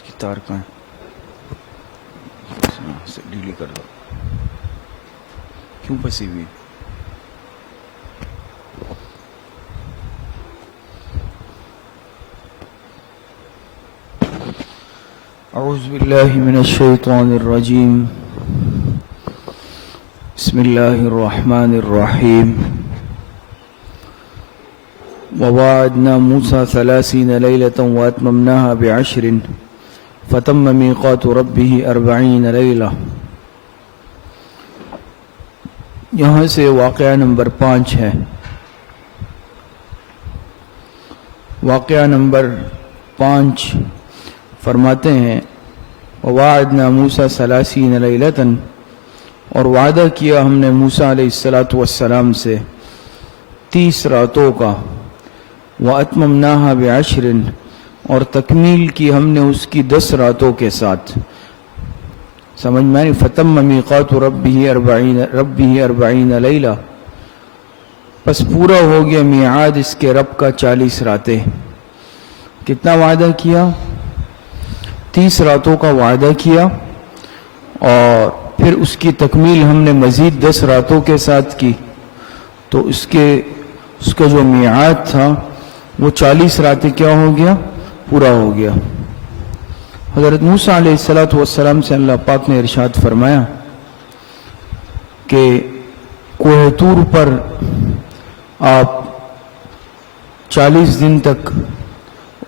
اس کی تار کہاں ہے؟ سے ڈیلی کر دو. کیوں پھنسی ہوئی؟ اعوذ باللہ من الشیطان الرجیم. بسم اللہ الرحمن الرحیم. وواعدنا موسى 30 ليلة وأتممناها ب10 فتم ميقات ربه 40 ليلة. یہاں سے واقعہ نمبر 5 ہے. واقعہ نمبر 5 فرماتے ہیں وواعدنا موسى 30 ليلة، اور وعدہ کیا ہم نے موسیٰ علیہ السلام سے 30 راتوں کا. وَأَتْمَمْنَاهَا بِعَشْرٍ، اور تکمیل کی ہم نے اس کی 10 راتوں کے ساتھ. سمجھ میں نہیں؟ فَتَمَّ مِيقَاتُ رَبِّهِ 40 لَيْلَةً، پس پورا ہو گیا میعاد اس کے رب کا 40 راتیں. کتنا وعدہ کیا؟ 30 راتوں کا وعدہ کیا، اور پھر اس کی تکمیل ہم نے مزید 10 راتوں کے ساتھ کی. تو اس کا جو میعاد تھا وہ 40 راتیں کیا ہو گیا؟ پورا ہو گیا. حضرت موسیٰ علیہ السلام سے اللہ پاک نے ارشاد فرمایا کہ کوہ طور پر آپ 40 دن تک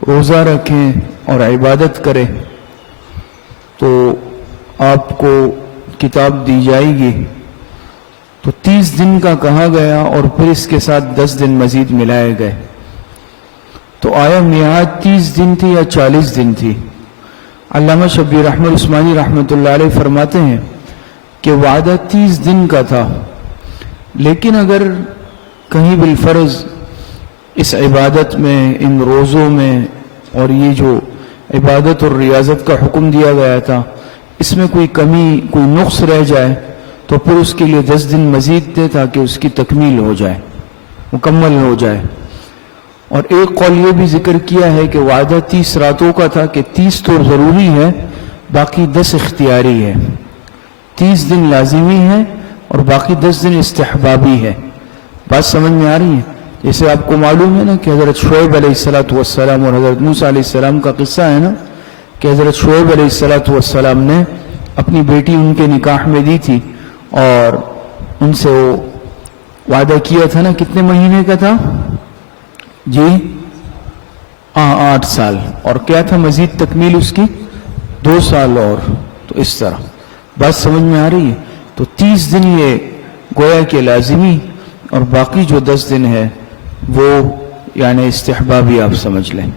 روزہ رکھیں اور عبادت کریں تو آپ کو کتاب دی جائے گی. تو 30 دن کا کہا گیا اور پھر اس کے ساتھ 10 دن مزید ملائے گئے. تو آیا میعاد 30 دن تھی یا 40 دن تھی؟ علامہ شبیر احمد عثمانی رحمۃ اللہ علیہ فرماتے ہیں کہ وعدہ 30 دن کا تھا، لیکن اگر کہیں بالفرض اس عبادت میں، ان روزوں میں، اور یہ جو عبادت اور ریاضت کا حکم دیا گیا تھا، اس میں کوئی کمی، کوئی نقص رہ جائے تو پھر اس کے لیے 10 دن مزید دے تاکہ اس کی تکمیل ہو جائے، مکمل ہو جائے. اور ایک قول یہ بھی ذکر کیا ہے کہ وعدہ 30 راتوں کا تھا کہ 30 تو ضروری ہے، باقی 10 اختیاری ہے. 30 دن لازمی ہے اور باقی 10 دن استحبابی ہے. بات سمجھ میں آ رہی ہے؟ جیسے آپ کو معلوم ہے نا کہ حضرت شعیب علیہ السلام اور حضرت موسیٰ علیہ السلام کا قصہ ہے نا کہ حضرت شعیب علیہ السلام نے اپنی بیٹی ان کے نکاح میں دی تھی، اور ان سے وہ وعدہ کیا تھا نا، کتنے مہینے کا تھا جی؟ 8 سال. اور کیا تھا مزید تکمیل اس کی؟ 2 سال اور. تو اس طرح بات سمجھ میں آ رہی ہے؟ تو 30 دن یہ گویا کہ لازمی، اور باقی جو 10 دن ہے وہ یعنی استحبابی آپ سمجھ لیں.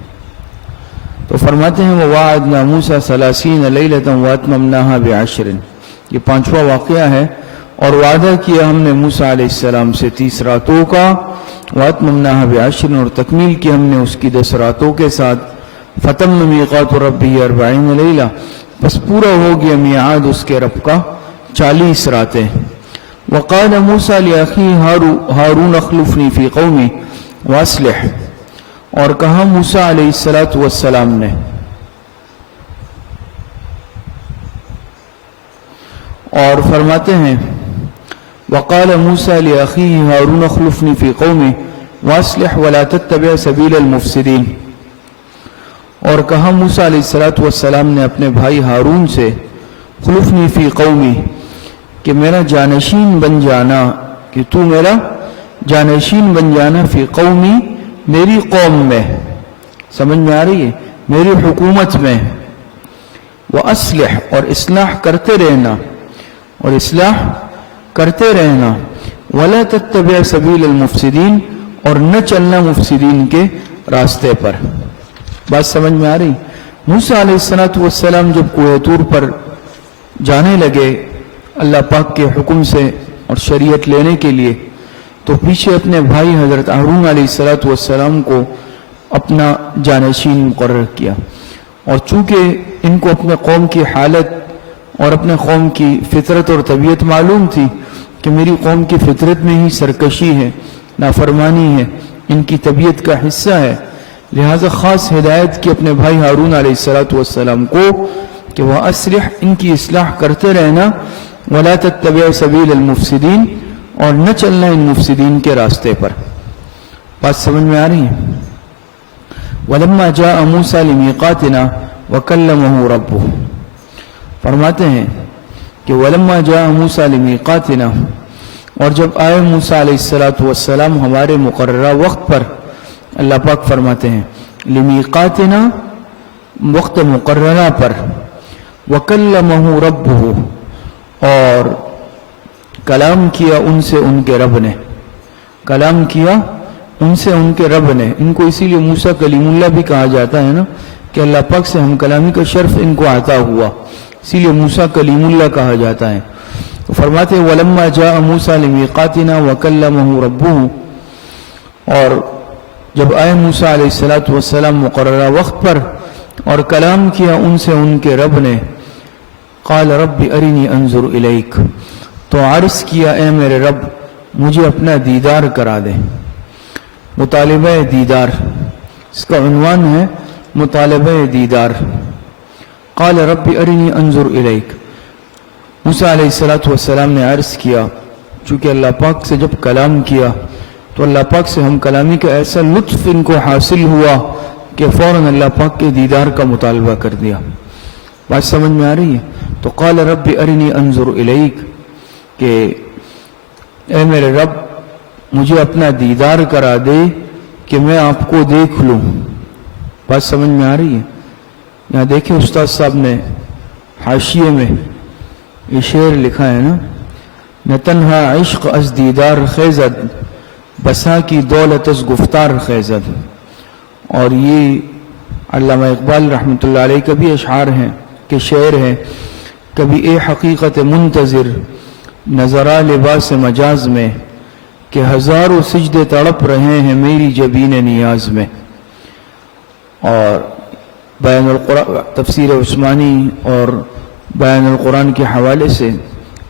تو فرماتے ہیں وَوَاعَدْنَا مُوسَى 30 لَيْلَةً وَأَتْمَمْنَاهَا ب10. یہ 5واں واقعہ ہے. اور وعدہ کیا ہم نے موسیٰ علیہ السلام سے 30 راتوں کا، وَأَتْمَمْنَاهَا ب10، اور تکمیل کی ہم نے اس کی 10 راتوں کے ساتھ. فَتَمَّ مِيقَاتُ رَبِّهِ 40 لَيْلَةً، بس پورا ہو گیا میعاد اس کے رب کا 40 راتیں. وَقَالَ مُوسَى لِأَخِيهِ هَارُونَ اخْلُفْنِي فِي قَوْمِي وَأَصْلِحْ، اور کہا موسیٰ علیہ السلام نے، اور فرماتے ہیں وَقَالَ مُوسَى لِأَخِيهِ هَارُونَ اخْلُفْنِي فِي قَوْمِي وَأَصْلِحْ وَلَا تَتَّبِعْ سَبِيلَ الْمُفْسِدِينَ، اور کہا موسیٰ علیہ السلام نے اپنے بھائی ہارون سے خلفنی فی قومی، کہ میرا جانشین بن جانا، کہ تو میرا جانشین بن جانا، فی قومی میری قوم میں. سمجھ میں آ رہی ہے؟ میری حکومت میں. وَأَصْلِحْ، اور اصلاح کرتے رہنا، اور اصلاح کرتے رہنا. وَلَا تَتَّبِعْ سَبِيلَ الْمُفْسِدِينَ، اور نہ چلنا مفسدین کے راستے پر. بات سمجھ میں آ رہی؟ موسیٰ علیہ السلام جب کوہ طور پر جانے لگے اللہ پاک کے حکم سے اور شریعت لینے کے لیے، تو پیچھے اپنے بھائی حضرت ہارون علیہ السلام کو اپنا جانشین مقرر کیا. اور چونکہ ان کو اپنے قوم کی حالت اور اپنے قوم کی فطرت اور طبیعت معلوم تھی کہ میری قوم کی فطرت میں ہی سرکشی ہے، نافرمانی ہے، ان کی طبیعت کا حصہ ہے، لہذا خاص ہدایت کی اپنے بھائی ہارون علیہ السلام کو کہ وہ اصلح، ان کی اصلاح کرتے رہنا، ولا تتبع سبیل المفسدین، اور نہ چلنا ان مفسدین کے راستے پر۔ بات سمجھ میں آ رہی ہے؟ وَلَمَّا جَاءَ مُوسَى لِمِيقَاتِنَا وَكَلَّمَهُ رَبُّهُ، فرماتے ہیں کہ وَلَمَّا جَاءَ مُوسَى لِمِيقَاتِنَا، اور جب آئے موسیٰ علیہ السلام ہمارے مقررہ وقت پر، اللہ پاک فرماتے ہیں لِمِيقَاتِنَا، وقت مقررہ پر، وَكَلَّمَهُ رَبُّهُ، اور کلام کیا ان سے ان کے رب نے، کلام کیا ان سے ان کے رب نے۔ ان کو اسی لیے موسیٰ کلیم اللہ بھی کہا جاتا ہے نا، کہ اللہ پاک سے ہم کلامی کا شرف ان کو عطا ہوا، اسی لیے موسیٰ کلیم اللہ کہا جاتا ہے۔ تو فرماتے ہیں وَلَمَّا جَاءَ مُوسَى لِمِيقَاتِنَا وَكَلَّمَهُ رَبُّهُ، اور جب آئے موسیٰ علیہ السلام مقررہ وقت پر اور کلام کیا ان سے ان کے رب نے، قال رب ارنی انظر الیک، تو عرض کیا اے میرے رب مجھے اپنا دیدار کرا دے۔ مطالبہ دیدار، اس کا عنوان ہے مطالبہ دیدار۔ قال رب ارنی انظر الیک، موسیٰ علیہ السلام نے عرض کیا، چونکہ اللہ پاک سے جب کلام کیا تو اللہ پاک سے ہم کلامی کا ایسا لطف ان کو حاصل ہوا کہ فوراً اللہ پاک کے دیدار کا مطالبہ کر دیا۔ بات سمجھ میں آ رہی ہے؟ تو قال رب ارنی انظر الیک، کہ اے میرے رب مجھے اپنا دیدار کرا دے کہ میں آپ کو دیکھ لوں۔ بات سمجھ میں آ رہی ہے؟ یہاں دیکھیں استاد صاحب نے حاشیے میں یہ شعر لکھا ہے نا، نہ تنہا عشق از دیدار خیزد، بسا کی دولت از گفتار خیزد۔ اور یہ علامہ اقبال رحمۃ اللہ علیہ کا بھی اشعار ہیں کہ شعر ہے، کبھی اے حقیقت منتظر نظرا لباس مجاز میں، کہ ہزاروں سجدے تڑپ رہے ہیں میری جبین نیاز میں۔ اور بیان القرآن، تفسیر عثمانی اور بیان القرآن کے حوالے سے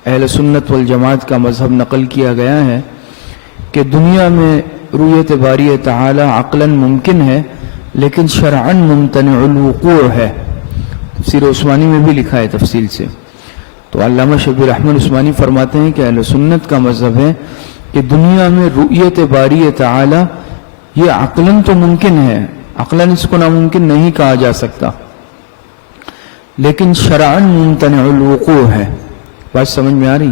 اہل سنت والجماعت کا مذہب نقل کیا گیا ہے کہ دنیا میں رؤیت باری تعالی عقلاً ممکن ہے لیکن شرعاً ممتنع الوقوع ہے۔ تفسیر عثمانی میں بھی لکھا ہے تفصیل سے۔ تو علامہ شبیر احمد عثمانی فرماتے ہیں کہ اہل سنت کا مذہب ہے کہ دنیا میں رؤیت باری تعالی یہ عقلاً تو ممکن ہے، عقلاً اس کو ناممکن نہیں کہا جا سکتا، لیکن شرعاً ممتنع الوقوع ہے۔ بات سمجھ میں آ رہی؟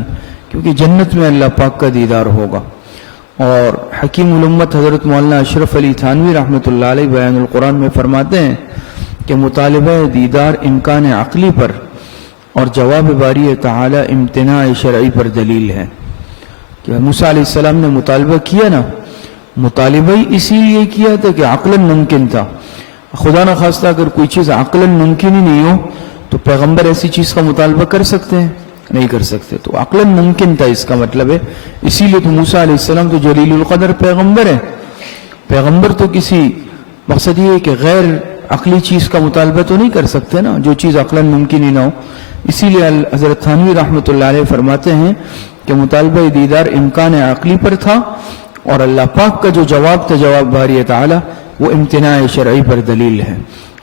کیونکہ جنت میں اللہ پاک کا دیدار ہوگا۔ اور حکیم الامت حضرت مولانا اشرف علی تھانوی رحمۃ اللہ علیہ بیان القرآن میں فرماتے ہیں کہ مطالبہ دیدار امکان عقلی پر اور جواب باری تعالی امتناع شرعی پر دلیل ہے۔ کہ موسیٰ علیہ السلام نے مطالبہ کیا نا، مطالبہ ہی اسی لیے کیا تھا کہ عقلاً ممکن تھا۔ خدا نہ خواستہ اگر کوئی چیز عقلاً ممکن ہی نہیں ہو تو پیغمبر ایسی چیز کا مطالبہ کر سکتے ہیں؟ نہیں کر سکتے۔ تو عقلاً ممکن تھا اس کا مطلب ہے، اسی لیے تو موسیٰ علیہ السلام تو جلیل القدر پیغمبر ہے۔ پیغمبر تو کسی مقصد یہ ہے کہ غیر عقلی چیز کا مطالبہ تو نہیں کر سکتے نا، جو چیز عقلاً ممکن ہی نہ ہو۔ اسی لیے حضرت تھانوی رحمۃ اللہ علیہ فرماتے ہیں کہ مطالبہ دیدار امکان عقلی پر تھا، اور اللہ پاک کا جو جواب تھا جواب باری تعالی وہ امتناع شرعی پر دلیل ہے۔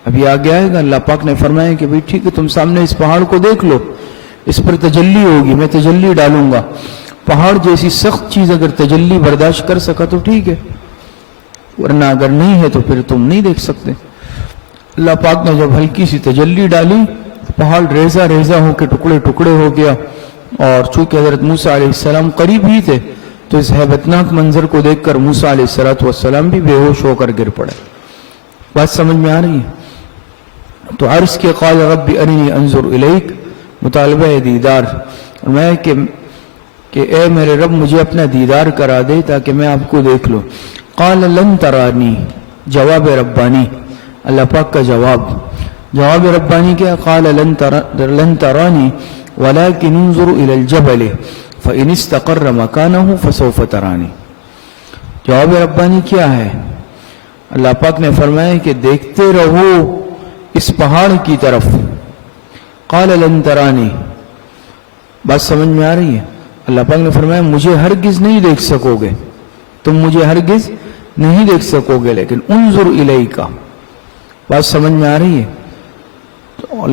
ابھی آگے آئے گا، اللہ پاک نے فرمایا کہ بھئی ٹھیک ہے تم سامنے اس پہاڑ کو دیکھ لو، اس پر تجلی ہوگی، میں تجلی ڈالوں گا۔ پہاڑ جیسی سخت چیز اگر تجلی برداشت کر سکا تو ٹھیک ہے، ورنہ اگر نہیں ہے تو پھر تم نہیں دیکھ سکتے۔ اللہ پاک نے جب ہلکی سی تجلی ڈالی، پہاڑ ریزہ ریزہ ہو کے ٹکڑے ٹکڑے ہو گیا، اور چونکہ حضرت موسیٰ علیہ السلام قریب ہی تھے تو اس ہیبتناک منظر کو دیکھ کر موسیٰ علیہ السلام بھی بے ہوش ہو کر گر پڑے۔ بات سمجھ میں آ رہی ہے؟ تو عرض کے قال رب ارنی انظر الیک، مطالبہ دیدار، میں کہ اے میرے رب مجھے اپنا دیدار کرا دے تاکہ میں آپ کو دیکھ لوں۔ قال لن ترانی، جواب ربانی، اللہ پاک کا جواب ربانی کیا؟ قال لن ترانی ولكن انظر الى الجبل فإن استقر مكانه فسوف ترانی۔ جواب ربانی کیا ہے؟ اللہ پاک نے فرمایا کہ دیکھتے رہو اس پہاڑ کی طرف۔ قال لن ترانی، بات سمجھ میں آ رہی ہے؟ اللہ پاک نے فرمایا مجھے ہرگز نہیں دیکھ سکو گے، تم مجھے ہرگز نہیں دیکھ سکوگے، لیکن انظر الیکا، بات سمجھ میں آ رہی ہے؟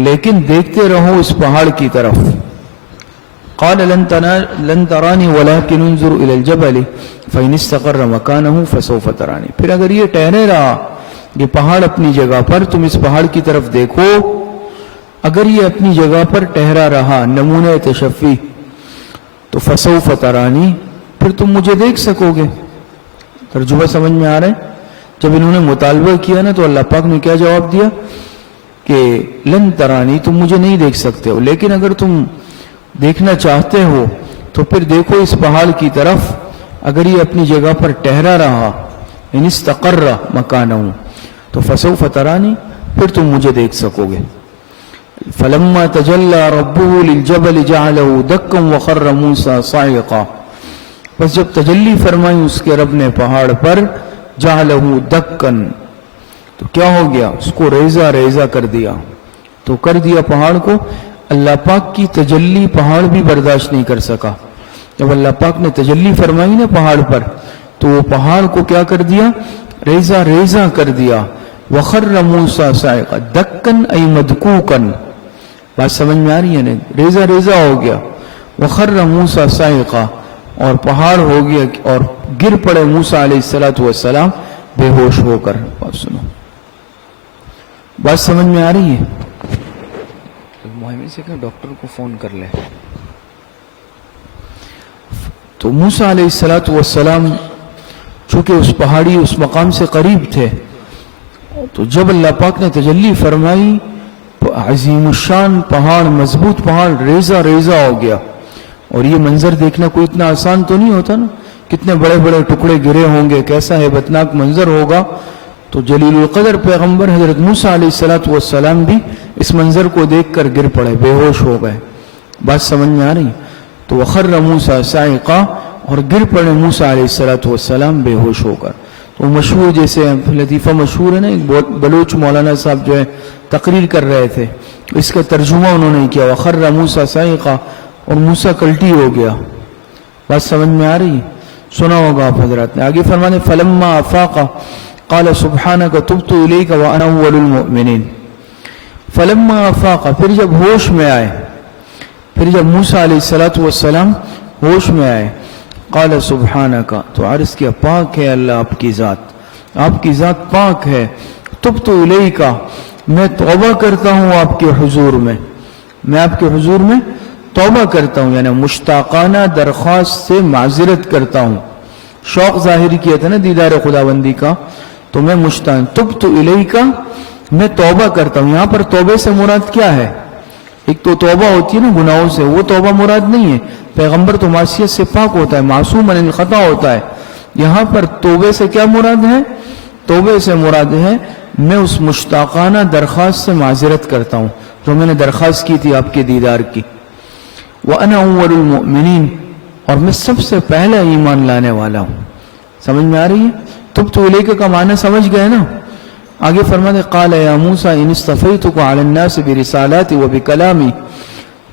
لیکن دیکھتے رہو اس پہاڑ کی طرف. قال لن ترانی ولكن انظر الى الجبل فإن استقر مكانه فسوف ترانی. پھر اگر یہ ٹہرے رہا یہ پہاڑ اپنی جگہ پر، تم اس پہاڑ کی طرف دیکھو، اگر یہ اپنی جگہ پر ٹہرا رہا، نمونہ تشفی، تو فسوف ترانی، پھر تم مجھے دیکھ سکو گے. ترجمہ سمجھ میں آ رہا ہے؟ جب انہوں نے مطالبہ کیا نا تو اللہ پاک نے کیا جواب دیا کہ لن ترانی، تم مجھے نہیں دیکھ سکتے ہو، لیکن اگر تم دیکھنا چاہتے ہو تو پھر دیکھو اس پہاڑ کی طرف، اگر یہ اپنی جگہ پر ٹہرا رہا، ان استقر مکانہ، تو فسوف ترانی، پھر تم مجھے دیکھ سکو گے. فلما تجلى ربه للجبل جعله دكا وخر موسى صاعقا. بس جب تجلی فرمائی اس کے رب نے پہاڑ پر، جعله دكا، تو کیا ہو گیا؟ اس کو ریزہ ریزہ کر دیا. تو کر دیا پہاڑ کو. اللہ پاک کی تجلی پہاڑ بھی برداشت نہیں کر سکا. جب اللہ پاک نے تجلی فرمائی نا پہاڑ پر، تو وہ پہاڑ کو کیا کر دیا؟ ریزہ ریزہ کر دیا. وخر موسیٰ صاعقا، دکن ای مدکوکن، بات سمجھ میں آ رہی ہے نا؟ ریزہ ریزہ ہو گیا. وخر موسیٰ صاعقا، اور پہاڑ ہو گیا اور گر پڑے موسیٰ علیہ السلام بے ہوش ہو کر. بات سنو، بات سمجھ میں آ رہی ہے؟ مہمی سے کہ ڈاکٹر کو فون کر لے. تو موسیٰ علیہ السلام چونکہ اس پہاڑی اس مقام سے قریب تھے، تو جب اللہ پاک نے تجلی فرمائی، عظیم الشان پہاڑ، مضبوط پہاڑ ریزہ ریزہ ہو گیا. اور یہ منظر دیکھنا کوئی اتنا آسان تو نہیں ہوتا نا، کتنے بڑے بڑے ٹکڑے گرے ہوں گے، کیسا ہیبتناک منظر ہوگا. تو جلیل القدر پیغمبر حضرت موسیٰ علیہ السلام بھی اس منظر کو دیکھ کر گر پڑے، بے ہوش ہو گئے. بات سمجھ میں آ رہی؟ تو وخر موسیٰ صاعقا، اور گر پڑے موسیٰ علیہ السلام بے ہوش ہو کر. تو مشہور جیسے لطیفہ مشہور ہے نا، ایک بلوچ مولانا صاحب جو ہے تقریر کر رہے تھے، اس کا ترجمہ انہوں نے کیا وخر موسیٰ صاعقا، اور موسیٰ کلٹی ہو گیا. بات سمجھ میں آ رہی؟ سنا ہوگا آپ حضرات نے. آگے فرمانے فلما افاق قال سبحانک تبت الیک وانا اول المؤمنین. فلما افاق، پھر جب ہوش میں آئے، پھر جب موسیٰ علیہ السلام ہوش میں آئے، قال سبحانک، تو عرض کیا پاک ہے اللہ آپ کی ذات، آپ کی ذات پاک ہے. تبت الیک، میں توبہ کرتا ہوں آپ کے حضور میں، میں آپ کے حضور میں توبہ کرتا ہوں، یعنی مشتاقانہ درخواست سے معذرت کرتا ہوں. شوق ظاہر کیا تھا نا دیدار خداوندی کا، تو میں مشتاق. تبت الیک، میں توبہ کرتا ہوں. یہاں پر توبے سے مراد کیا ہے؟ ایک تو توبہ ہوتی ہے نا گناہوں سے، وہ توبہ مراد نہیں ہے. پیغمبر تو معصیت سے پاک ہوتا ہے، معصوم عن الخطا ہوتا ہے. یہاں پر توبے سے کیا مراد ہے؟ توبے سے مراد ہے میں اس مشتاقانہ درخواست سے معذرت کرتا ہوں جو میں نے درخواست کی تھی آپ کے دیدار کی. وَأَنَا أَوَّلُ الْمُؤْمِنِينَ، اور میں سب سے پہلا ایمان لانے والا ہوں. سمجھ میں آ رہی ہے؟ تبت الیک کا معنی سمجھ گئے نا؟ آگے فرماتے قال یا موسیٰ ان اصطفیتک علی الناس برسالاتی وبکلامی.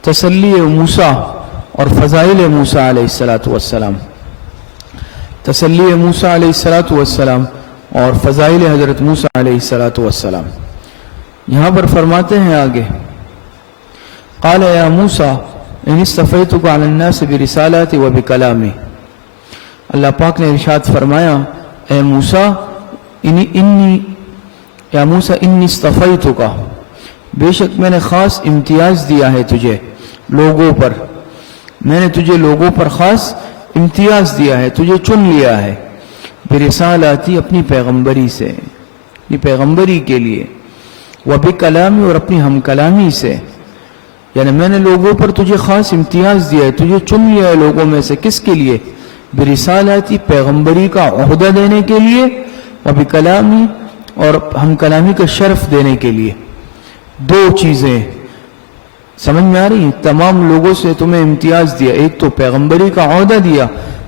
تسلی موسیٰ اور فضائل موسیٰ علیہ السلام، تسلی موسیٰ علیہ السلام اور فضائل حضرت موسیٰ علیہ السلام. یہاں پر فرماتے ہیں آگے قال یا موسیٰ ان اصطفیتک علی الناس برسالاتی وبکلامی. اللہ پاک نے ارشاد فرمایا اے موسیٰ یا موسیٰ انی اصطفیتک، بے شک میں نے خاص امتیاز دیا ہے تجھے لوگوں پر، میں نے تجھے لوگوں پر خاص امتیاز دیا ہے، تجھے چن لیا ہے. برسالاتی، اپنی پیغمبری سے، اپنی پیغمبری کے لیے، وبکلامی، اور اپنی ہم کلامی سے. یعنی میں نے لوگوں پر تجھے خاص امتیاز دیا ہے، تجھے چن لیا ہے لوگوں میں سے. کس کے لیے؟ برسالاتی، پیغمبری کا عہدہ دینے کے لیے، وبکلامی، اور ہم کلامی کا شرف دینے کے لیے. دو چیزیں سمجھ میں آ رہی ہیں؟ تمام لوگوں سے تمہیں امتیاز دیا، ایک تو پیغمبری کا عہدہ دیا،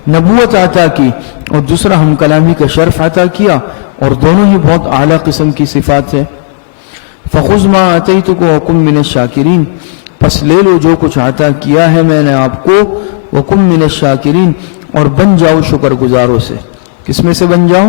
نبوت عطا کی، اور دوسرا ہم کلامی کا شرف عطا کیا، اور دونوں ہی بہت اعلیٰ قسم کی صفات ہے. فخذ ما آتیتک وکن من الشاکرین، پس لے لو جو کچھ عطا کیا ہے میں نے آپ کو، وکن من الشاکرین، اور بن جاؤ شکر گزاروں سے. کس میں سے بن جاؤ؟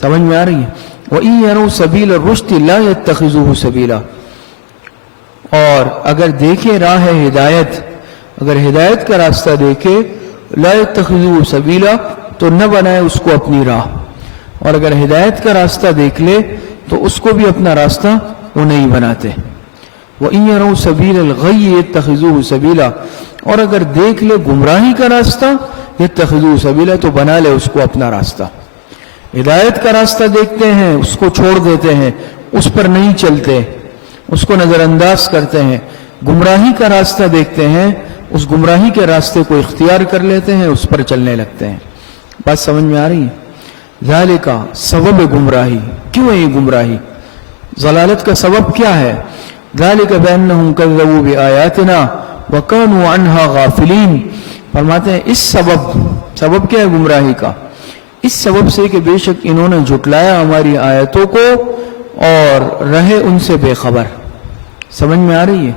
سمجھ میں آ رہی ہے؟ وَإِن يَرَوْا سَبِيلَ الرُّشْدِ لَا يَتَّخِذُوهُ سَبِيلًا، اور اگر دیکھیں راہ ہدایت، اگر ہدایت کا راستہ دیکھے، لا يَتَّخِذُوهُ سَبِيلًا، تو نہ بنائے اس کو اپنی راہ، اور اگر ہدایت کا راستہ دیکھ لے تو اس کو بھی اپنا راستہ وہ نہیں بناتے۔ وَإِن يَرَوْا سَبِيلَ الْغَيِّ يَتَّخِذُوهُ سَبِيلًا، اور اگر دیکھ لے گمراہی کا راستہ، يَتَّخِذُوهُ سَبِيلًا، تو بنا لے اس کو اپنا راستہ۔ ہدایت کا راستہ دیکھتے ہیں، اس کو چھوڑ دیتے ہیں، اس پر نہیں چلتے، اس کو نظر انداز کرتے ہیں۔ گمراہی کا راستہ دیکھتے ہیں، اس گمراہی کے راستے کو اختیار کر لیتے ہیں، اس پر چلنے لگتے ہیں۔ بات سمجھ میں آ رہی ہے؟ ذالک، سبب گمراہی، کیوں ہے یہ گمراہی؟ ضلالت کا سبب کیا ہے؟ ذالک بانہم کذبوا بآیاتنا وکانوا عنہا غافلین۔ فرماتے ہیں اس سبب کیا ہے گمراہی کا؟ اس سبب سے کہ بے شک انہوں نے جھٹلایا ہماری آیتوں کو اور رہے ان سے بے خبر۔ سمجھ میں آ رہی ہے؟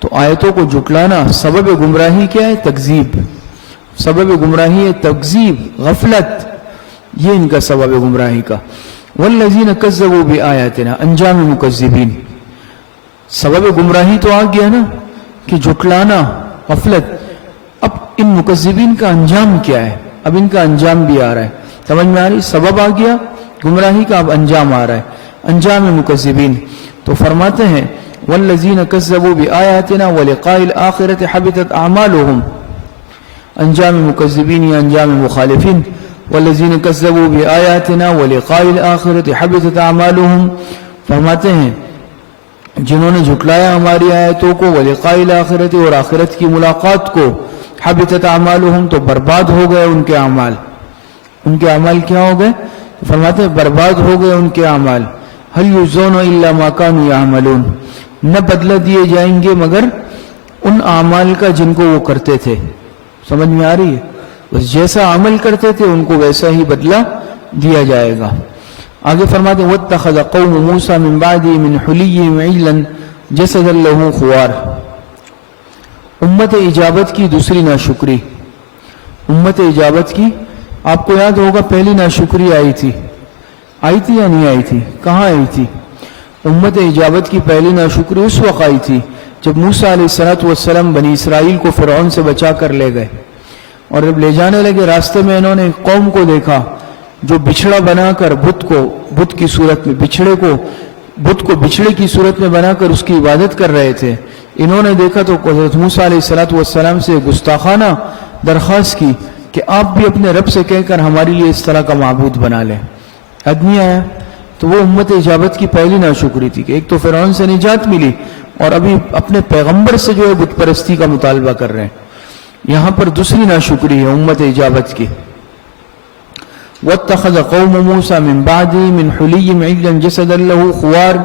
تو آیتوں کو جھٹلانا سبب گمراہی کیا ہے؟ تکذیب۔ سبب گمراہی ہے تکذیب، غفلت، یہ ان کا سبب گمراہی کا۔ والذین کذبوا بآیاتنا، انجام مکذبین۔ سبب گمراہی تو آ گیا نا کہ جھٹلانا، غفلت۔ اب ان مکذبین کا انجام کیا ہے؟ اب ان کا انجام بھی آ رہا ہے، سمجھ میں آ رہی؟ سبب آ گیا گمراہی کا، اب انجام آ رہا ہے، انجام مکذبین۔ تو فرماتے ہیں والذین کذبوا بآیاتنا ولقاء الآخرۃ حبطت اعمالهم، انجام مکذبین یا انجام مخالفین۔ والذین کذبوا بآیاتنا ولقاء الآخرۃ حبطت اعمالهم، فرماتے ہیں جنہوں نے جھٹلایا ہماری آیتوں کو، ولقاء الآخرۃ، اور آخرت کی ملاقات کو، حبطت اعمالهم، تو برباد ہو گئے ان کے اعمال۔ ان کے اعمال کیا ہو گئے؟ فرماتے ہیں برباد ہو گئے ان کے اعمال۔ هل یجزون الا ما كانوا يعملون، نہ بدلہ دیے جائیں گے مگر ان اعمال کا جن کو وہ کرتے تھے۔ سمجھ میں آ رہی ہے؟ بس جیسا عمل کرتے تھے ان کو ویسا ہی بدلہ دیا جائے گا۔ آگے فرماتے ہیں وَاتَّخَذَ قَوْمُ مُوسَى مِن بَعْدِهِ مِنْ حُلِيِّهِمْ عِجْلًا جَسَدًا لَهُ خُوَارٌ۔ امت اجابت کی دوسری ناشکری، امت اجابت کی، آپ کو یاد ہوگا پہلی ناشکری آئی تھی یا نہیں آئی تھی؟ کہاں آئی تھی؟ امت اجابت کی پہلی ناشکری اس وقت آئی تھی جب موسیٰ علیہ السلام بنی اسرائیل کو فرعون سے بچا کر لے گئے، اور جب لے جانے لگے راستے میں انہوں نے ایک قوم کو دیکھا جو بچھڑا بنا کر بت کی صورت میں بت کو بچھڑے کی صورت میں بنا کر اس کی عبادت کر رہے تھے۔ انہوں نے دیکھا تو حضرت موسیٰ علیہ السلام سے گستاخانہ درخواست کی کہ آپ بھی اپنے رب سے کہہ کر ہمارے لیے اس طرح کا معبود بنا لیں۔ آدمی آیا تو وہ امت اجابت کی پہلی ناشکری تھی کہ ایک تو فرعون سے نجات ملی اور ابھی اپنے پیغمبر سے جو ہے بت پرستی کا مطالبہ کر رہے ہیں۔ یہاں پر دوسری ناشکری ہے امت اجابت کی۔ وَاتَّخَذَ قَوْمُ مُوسَى مِن بَعْدِهِ مِنْ حُلِيِّهِمْ عِجْلًا جَسَدًا لَهُ خُوَارٌ،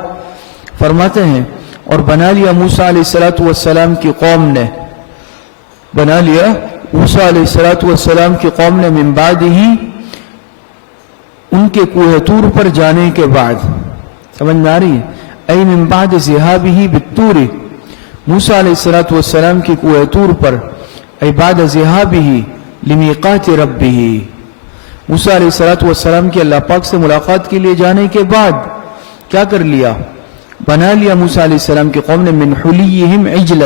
فرماتے ہیں اور بنا لیا موسیٰ علیہ السلام کی قوم نے، بنا لیا موسیٰ علیہ السلام کی قوم نے من بعدہ، ان کے کوہ طور پر جانے کے بعد۔ سمجھ میں آ رہی ہے؟ ای من بعد ذہابہ بالطور، موسیٰ علیہ السلام کی کوہ طور پر، ای بعد ذہابہ لمیقات ربہ، موسیٰ علیہ السلام کی اللہ پاک سے ملاقات کے لیے جانے کے بعد کیا کر لیا؟ بنا لیا موسیٰ علیہ السلام کی قوم نے من حلیہم عجلا،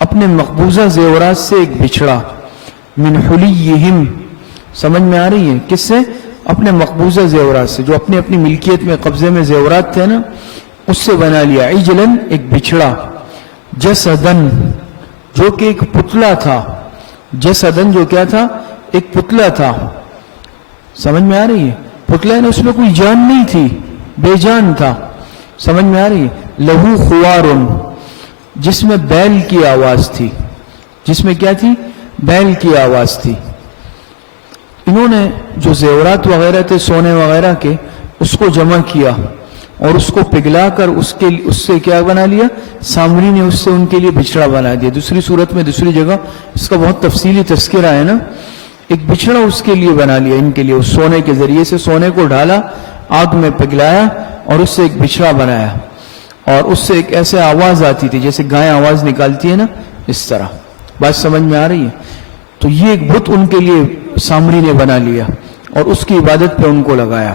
اپنے مقبوضہ زیورات سے ایک بچھڑا، من حلیہم، سمجھ میں آ رہی ہے؟ کس سے؟ اپنے مقبوضہ زیورات سے، جو اپنی ملکیت میں قبضے میں زیورات تھے نا، اس سے بنا لیا عجلن، ایک بچھڑا، جسدن، جو کہ ایک پتلا تھا، جسدن جو کیا تھا؟ ایک پتلا تھا۔ سمجھ میں آ رہی ہے؟ پتلا ہے نا، اس میں کوئی جان نہیں تھی، بے جان تھا۔ سمجھ میں آ رہی ہے؟ لہو خوارن، جس میں بیل کی آواز تھی، جس میں کیا تھی؟ بیل کی آواز تھی۔ انہوں نے جو زیورات وغیرہ تھے سونے وغیرہ کے، اس کو جمع کیا اور اس کو پگھلا کر اس سے کیا بنا لیا؟ سامری نے اس سے ان کے لیے بچھڑا بنا دیا۔ دوسری صورت میں دوسری جگہ اس کا بہت تفصیلی تذکرہ ہے نا، ایک بچھڑا اس کے لیے بنا لیا، ان کے لیے اس سونے کے ذریعے سے، سونے کو ڈالا، آگ میں پگھلایا اور اس سے ایک بچھڑا بنایا، اور اس سے ایک ایسے آواز آتی تھی جیسے گائے آواز نکالتی ہے نا، اس طرح۔ بات سمجھ میں آ رہی ہے؟ تو یہ ایک بت ان کے لیے سامری نے بنا لیا اور اس کی عبادت پہ ان کو لگایا۔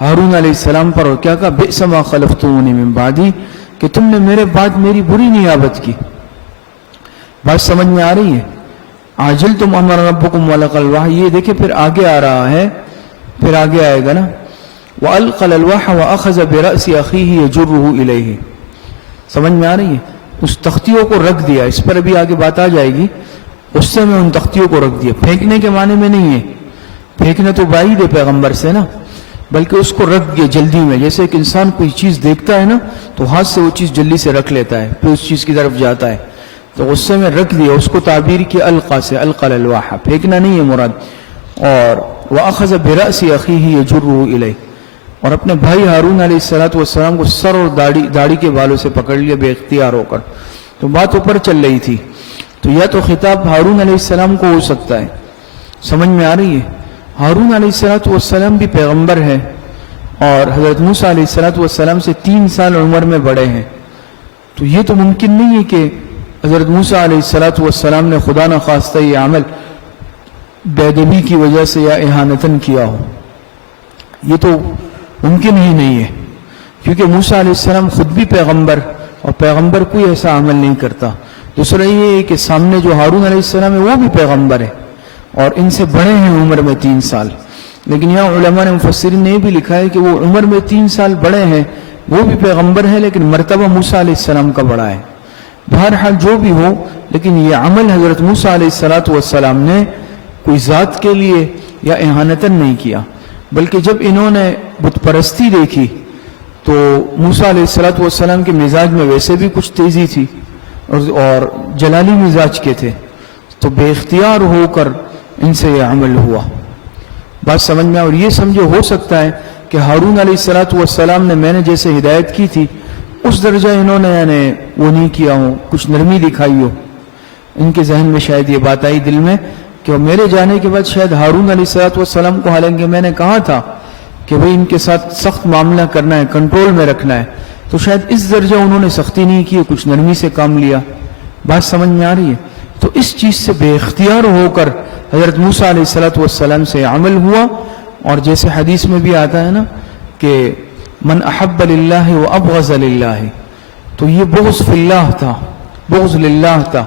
ہارون علیہ السلام پر، اور کیا کہا؟ بئس ما خلفتمونی من بعدی، کہ تم نے میرے بعد میری بری نیابت کی۔ بات سمجھ میں آ رہی ہے؟ عاجلتم امر ربکم ولقى الوحی، یہ دیکھیں پھر آگے آ رہا ہے، پھر آگے آئے گا نا، وَأَلْقَى الْأَلْوَاحَ وَأَخَذَ بِرَأْسِ أَخِيهِ يَجُرُّهُ إِلَيْهِ، سمجھ میں آ رہی ہے؟ اس تختیوں کو رکھ دیا، اس پر ابھی آگے بات آ جائے گی، غصے میں ان تختیوں کو رکھ دیا، پھینکنے کے معنی میں نہیں ہے، پھینکنا تو بعید ہے پیغمبر سے نا، بلکہ اس کو رکھ دیا جلدی میں، جیسے ایک انسان کوئی چیز دیکھتا ہے نا تو ہاتھ سے وہ چیز جلدی سے رکھ لیتا ہے، پھر اس چیز کی طرف جاتا ہے، تو غصے میں رکھ دیا، اس کو تعبیر کی القا سے، القى الالواح، پھینکنا نہیں ہے مراد، اور وَأَخَذَ بِرَأْسِ أَخِيهِ يَجُرُّهُ إِلَيْهِ، اور اپنے بھائی ہارون علیہ السلام کو سر اور داڑھی کے بالوں سے پکڑ لیا بے اختیار ہو کر، تو بات اوپر چل رہی تھی، تو یا تو خطاب ہارون علیہ السلام کو ہو سکتا ہے، سمجھ میں آ رہی ہے؟ ہارون علیہ السلام بھی پیغمبر ہے، اور حضرت موسیٰ علیہ السلام سے 3 سال عمر میں بڑے ہیں، تو یہ تو ممکن نہیں ہے کہ حضرت موسیٰ علیہ السلام نے خدا نخواستہ یہ عمل بے ادبی کی وجہ سے یا اہانتاً کیا ہو، یہ تو ممکن ہی نہیں ہے، کیونکہ موسیٰ علیہ السلام خود بھی پیغمبر، اور پیغمبر کوئی ایسا عمل نہیں کرتا۔ دوسرا یہ ہے کہ سامنے جو ہارون علیہ السلام ہے وہ بھی پیغمبر ہے، اور ان سے بڑے ہیں عمر میں 3 سال، لیکن یہاں علماء نے مفسرین نے بھی لکھا ہے کہ وہ عمر میں 3 سال بڑے ہیں، وہ بھی پیغمبر ہے، لیکن مرتبہ موسیٰ علیہ السلام کا بڑا ہے۔ بہرحال جو بھی ہو، لیکن یہ عمل حضرت موسیٰ علیہ السلام نے کوئی ذات کے لیے یا اہانتاً نہیں کیا، بلکہ جب انہوں نے بت پرستی دیکھی تو موسیٰ علیہ السلام کے مزاج میں ویسے بھی کچھ تیزی تھی اور جلالی مزاج کے تھے، تو بے اختیار ہو کر ان سے یہ عمل ہوا۔ بات سمجھ میں، اور یہ سمجھو ہو سکتا ہے کہ ہارون علیہ السلام نے میں نے جیسے ہدایت کی تھی اس درجہ انہوں نے یعنی وہ نہیں کیا ہو، کچھ نرمی دکھائی ہو، ان کے ذہن میں شاید یہ بات آئی دل میں کہ میرے جانے کے بعد شاید ہارون علیہ السلام کو، حالانکہ میں نے کہا تھا کہ بھئی ان کے ساتھ سخت معاملہ کرنا ہے، کنٹرول میں رکھنا ہے، تو شاید اس درجہ انہوں نے سختی نہیں کی، کچھ نرمی سے کام لیا۔ بات سمجھ میں آ رہی ہے؟ تو اس چیز سے بے اختیار ہو کر حضرت موسیٰ علیہ السلام سے عمل ہوا، اور جیسے حدیث میں بھی آتا ہے نا کہ من احب للہ و ابغض للہ، تو یہ بغض فی اللہ تھا، بغض للہ تھا،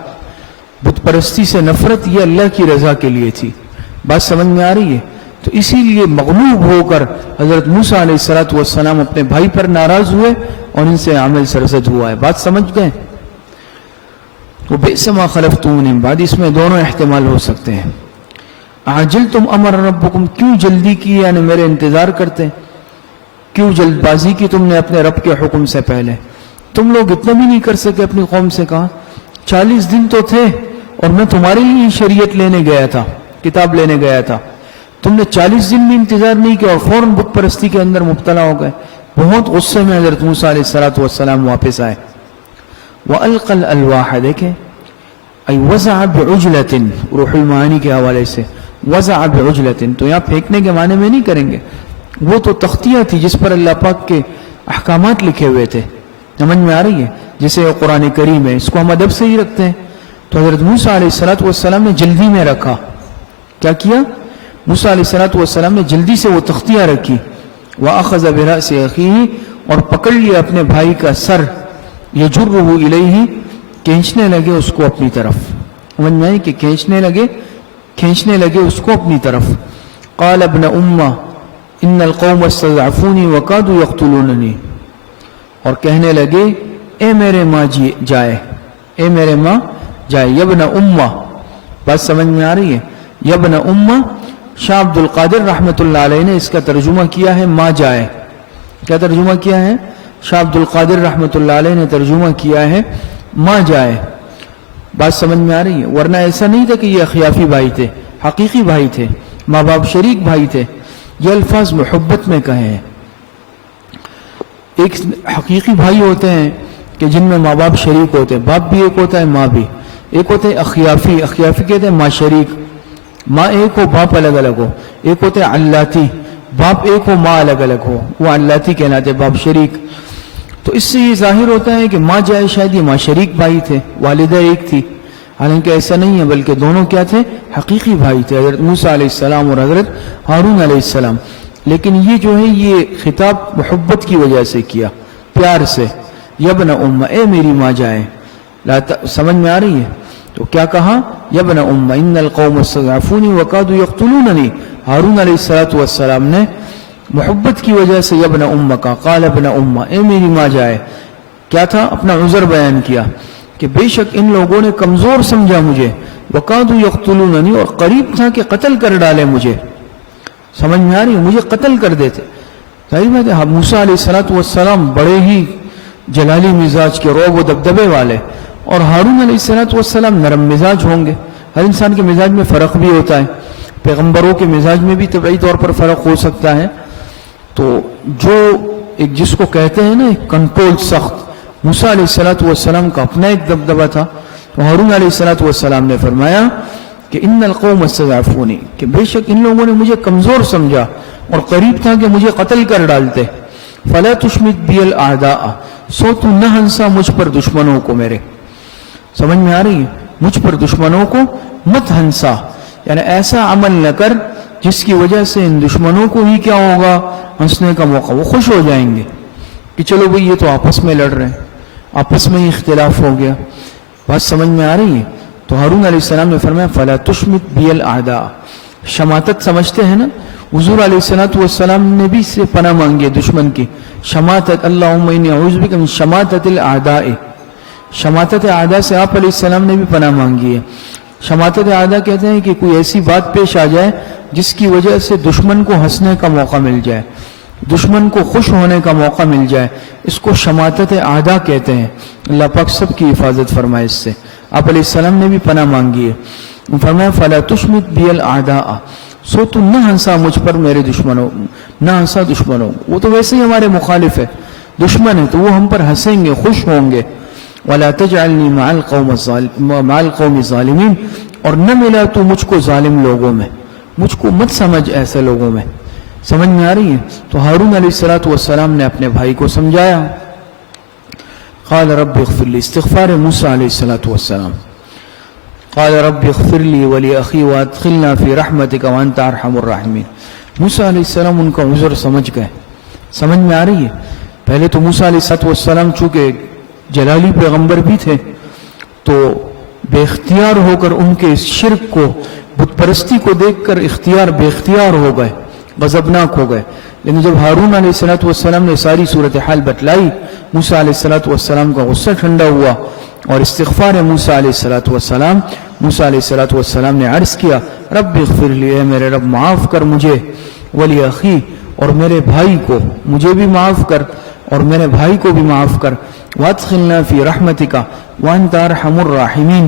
بت پرستی سے نفرت یہ اللہ کی رضا کے لیے تھی۔ بات سمجھ میں آ رہی ہے؟ تو اسی لیے مغلوب ہو کر حضرت موسیٰ علیہ السلام اپنے بھائی پر ناراض ہوئے اور ان سے عمل سرزد ہوا ہے۔ بات سمجھ گئے؟ تو بئس ما خلفتمونی من بعدی، اس میں دونوں احتمال ہو سکتے ہیں۔ عاجلتم امر ربکم، کیوں جلدی کی، یعنی میرے انتظار کرتے، کیوں جلد بازی کی تم نے اپنے رب کے حکم سے پہلے؟ تم لوگ اتنا بھی نہیں کر سکے اپنی قوم سے کہا 40 دن تو تھے اور میں تمہارے لیے شریعت لینے گیا تھا، کتاب لینے گیا تھا، تم نے 40 دن بھی انتظار نہیں کیا اور فوراً بت پرستی کے اندر مبتلا ہو گئے۔ بہت غصے میں حضرت موسیٰ علیہ السلام واپس آئے۔ وَأَلْقَى الْأَلْوَاحَ، دیکھیں ای وَزَعَ بِعُجْلَةٍ، روح المعانی کے حوالے سے وَزَعَ بِعُجْلَةٍ، تو یہاں پھینکنے کے معنی میں نہیں کریں گے، وہ تو تختیاں تھی جس پر اللہ پاک کے احکامات لکھے ہوئے تھے، سمجھ میں آ رہی ہے؟ جیسے قرآن کریم ہے، اس کو ہم ادب سے ہی رکھتے ہیں، تو حضرت موسیٰ علیہ السلام نے جلدی میں رکھا، کیا کیا؟ موسیٰ علیہ السلام نے جلدی سے وہ تختیاں رکھی، وَأَخَذَ بِرَأْسِ أَخِيهِ، اور پکڑ لیا اپنے بھائی کا سر، يَجُرُّهُ إِلَيْهِ، کھینچنے لگے اس کو اپنی طرف، سمجھ میں آئی کہ کھینچنے لگے اس کو اپنی طرف۔ قَالَ ابْنَ أُمَّ إِنَّ الْقَوْمَ اسْتَضْعَفُونِي وَكَادُوا يَقْتُلُونَنِي، اور کہنے لگے اے میرے ماں جائے، اے میرے ماں جائے، یبن امہ، بات سمجھ میں آ رہی ہے؟ یبن امہ، شاہ عبد القادر رحمۃ اللہ علیہ نے اس کا ترجمہ کیا ہے ماں جائے۔ کیا ترجمہ کیا ہے؟ شاہ عبد القادر رحمۃ اللہ علیہ نے ترجمہ کیا ہے ماں جائے۔ بات سمجھ میں آ رہی ہے؟ ورنہ ایسا نہیں تھا کہ یہ اخیافی بھائی تھے، حقیقی بھائی تھے، ماں باپ شریک بھائی تھے، یہ الفاظ محبت میں کہے ہیں۔ ایک حقیقی بھائی ہوتے ہیں کہ جن میں ماں باپ شریک ہوتے ہیں، باپ بھی ایک ہوتا ہے ماں بھی ایک ہوتے ہیں، اخیافی کہتے ہیں ماں شریک، ماں ایک ہو باپ الگ الگ ہو، ایک ہوتے ہیں علاتی، باپ ایک ہو ماں الگ الگ ہو، وہ علاتی کہلاتے، باپ شریک۔ تو اس سے یہ ظاہر ہوتا ہے کہ ماں جائے شاید یہ ماں شریک بھائی تھے، والدہ ایک تھی، حالانکہ ایسا نہیں ہے، بلکہ دونوں کیا تھے؟ حقیقی بھائی تھے، حضرت موسیٰ علیہ السلام اور حضرت ہارون علیہ السلام۔ لیکن یہ جو ہے یہ خطاب محبت کی وجہ سے کیا، پیار سے، یبن ام، اے میری ماں جائے، سمجھ میں آ رہی ہے؟ تو کیا کہا؟ یبن ام ان القوم استضعفونی وکادوا یقتلوننی، ہارون علیہ السلام نے محبت کی وجہ سے یبن ام کا، قال ابن ام، اے میری ماں جائے، کیا تھا؟ اپنا عذر بیان کیا کہ بے شک ان لوگوں نے کمزور سمجھا مجھے، وکادوا یقتلوننی، اور قریب تھا کہ قتل کر ڈالے مجھے، سمجھ میں آ رہی ہے؟ مجھے قتل کر دیتے۔ ظاہر بات ہے موسیٰ علیہ السلام بڑے ہی جلالی مزاج کے، رعب و دبدبے والے، اور ہارون علیہ السلام نرم مزاج ہوں گے۔ ہر انسان کے مزاج میں فرق بھی ہوتا ہے، پیغمبروں کے مزاج میں بھی طبعی طور پر فرق ہو سکتا ہے۔ تو جو ایک جس کو کہتے ہیں نا کنٹرول سخت، موسیٰ علیہ السلام کا اپنا ایک دبدبہ تھا، تو ہارون علیہ السلام نے فرمایا کہ ان القوم استضعفونی، کہ بے شک ان لوگوں نے مجھے کمزور سمجھا اور قریب تھا کہ مجھے قتل کر ڈالتے، فلا تشمت بی الاعداء، سو تو نہ ہنسا مجھ پر دشمنوں کو میرے، سمجھ میں آ رہی ہے؟ مجھ پر دشمنوں کو مت ہنسا، یعنی ایسا عمل نہ کر جس کی وجہ سے ان دشمنوں کو ہی کیا ہوگا؟ ہنسنے کا موقع، وہ خوش ہو جائیں گے کہ چلو بھئی یہ تو آپس میں لڑ رہے ہیں، آپس میں ہی اختلاف ہو گیا۔ بات سمجھ میں آ رہی ہے؟ تو ہارون علیہ السلام نے فرمایا فلا تشمت بی الاعداء، شماتت سمجھتے ہیں نا؟ حضور علیہ السلام نے بھی سے پناہ مانگی ہے دشمن کی، شماتت، اللہم انی اعوذ بک من شماتت الاعداء، شماتت اعداء سے آپ علیہ السلام نے بھی پناہ مانگی ہے۔ شماتت اعداء کہتے ہیں کہ کوئی ایسی بات پیش آ جائے جس کی وجہ سے دشمن کو ہنسنے کا موقع مل جائے، دشمن کو خوش ہونے کا موقع مل جائے، اس کو شماتت اعداء کہتے ہیں۔ اللہ پاک سب کی حفاظت فرمائے اس سے۔ آپ علیہ السلام نے بھی پناہ مانگی ہے، فرمایا فلا تشمت بی الاعداء، سو تو نہ ہنسا مجھ پر میرے دشمنوں، نہ ہنسا دشمنوں، وہ تو ویسے ہی ہمارے مخالف ہے، دشمن ہے، تو وہ ہم پر ہنسیں گے، خوش ہوں گے۔ ولا تجعلنی مع القوم الظالمین، اور نہ ملا تو مجھ کو ظالم لوگوں میں، مجھ کو مت سمجھ ایسے لوگوں میں، سمجھ میں آ رہی ہے؟ تو ہارون علیہ السلام نے اپنے بھائی کو سمجھایا۔ قال رب اغفر لی، استغفار موسیٰ علیہ السلام، قال رب اغفر لی ولی اخی وادخلنا فی رحمتک وانت ارحم الراحمین۔ موسیٰ علیہ السلام ان کا عذر سمجھ گئے، سمجھ میں آ رہی ہے؟ پہلے تو موسیٰ علیہ السلام چونکہ جلالی پیغمبر بھی تھے تو بے اختیار ہو کر ان کے اس شرک کو، بت پرستی کو دیکھ کر بے اختیار ہو گئے، غضبناک ہو گئے۔ لیکن جب ہارون علیہ السلام نے ساری صورتحال بتلائی، موسیٰ علیہ السلام کا غصہ ٹھنڈا ہوا، اور استغفار موسیٰ علیہ السلام نے عرض کیا رب اغفر لی، اے میرے رب معاف کر مجھے، ولی اخی، اور میرے بھائی کو، مجھے بھی معاف کر اور میرے بھائی کو بھی معاف کر، وادخلنا فی رحمتک وانت ارحم الراحمین،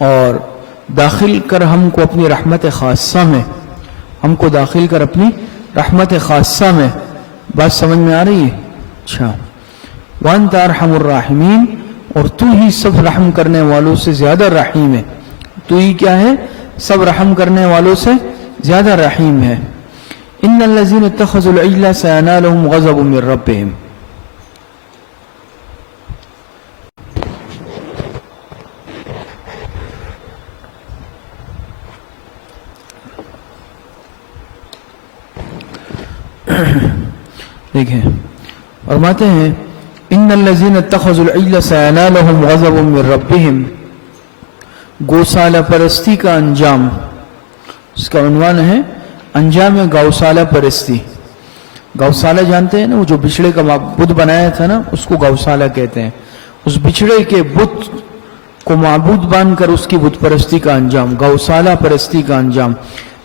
اور داخل کر ہم کو اپنی رحمت خاصہ میں، ہم کو داخل کر اپنی رحمت خاصہ میں۔ بات سمجھ میں آ رہی ہے؟ اچھا، وانت ارحم الراحمین، اور تو ہی سب رحم کرنے والوں سے زیادہ رحیم ہے، تو ہی کیا ہے؟ سب رحم کرنے والوں سے زیادہ رحیم ہے۔ ان الذین اتخذوا العجل سینالہم غضب من ربہم، دیکھیں فرماتے ہیں ان الذین اتخذوا العجل سینالہم غضب من ربہم، گوسالہ پرستی کا انجام، اس کا عنوان ہے انجام گوسالہ پرستی۔ گوسالہ جانتے ہیں نا، وہ جو بچھڑے کا بت بنایا تھا نا، اس کو گوسالہ کہتے ہیں۔ اس بچھڑے کے بت کو معبود باندھ کر اس کی بت پرستی کا انجام، گوسالہ پرستی کا انجام۔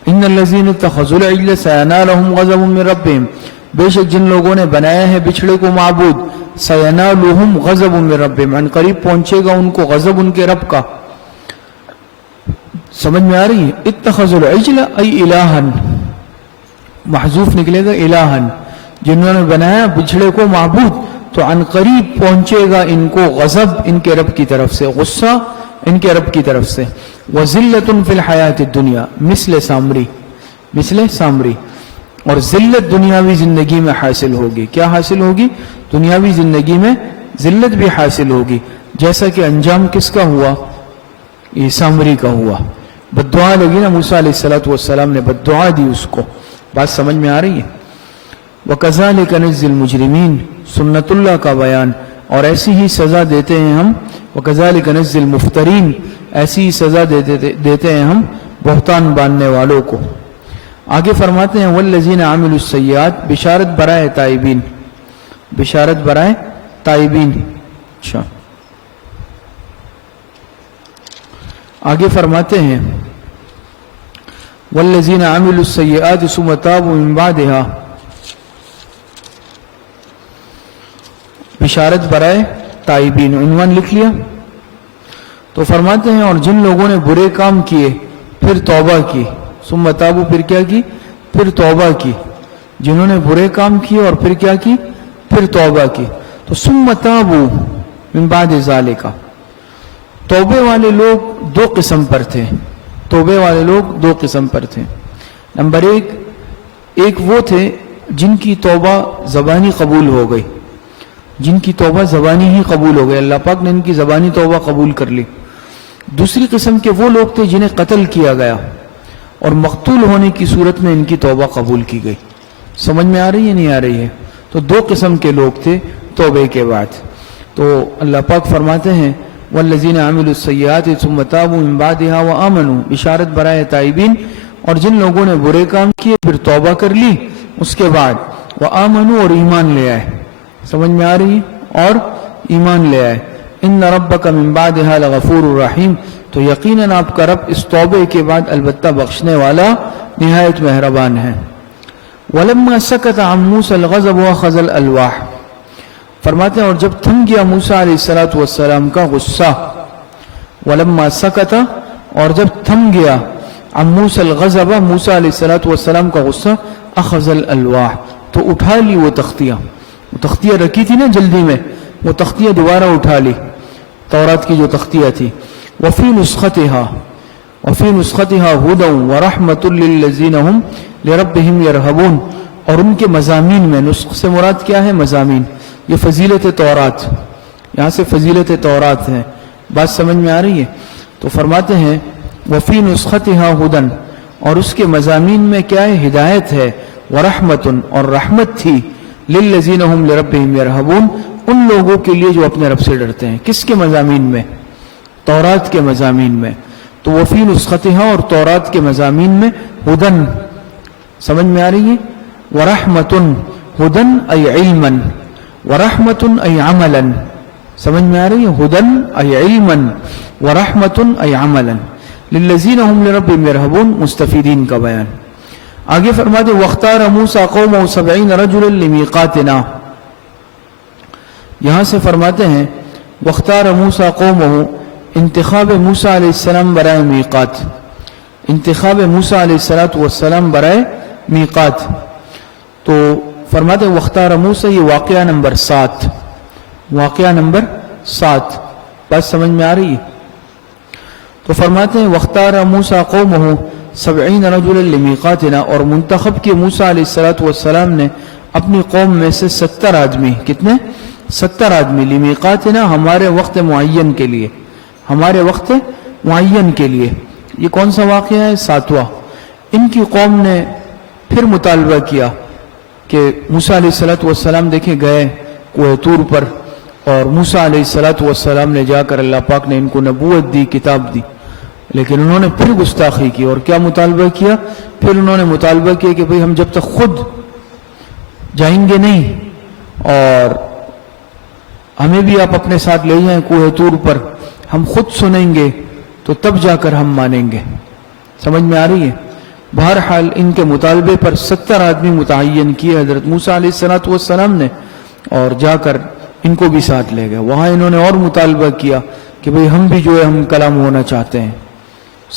ان الذین اتخذوا العجل سینالہم غضب من ربہم، بے شک جن لوگوں نے بنایا ہے بچھڑے کو معبود، سینالہم غضب من ربہم، ان قریب پہنچے گا ان کو غضب ان کے رب کا۔ سمجھ میں آ رہی ہے؟ اتخذوا العجل ای الہن، محذوف نکلے گا الہن، جنہوں نے بنایا بچھڑے کو معبود، تو عن قریب پہنچے گا ان کو غضب ان کے رب کی طرف سے، غصہ ان کے رب کی طرف سے۔ وذلۃ فی الحیات الدنیا، مثل سامری، اور ذلت دنیاوی زندگی میں حاصل ہوگی۔ کیا حاصل ہوگی؟ دنیاوی زندگی میں ذلت بھی حاصل ہوگی، جیسا کہ انجام کس کا ہوا؟ یہ سامری کا ہوا۔ بد دعا لگی نا، موسیٰ علیہ السلام نے بد دعا دی اس کو، بات سمجھ میں آ رہی ہے؟ وَكَذَلِكَ نَجْزِي الْمُجْرِمِينَ، سنت اللہ کا بیان، اور ایسی ہی سزا دیتے ہیں ہم، وَكَذَلِكَ نَجْزِي الْمُفْتَرِينَ، ایسی ہی سزا دیتے ہیں ہم بہتان باندھنے والوں کو۔ آگے فرماتے ہیں وَالَّذِينَ عَمِلُوا السَّيِّئَاتِ، بشارت برائے تائبین، بشارت برائے تائبین۔ اچھا، آگے فرماتے ہیں وَالَّذِينَ عَمِلُوا السَّيِّئَاتِ ثُمَّ تَابُوا مِن بَعْدِهَا، بشارت برائے تائبین، عنوان لکھ لیا؟ تو فرماتے ہیں اور جن لوگوں نے برے کام کیے پھر توبہ کی، ثم تابوا، پھر کیا کی؟ پھر توبہ کی، جنہوں نے برے کام کیے اور پھر کیا کی؟ پھر توبہ کی۔ تو ثم تابوا من بعد ذالک، توبے والے لوگ دو قسم پر تھے، توبے والے لوگ دو قسم پر تھے۔ نمبر ایک وہ تھے جن کی توبہ زبانی قبول ہو گئی، جن کی توبہ زبانی ہی قبول ہو گئی، اللہ پاک نے ان کی زبانی توبہ قبول کر لی۔ دوسری قسم کے وہ لوگ تھے جنہیں قتل کیا گیا اور مقتول ہونے کی صورت میں ان کی توبہ قبول کی گئی۔ سمجھ میں آ رہی ہے نہیں آ رہی ہے؟ تو دو قسم کے لوگ تھے توبے کے بعد۔ تو اللہ پاک فرماتے ہیں والذین عملوا السیئات ثم تابوا من بعدها وآمنوا، بشارت برائے تائبین، اور جن لوگوں نے برے کام کیے پھر توبہ کر لی اس کے بعد، وآمنوا، اور ایمان لے آئے۔ سمجھ میں آ رہی ہے؟ اور ایمان لے آئے۔ ان ربک من بعدها لغفور الرحیم، تو یقیناً آپ کا رب اس توبے کے بعد البتہ بخشنے والا نہایت مہربان ہے۔ ولما سکت عن موسیٰ الغضب واخذ الالواح، فرماتے ہیں اور جب تھم گیا موسیٰ علیہ السلام کا غصہ، ولما سکت، اور جب تھم گیا، عن موسیٰ الغضب، موسیٰ علیہ السلام کا غصہ، اخذ الالواح، تو اٹھا لی وہ تختیاں، وہ تختیاں رکھی تھی نا جلدی میں، وہ تختیاں دوبارہ اٹھا لی، تورات کی جو تختیاں تھی۔ وفی نسختها ہدی ورحمۃ للذین هم لربهم یرہبون، اور ان کے مضامین میں، نسخ سے مراد کیا ہے؟ مضامین، یہ فضیلت تورات، یہاں سے فضیلت تورات ہے۔ بات سمجھ میں آ رہی ہے؟ تو فرماتے ہیں وفی نسختها ہدی، اور اس کے مضامین میں کیا ہے؟ ہدایت ہے، ورحمۃ، اور رحمت تھی، للذین هم لربهم یرہبون، ان لوگوں کے لیے جو اپنے رب سے ڈرتے ہیں۔ کس کے مضامین میں؟ تورات کے مضامین میں۔ تو وفی نسختها، اور تورات کے مضامین میں، ہدن، سمجھ میں آ رہی ہے؟ ورحمۃ، ہدن ای علما، ورحمۃ ای عملا، سمجھ میں آ رہی ہے؟ ہدن ای علما، ورحمۃ ای عملا، للذین هم لربهم یرہبون، مستفیدین کا بیان۔ آگے فرماتے واختار موسیٰ قومہ 70 رجلا لمیقاتنا، یہاں سے فرماتے ہیں واختار موسیٰ قومہ، انتخاب موسیٰ علیہ السلام برائے میقات، انتخاب موسیٰ علیہ السلام برائے میقات۔ تو فرماتے واختار موسیٰ، یہ واقعہ نمبر 7، واقعہ نمبر 7، بات سمجھ میں آ رہی ہے؟ تو فرماتے ہیں واختار موسیٰ قومہ 70 رجلا لمیقاتنا، اور منتخب کیے موسیٰ علیہ السلام نے اپنی قوم میں سے 70 آدمی، کتنے؟ 70 آدمی، لمیقاتنا، ہمارے وقت معین کے لیے، ہمارے وقت معین کے لیے۔ یہ کون سا واقعہ ہے؟ 7واں۔ ان کی قوم نے پھر مطالبہ کیا کہ موسیٰ علیہ السلام دیکھیں گئے کوہ طور پر، اور موسیٰ علیہ السلام نے جا کر اللہ پاک نے ان کو نبوت دی، کتاب دی، لیکن انہوں نے پھر گستاخی کی، اور کیا مطالبہ کیا؟ پھر انہوں نے مطالبہ کیا کہ بھئی ہم جب تک خود جائیں گے نہیں اور ہمیں بھی آپ اپنے ساتھ لے جائیں کوہ طور پر، ہم خود سنیں گے تو تب جا کر ہم مانیں گے۔ سمجھ میں آ رہی ہے؟ بہرحال ان کے مطالبے پر 70 آدمی متعین کیے حضرت موسیٰ علیہ السلام نے، اور جا کر ان کو بھی ساتھ لے گئے۔ وہاں انہوں نے اور مطالبہ کیا کہ بھئی ہم بھی جو ہے ہم کلام ہونا چاہتے ہیں۔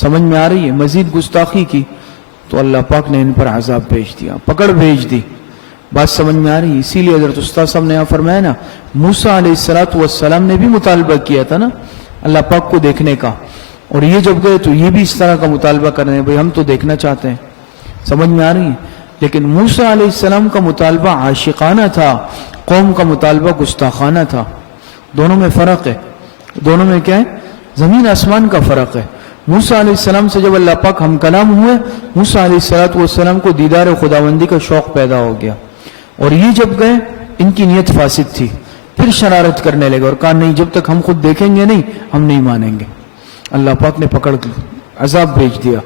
سمجھ میں آ رہی ہے؟ مزید گستاخی کی تو اللہ پاک نے ان پر عذاب بھیج دیا، پکڑ بھیج دی۔ بات سمجھ میں آ رہی ہے؟ اسی لیے حضرت استاد صاحب نے یہاں فرمایا نا، موسیٰ علیہ السلام نے بھی مطالبہ کیا تھا نا اللہ پاک کو دیکھنے کا، اور یہ جب گئے تو یہ بھی اس طرح کا مطالبہ کر رہے ہیں، بھئی ہم تو دیکھنا چاہتے ہیں۔ سمجھ میں آ رہی ہے؟ لیکن موسیٰ علیہ السلام کا مطالبہ عاشقانہ تھا، قوم کا مطالبہ گستاخانہ تھا۔ دونوں میں فرق ہے، دونوں میں کیا ہے؟ زمین آسمان کا فرق ہے۔ موسیٰ علیہ السلام سے جب اللہ پاک ہم کلام ہوئے، موسیٰ علیہ السلام کو دیدار خداوندی کا شوق پیدا ہو گیا، اور یہ جب گئے ان کی نیت فاسد تھی، پھر شرارت کرنے لگے اور کہا نہیں جب تک ہم خود دیکھیں گے نہیں ہم نہیں مانیں گے۔ اللہ پاک نے پکڑ عذاب بھیج دیا،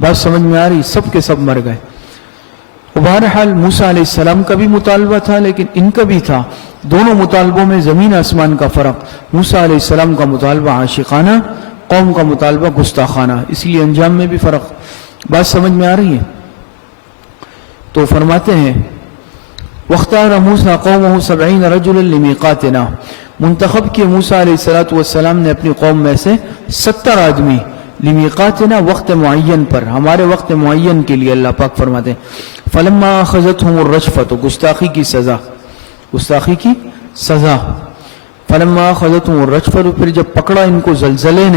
بات سمجھ میں آ رہی؟ سب کے سب مر گئے۔ بہرحال موسیٰ علیہ السلام کا بھی مطالبہ تھا لیکن ان کا بھی تھا، دونوں مطالبوں میں زمین آسمان کا فرق۔ موسیٰ علیہ السلام کا مطالبہ عاشقانہ، قوم کا مطالبہ گستاخانہ، اس لیے انجام میں بھی فرق۔ بات سمجھ میں آ رہی ہے؟ تو فرماتے ہیں وَاخْتَارَ مُوسَىٰ قَوْمَهُ 70 رَجُلًا لِمِيقَاتِنَا، منتخب کیے موسیٰ علیہ السلام نے اپنی قوم میں سے 70 آدمی، لِمِيقَاتِنَا وقت معین پر، ہمارے وقت معین کے لیے۔ اللہ پاک فرماتے ہیں فَلَمَّا أَخَذَتْهُمُ الرَّجْفَةُ، گستاخی کی سزا، گستاخی کی سزا۔ فَلَمَّا أَخَذَتْهُمُ الرَّجْفَةُ، پھر جب پکڑا ان کو زلزلے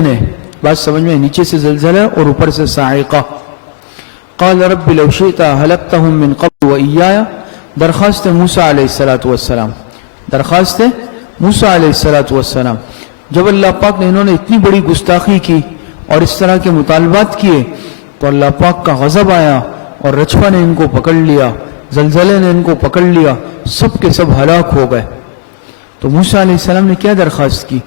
نے، بات سمجھ میں، نیچے سے زلزلہ اور اوپر سے صاعقہ۔ قال رب لو شئت اهلكتهم من قبل وإياي، درخواست موسیٰ علیہ السلام، درخواست موسیٰ علیہ السلام۔ جب اللہ پاک نے انہوں نے اتنی بڑی گستاخی کی اور اس طرح کے مطالبات کیے تو اللہ پاک کا غضب آیا اور رجفہ نے ان کو پکڑ لیا، زلزلے نے ان کو پکڑ لیا، سب کے سب ہلاک ہو گئے۔ تو موسیٰ علیہ السلام نے کیا درخواست کی؟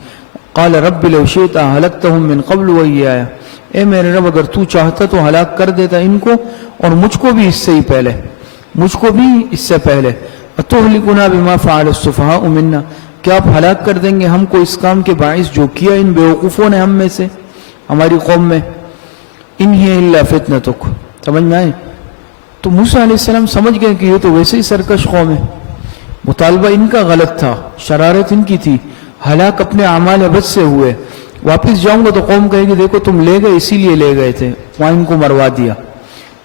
قال رب لو شئت اهلكتهم من قبل وإياي، اے میرے رب اگر تو چاہتا تو ہلاک کر دیتا ان کو اور مجھ کو بھی اس سے ہی پہلے، مجھ کو بھی اس سے پہلے۔ اتهلكنا بما فعل السفهاء منا، کیا آپ ہلاک کر دیں گے ہم کو اس کام کے باعث جو کیا ان بیوقوفوں نے ہم میں سے، ہماری قوم میں۔ ان ہی الا فتنتک، سمجھ میں آئے؟ تو موسیٰ علیہ السلام سمجھ گئے کہ یہ تو ویسے ہی سرکش قوم ہے، مطالبہ ان کا غلط تھا، شرارت ان کی تھی، ہلاک اپنے اعمال بد سے ہوئے۔ واپس جاؤں گا تو قوم کہے گی دیکھو تم لے گئے اسی لیے لے گئے تھے، وہاں ان کو مروا دیا۔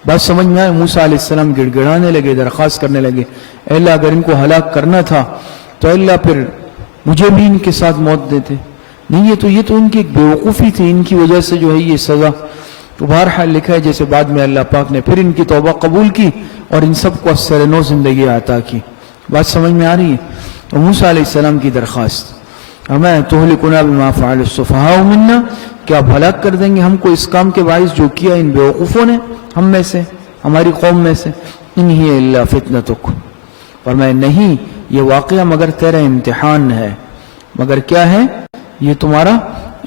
بات سمجھ میں آئے؟ موسیٰ علیہ السلام گڑ گڑانے لگے، درخواست کرنے لگے اے اللہ اگر ان کو ہلاک کرنا تھا تو اے اللہ پھر مجھے بھی ان کے ساتھ موت دیتے۔ نہیں یہ تو ان کی ایک بیوقوفی تھی، ان کی وجہ سے جو ہے یہ سزا۔ تو بہرحال لکھا ہے جیسے بعد میں اللہ پاک نے پھر ان کی توبہ قبول کی اور ان سب کو اثر نو زندگی عطا کی۔ بات سمجھ میں آ رہی ہے؟ تو موسیٰ علیہ السلام کی درخواست ہمیں تہلکنا بما فعل السفہاء منا، کیا آپ ہلاک کر دیں گے ہم کو اس کام کے باعث جو کیا ان بیوقوفوں نے ہم میں سے، ہماری قوم میں سے۔ ان ہی الا فتنتک، فرمایا نہیں یہ واقعہ مگر تیرا امتحان ہے، مگر کیا ہے؟ یہ تمہارا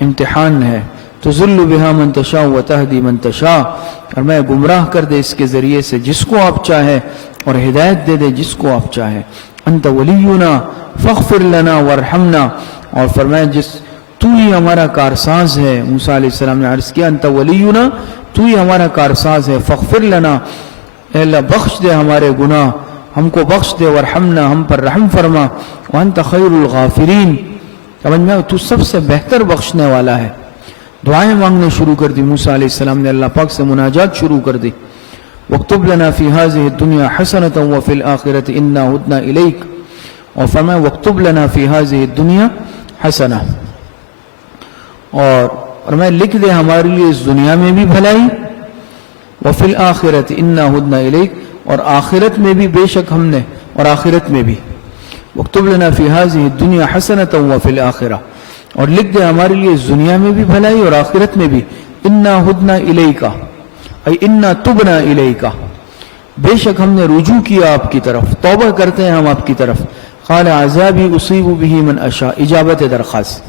امتحان ہے۔ تضل بہا من تشاء وتہدی من تشاء، اور میں گمراہ کر دے اس کے ذریعے سے جس کو آپ چاہے اور ہدایت دے دے جس کو آپ چاہے۔ انت ولینا فاغفر لنا وارحمنا، اور فرمایا تو ہی ہمارا کارساز ہے۔ موسیٰ علیہ السلام نے عرض کیا انت ولینا، تو ہی ہمارا کارساز ہے، فاغفر لنا، اے اللہ بخش دے ہمارے گناہ، ہم کو بخش دے، وارحمنا، ہم پر رحم فرما، وانت خیر الغافرین، سمجھ میں تو سب سے بہتر بخشنے والا ہے۔ دعائیں مانگنے شروع کر دی موسیٰ علیہ السلام نے، اللہ پاک سے مناجات شروع کر دی۔ وَاكْتُبْ لَنَا فِي هَذِهِ الدُّنْيَا حَسَنَةً وَفِي الْآخِرَةِ إِنَّا هُدْنَا إِلَيْكَ، اور فرمایا وَاكْتُبْ لَنَا فِي هَذِهِ الدُّنْيَا حَسَنَةً، اور میں لکھ دے ہمارے لیے اس دنیا میں بھی بھلائی، وَفِي الْآخِرَةِ إِنَّا هُدْنَا إِلَيْكَ، اور آخرت میں بھی بے شک ہم نے، اور آخرت میں بھی وَاكْتُبْ لَنَا فِي هَذِهِ الدُّنْيا حَسَنَةً وَفِي الْآخِرَةِ، اور لکھ دے ہمارے لیے اس دنیا میں بھی بھلائی اور آخرت میں بھی۔ انا ہدنا الیکا، ای انا تبنا الیکا، بے شک ہم نے رجوع کیا آپ کی طرف، توبہ کرتے ہیں ہم آپ کی طرف۔ قال عذابی اصیب به من اشاء، اجابت درخواست۔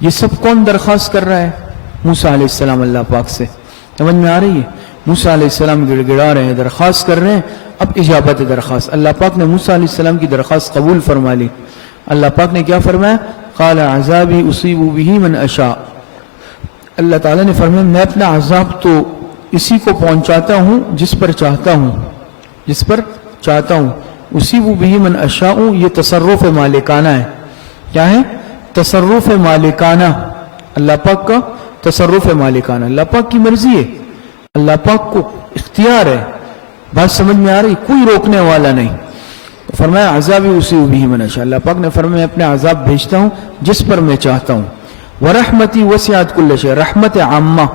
یہ سب کون درخواست کر رہا ہے؟ موسیٰ علیہ السلام اللہ پاک سے، سمجھ میں آ رہی ہے؟ موسیٰ علیہ السلام گڑ گڑا رہے ہیں، درخواست کر رہے ہیں، اب اجابت درخواست۔ اللہ پاک نے موسیٰ علیہ السلام کی درخواست قبول فرما لی۔ اللہ پاک نے کیا فرمایا؟ قال عذابی اصیب به من اشاء، اللہ تعالیٰ نے فرمایا میں اپنا عذاب تو اسی کو پہنچاتا ہوں جس پر چاہتا ہوں، جس پر چاہتا ہوں۔ اصیب به من اشاء، یہ تصرف مالکانہ ہے۔ کیا ہے؟ تصرف مالکانہ، اللہ پاک کا تصرف مالکانہ، اللہ پاک کی مرضی ہے، اللہ پاک کو اختیار ہے۔ بات سمجھ میں آ رہی؟ کوئی روکنے والا نہیں۔ فرمایا عذابی اصیب به من اشاء، اللہ پاک نے فرمایا میں اپنے عذاب بھیجتا ہوں جس پر میں چاہتا ہوں۔ ورحمتی وسعت کل شیء، رحمت عامہ،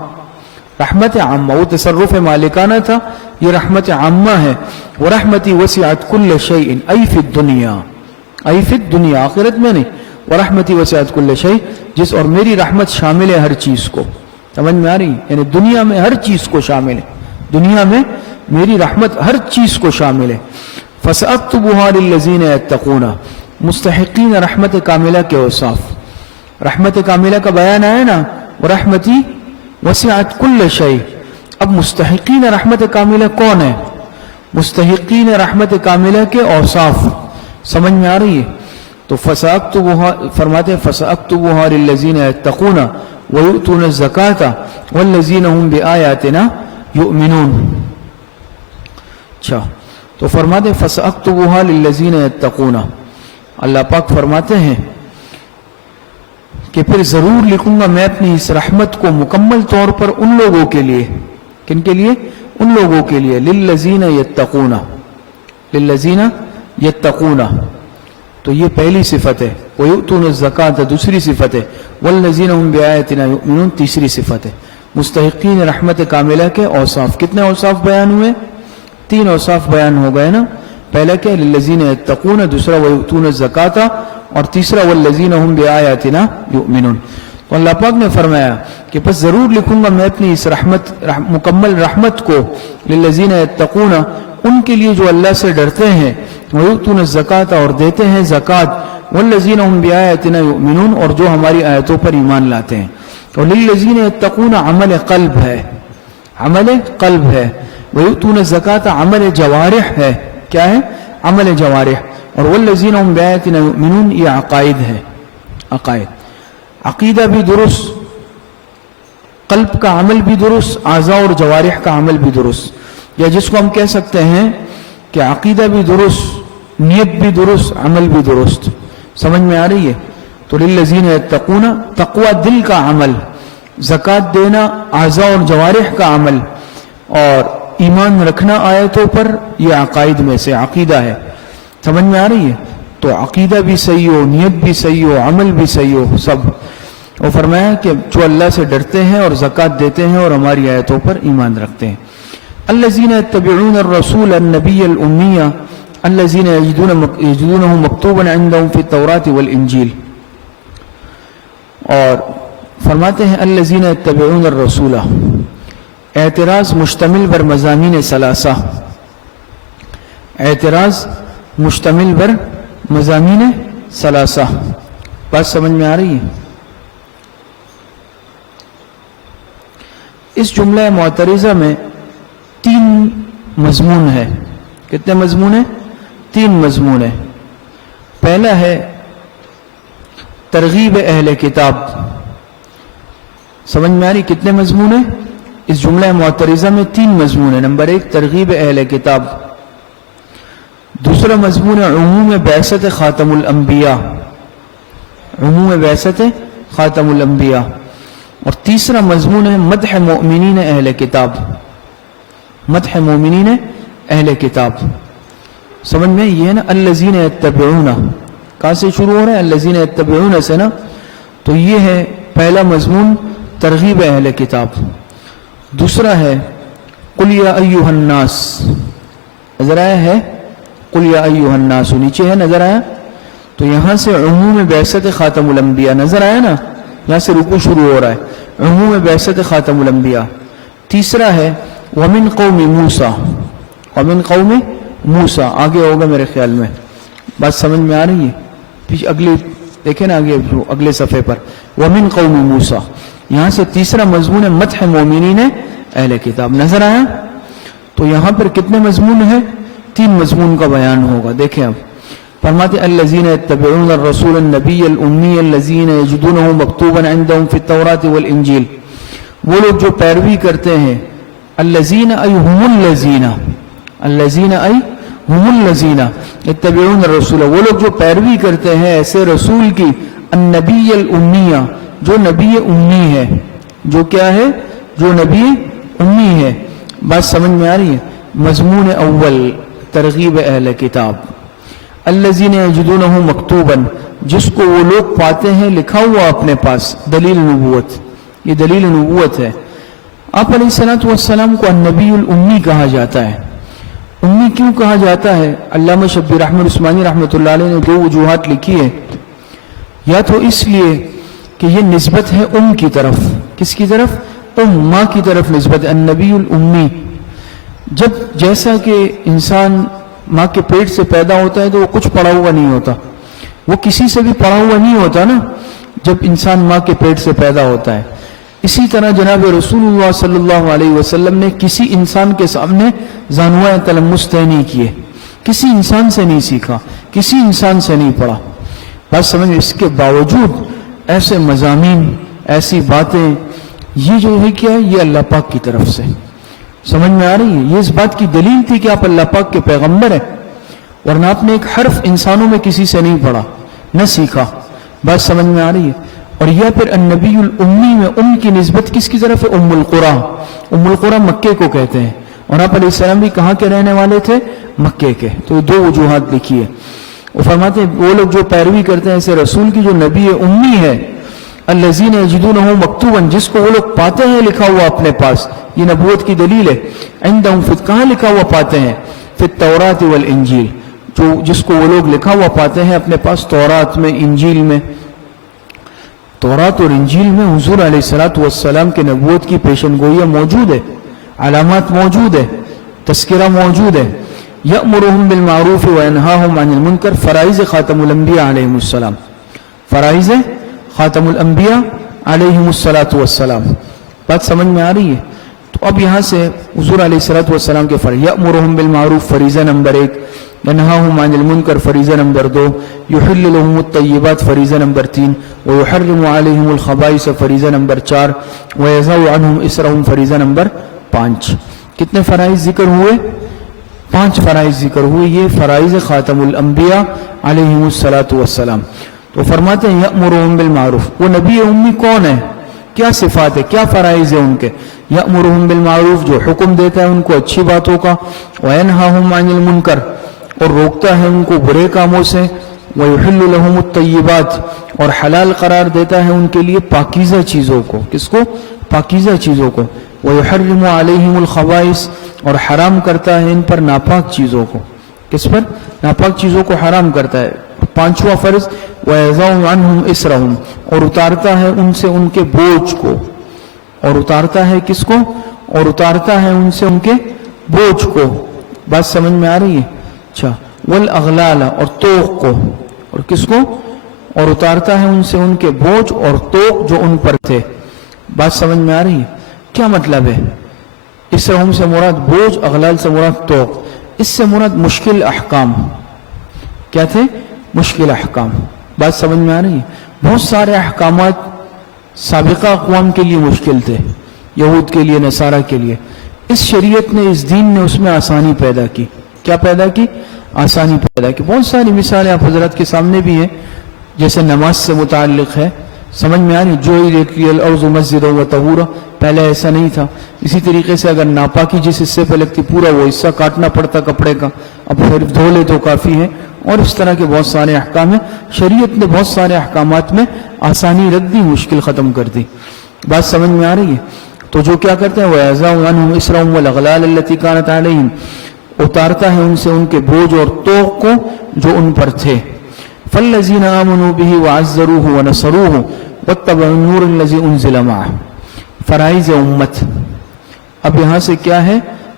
رحمت عامہ، وہ تصرف مالکانہ تھا، یہ رحمت عامہ ہے۔ ورحمتی وسعت کل شیء ای فی الدنیا، ای فی الدنیا، آخرت میں نہیں، ورحمتی وسعت کل شیء، جس اور میری رحمت شامل ہے ہر چیز کو. سمجھ میں آ رہی؟ یعنی دنیا میں ہر چیز کو شامل ہے، دنیا میں میری رحمت ہر چیز کو شامل ہے. فَسَأَكْتُبُهَا لِلَّذِينَ يَتَّقُونَ، مستحقین رحمت کاملہ کے اوصاف. رحمت کاملہ کا بیان آیا نا، ورحمتی وسعت کل شیء. اب مستحقین رحمت کاملہ کون ہے؟ مستحقین رحمت کاملہ کے اوصاف سمجھ میں آ رہی ہے؟ تو فرماتے ہیں فَسَأَكْتُبُهَا لِلَّذِينَ يَتَّقُونَ وَيُؤْتُونَ الزَّكَاةَ وَالَّذِينَ هُمْ بِآيَاتِنَا يُؤْمِنُونَ. اچھا، تو فرماتے ہیں فَسَأَكْتُبُهَا لِلَّذِينَ يَتَّقُونَ. اللہ پاک فرماتے ہیں کہ پھر ضرور لکھوں گا میں اپنی اس رحمت کو مکمل طور پر ان لوگوں کے لیے. کن کے لیے؟ ان لوگوں کے لیے. لِلَّذِينَ يَتَّقُونَ، لِلَّذِينَ يَتَّقُونَ تو یہ پہلی صفت ہے. وَيُؤْتُونَ الزَّكَاةَ دوسری صفت ہے. وَالَّذِينَ هُمْ بِآيَاتِنَا يُؤْمِنُونَ تیسری صفت ہے. مستحقین رحمت کاملہ کے اوصاف. کتنے اوصاف بیان ہوئے؟ 3 اوصاف بیان ہو گئے نا. پہلا کیا؟ لِلَّذِينَ يَتَّقُونَ، دوسرا وَيُؤْتُونَ الزَّكَاةَ، اور تیسرا وَالَّذِينَ هُمْ بِآيَاتِنَا يُؤْمِنُونَ. تو اللہ پاک نے فرمایا کہ بس ضرور لکھوں گا میں اپنی اس مکمل رحمت کو لِلَّذِينَ يَتَّقُونَ ان کے لیے جو اللہ سے ڈرتے ہیں. وَيُؤْتُونَ الزَّكَاةَ اور دیتے ہیں زکوٰۃ. وَالَّذِينَ هُمْ بِآيَاتِنَا يُؤْمِنُونَ اور جو ہماری آیتوں پر ایمان لاتے ہیں. اور لِلَّذِينَ يَتَّقُونَ عمل قلب ہے، عمل قلب ہے. وَيُؤْتُونَ الزَّكَاةَ عمل جوارح ہے. کیا ہے؟ عمل جوارح. اور وَالَّذِينَ هُمْ بِآيَاتِنَا يُؤْمِنُونَ یہ عقائد ہے. عقائد، عقیدہ بھی درست، قلب کا عمل بھی درست، اعضاء اور جوارح کا عمل بھی درست. یا جس کو ہم کہہ سکتے ہیں کہ عقیدہ بھی درست، نیت بھی درست، عمل بھی درست. سمجھ میں آ رہی ہے؟ تو للذین یتقون تقوی دل کا عمل، زکوٰۃ دینا اعضاء اور جوارح کا عمل، اور ایمان رکھنا آیتوں پر، یہ عقائد میں سے عقیدہ ہے. سمجھ میں آ رہی ہے؟ تو عقیدہ بھی صحیح ہو، نیت بھی صحیح ہو، عمل بھی صحیح ہو، سب. اور فرمایا کہ جو اللہ سے ڈرتے ہیں اور زکوٰۃ دیتے ہیں اور ہماری آیتوں پر ایمان رکھتے ہیں. الذین یتبعون الرسول النبی الامی الذین یجدونہ مکتوبا عندہم فی التوراۃ والانجیل. اور فرماتے ہیں الذین یتبعون الرسول، اعتراض مشتمل بر مضامین ثلاثہ، اعتراض مشتمل بر مضامین ثلاثہ. بات سمجھ میں آ رہی ہے؟ اس جملہ معترضہ میں 3 مضمون ہے. کتنے مضمون ہیں؟ 3 مضمون ہے. پہلا ہے ترغیب اہل کتاب. سمجھ میں آ رہی؟ کتنے مضمون ہیں اس جملہ معترضہ میں؟ 3 مضمون ہے. نمبر 1 ترغیب اہل کتاب. دوسرا مضمون ہے عموم بعثت خاتم الانبیاء، عموم بعثت خاتم الانبیاء. اور تیسرا مضمون ہے مدح مؤمنین اہل کتاب، مدح مؤمنین اہل کتاب. سمجھ میں یہ ہے نا الذین یتبعون، کہاں سے شروع ہو رہا ہے؟ الذین یتبعون سے نا. تو یہ ہے پہلا مضمون ترغیب اہل کتاب. دوسرا ہے قل یا ایھا الناس، نظر آیا ہے؟ قل یا ایھا الناس نیچے ہے، نظر آیا؟ تو یہاں سے عموم بعثت خاتم الانبیاء نظر آیا نا، یہاں سے رکوع شروع ہو رہا ہے، عموم بعثت خاتم الانبیاء. تیسرا ہے ومن قوم موسیٰ، ومن قوم موسیٰ آگے ہوگا میرے خیال میں. بات سمجھ میں آ رہی ہے؟ پیچھے اگلی دیکھیں نا، آگے اگلے صفحے پر ومن قوم موسیٰ. یہاں سے تیسرا مضمون ہے مدح مومنین اہل کتاب. نظر آیا؟ تو یہاں پر کتنے مضمون ہیں؟ 3 مضمون کا بیان ہوگا. دیکھیں اب فرماتے الذین یتبعون الرسول النبی الامی الذین یجدونہ مکتوبا عندہم فی التوراۃ والانجیل. وہ لوگ جو پیروی کرتے ہیں، الذین ای ہم الذین، الذین ای ہم الذین یتبعون الرسول، وہ لوگ جو پیروی کرتے ہیں ایسے رسول کی، النبی الامی جو نبی امی ہے. جو کیا ہے؟ جو نبی امی ہے. بات سمجھ میں آ رہی ہے؟ مضمون اول ترغیب اہل کتاب. الذین یجدونہ مکتوبا، جس کو وہ لوگ پاتے ہیں لکھا ہوا اپنے پاس. دلیل نبوت، یہ دلیل نبوت ہے. آپ علیہ الصلوۃ والسلام کو النبی الامی کہا جاتا ہے. امی کیوں کہا جاتا ہے؟ علامہ شبیر احمد عثمانی رحمۃ اللہ علیہ نے 2 وجوہات لکھی ہے. یا تو اس لیے کہ یہ نسبت ہے کی طرف. کس کی طرف؟ ماں کی طرف نسبت ہے. النبی الامی. جب جیسا کہ انسان ماں کے پیٹ سے پیدا ہوتا ہے تو وہ کچھ پڑھا ہوا نہیں ہوتا, وہ کسی سے بھی پڑھا ہوا نہیں ہوتا نا جب انسان ماں کے پیٹ سے پیدا ہوتا ہے. اسی طرح جناب رسول اللہ صلی اللہ علیہ وسلم نے کسی انسان کے سامنے زانوہ تلمس طے نہیں کیے, کسی انسان سے نہیں سیکھا, کسی انسان سے نہیں پڑھا. بات سمجھ. اس کے باوجود ایسے مضامین, ایسی باتیں, یہ جو ہے کیا ہے, یہ اللہ پاک کی طرف سے. سمجھ میں آ رہی ہے؟ یہ اس بات کی دلیل تھی کہ آپ اللہ پاک کے پیغمبر ہیں, ورنہ آپ نے ایک حرف انسانوں میں کسی سے نہیں پڑھا, نہ سیکھا. بات سمجھ میں آ رہی ہے؟ اور یہ پھر النبی الامی میں کی نسبت کس کی طرف ہے؟ ام القریٰ. ام القریٰ مکے کو کہتے ہیں, اور آپ علیہ السلام بھی کہاں کے رہنے والے تھے؟ مکے کے. تو دو وجوہات لکھی ہے. وہ فرماتے ہیں وہ لوگ جو پیروی کرتے ہیں ایسے رسول کی جو نبی امی ہے, الذین یجدونہ مکتوبا, جس کو وہ لوگ پاتے ہیں لکھا ہوا اپنے پاس, یہ نبوت کی دلیل ہے. عندہم کہاں لکھا ہوا پاتے ہیں؟ فی التوراۃ والانجیل, جس کو وہ لوگ لکھا ہوا پاتے ہیں اپنے پاس تورات میں, انجیل میں. تورات اور انجیل میں حضور علیہ السلام کے نبوت کی پیشن گوئیاں موجود ہے, علامات موجود ہے, تذکرہ موجود ہے. یأمرہم بالمعروف وینہاہم عن المنکر, فرائض خاتم الانبیاء علیہ السلام, فرائض خاتم الانبیاء علیہ السلام. بات سمجھ میں آ رہی ہے؟ تو اب یہاں سے حضور علیہ السلام کے فرائض, یأمرہم بالمعروف فریضہ نمبر 1, ینہاہم عن المنکر فریضہ نمبر 2, یحل لہم الطیبات فریضہ نمبر 3, ویحرم علیہم الخبائث فریضہ نمبر 4, ویضع عنہم اسرہم فریضہ نمبر 5. کتنے فرائض ذکر ہوئے؟ 5 فرائض ذکر ہوئے. یہ فرائض خاتم الانبیاء علیہ السلام. تو فرماتے ہیں یأمرہم بالمعروف. وہ نبی امی کون ہے؟ کیا صفات ہے, کیا فرائض ہے ان کے؟ یأمرہم بالمعروف, جو حکم دیتا ہے ان کو اچھی باتوں کا, وینہاہم عن المنکر, اور روکتا ہے ان کو برے کاموں سے, ویحل لہم الطیبات, اور حلال قرار دیتا ہے ان کے لیے پاکیزہ چیزوں کو. کس کو؟ پاکیزہ چیزوں کو. ویحرم علیہم الخبائث, اور حرام کرتا ہے ان پر ناپاک چیزوں کو. کس پر؟ ناپاک چیزوں کو حرام کرتا ہے. 5واں فرض وَيَضَعُ عَنْهُمْ إِسْرَهُمْ, اور اتارتا ہے ان سے ان کے بوجھ کو. اور اتارتا ہے کس کو؟ اور اتارتا ہے ان سے ان کے بوجھ کو. بات سمجھ میں آ رہی ہے؟ اچھا. وَالْأَغْلَالَ, اور توق کو. اور کس کو؟ اور اتارتا ہے ان سے ان کے بوجھ اور توق جو ان پر تھے. بات سمجھ میں آ رہی ہے؟ کیا مطلب ہے؟ اسرہم سے مراد بوجھ, اغلال سے مراد توق. اس سے مراد مشکل احکام. کیا تھے؟ مشکل احکام. بات سمجھ میں آ رہی ہے؟ بہت سارے احکامات سابقہ اقوام کے لیے مشکل تھے, یہود کے لیے, نصارہ کے لیے. اس شریعت نے, اس دین نے اس میں آسانی پیدا کی. کیا پیدا کی؟ آسانی پیدا کی. بہت ساری مثالیں آپ حضرات کے سامنے بھی ہیں, جیسے نماز سے متعلق ہے. سمجھ میں آ رہی؟ جعلت لی الارض مسجدا وطہورا, پہلے ایسا نہیں تھا. اسی طریقے سے اگر ناپاکی جس حصے پہ لگتی پورا وہ حصہ کاٹنا پڑتا کپڑے کا, اب پھر دھو لے تو کافی ہے. اور اس طرح کے بہت سارے احکام ہیں. شریعت نے بہت سارے احکامات میں آسانی رکھ دی, مشکل ختم کر دی. بات سمجھ میں آ رہی ہے؟ تو جو کیا کرتے ہیں, وَيَضَعُ عَنْهُمْ إِسْرَهُمْ وَالْأَغْلَالَ الَّتِي كَانَتْ عَلَيْهِمْ, اتارتا ہے ان سے ان کے بوجھ اور توق کو جو ان پر تھے. فَالَّذِينَ آمَنُوا بِهِ وَعَزَّرُوهُ وَنَصَرُوهُ وَاتَّبَعُوا النُّورَ الَّذِي أُنزِلَ مَعَهُ. فرائض امت. اب یہاں سے کیا ہے؟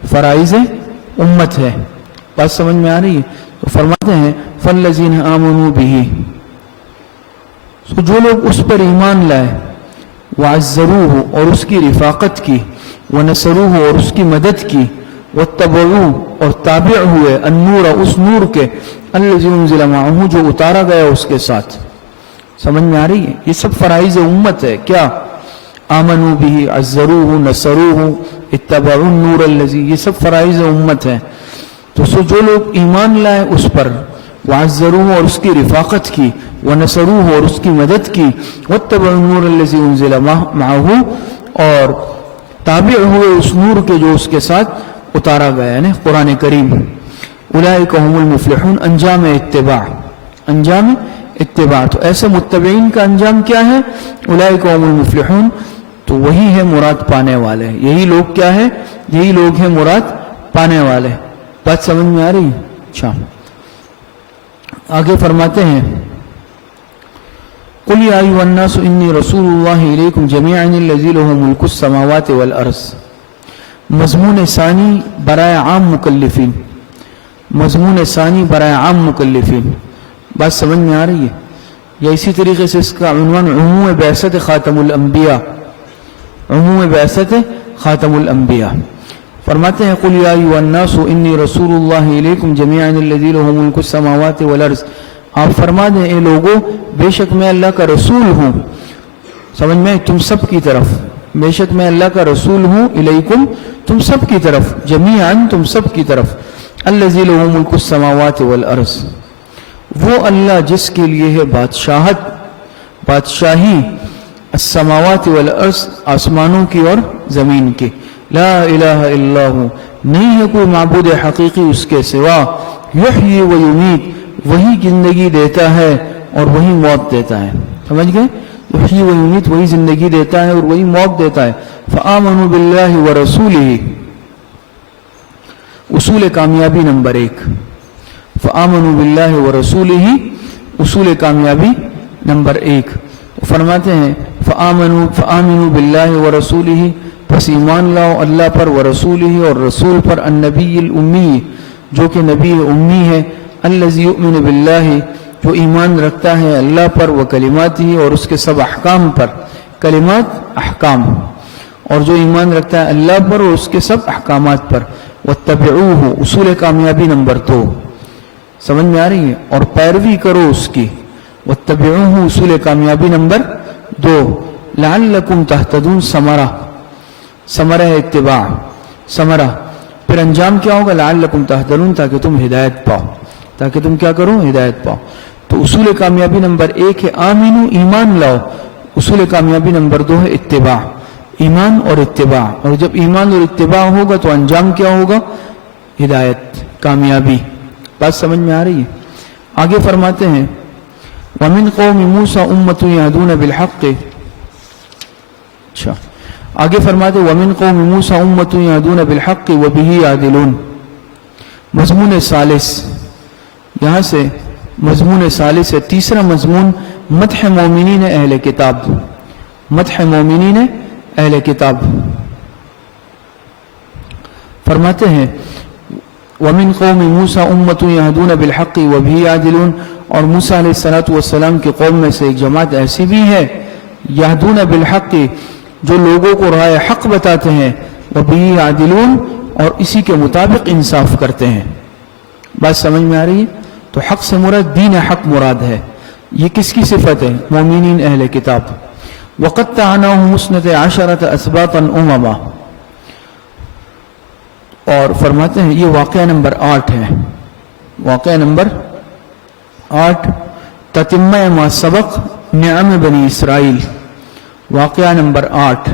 فرائض امت ہے. بات سمجھ میں آ رہی ہے؟ تو فرماتے ہیں فَالَّذِينَ آمَنُوا بِهِ, تو جو لوگ اس پر ایمان لائے, وَعَزَّرُوهُ, اور اس کی رفاقت کی, وَنَصَرُوهُ, اور اس کی مدد کی, وَاتَّبَعُوا, اور تابع ہوئے, النور, اس نور کے, الَّذِي أُنزِلَ مَعَهُ, جو اتارا گیا اس کے ساتھ. سمجھ میں آ رہی ہے؟ یہ سب فرائض امت ہے. کیا؟ آمنوا به, عزروه, نصروه, اتبعوا النور الذی, یہ سب فرائض امت ہیں. تو جو لوگ ایمان لائے اس پر, وعزروه, اور اس کی رفاقت کی, ونصروه, اور اس کی مدد کی, واتبعوا النور الذی انزل معه, اور تابع ہوئے اس نور کے جو اس کے ساتھ اتارا گیا, یعنی قرآن کریم. اولئک هم المفلحون, انجام اتباع, انجام اتباع. تو ایسے متبعین کا انجام کیا ہے؟ اولئک هم المفلحون. تو وہی ہے مراد پانے والے. یہی لوگ کیا ہے؟ یہی لوگ ہیں مراد پانے والے. بات سمجھ میں آ رہی؟ اچھا, آگے فرماتے ہیں قل یا ایھا الناس انی رسول اللہ الیکم جمیعا الذی لہ ملک السماوات والارض. مضمون ثانی برائے عام مکلفین، مضمون ثانی برائے عام مکلفین. بات سمجھ میں آ رہی ہے؟ یا اسی طریقے سے اس کا عنوان عموم بعثت خاتم الانبیاء، عموم بعثت خاتم الانبیاء. فرماتے ہیں قل یا ایھا الناس انی رسول اللہ الیکم جمیعا الذی لہ ملک السماوات والارض. آپ فرما دیں اے لوگو بے شک میں اللہ کا رسول ہوں، سمجھ میں، تم سب کی طرف. بے شک میں اللہ کا رسول ہوں الیکم، تم سب کی طرف، جمیعاً تم سب کی طرف. الذی لہ ملک السماوات والارض، وہ اللہ جس کے لیے ہے بادشاہت، بادشاہی، السماوات والارض، آسمانوں کی اور زمین کی. لا الہ الا ہو، نہیں ہے کوئی معبود حقیقی اس کے سوا. یحیی و یمیت، وہی زندگی دیتا ہے اور وہی موت دیتا ہے. سمجھ گئے؟ یحیی و یمیت، وہی زندگی دیتا ہے اور وہی موت دیتا ہے. فآمنوا باللہ ورسولہ، اصول کامیابی نمبر 1. فآمنوا باللہ ورسولہ، اصول کامیابی نمبر 1. فرماتے ہیں فآمنوا باللہ ورسولہ، پس ایمان لاؤ اللہ پر، ورسولہ، اور رسول پر، النبی الامی، جو کہ نبی امی ہے، الذی یؤمن باللہ، جو ایمان رکھتا ہے اللہ پر، وکلماتہ، اور اس کے سب احکام پر. کلمات، احکام، اور جو ایمان رکھتا ہے اللہ پر اور اس کے سب احکامات پر. واتبعوہ، اصول کامیابی نمبر 2. سمجھ میں آ رہی ہے؟ اور پیروی کرو اس کی. واتبعوہ، اصول کامیابی نمبر 2. لعلکم تہتدون، ثمرہ، ثمرہ اتباع، ثمرہ. پھر انجام کیا ہوگا؟ لعلکم تہتدون، تاکہ تم ہدایت پاؤ، تاکہ تم کیا کرو؟ ہدایت پاؤ. تو اصول کامیابی نمبر 1 ہے آمینو، ایمان لاؤ. اصول کامیابی نمبر 2 ہے اتباع، ایمان اور اتباع. اور جب ایمان اور اتباع ہوگا تو انجام کیا ہوگا؟ ہدایت، کامیابی. بات سمجھ میں آ رہی ہے؟ آگے فرماتے ہیں وَمِن قَوْمِ مُوسَىٰ أُمَّةٌ يَهْدُونَ بِالْحَقِّ. اچھا، آگے فرماتے وَمِن قَوْمِ مُوسَىٰ أُمَّةٌ يَهْدُونَ بِالْحَقِّ وَبِهِ يَعْدِلُونَ. مضمون ثالث، یہاں سے مضمون ثالث ہے. تیسرا مضمون مدح مومنین اہل کتاب، مدح مومنین اہل کتاب. فرماتے ہیں وَمِن قَوْمِ مُوسَىٰ أُمَّةٌ يَهْدُونَ بِالْحَقِّ وَبِهِ يَعْدِلُونَ. اور موسیٰ علیہ السلام کی قوم میں سے ایک جماعت ایسی بھی ہے یہدون بالحق، جو لوگوں کو راہ حق بتاتے ہیں، وَبِهِ يَعْدِلُونَ، اور اسی کے مطابق انصاف کرتے ہیں. بات سمجھ میں آ رہی ہے؟ تو حق سے مراد دین حق مراد ہے. یہ کس کی صفت ہے؟ مومنین اہل کتاب. وَقَطَّعْنَاهُمُ اثْنَتَيْ عَشَرَةَ أَسْبَاطًا أُمَمًا. اور فرماتے ہیں یہ واقعہ نمبر 8 ہے. واقعہ نمبر 8 تتمہ ما سبق نعم بنی اسرائیل. واقعہ نمبر 8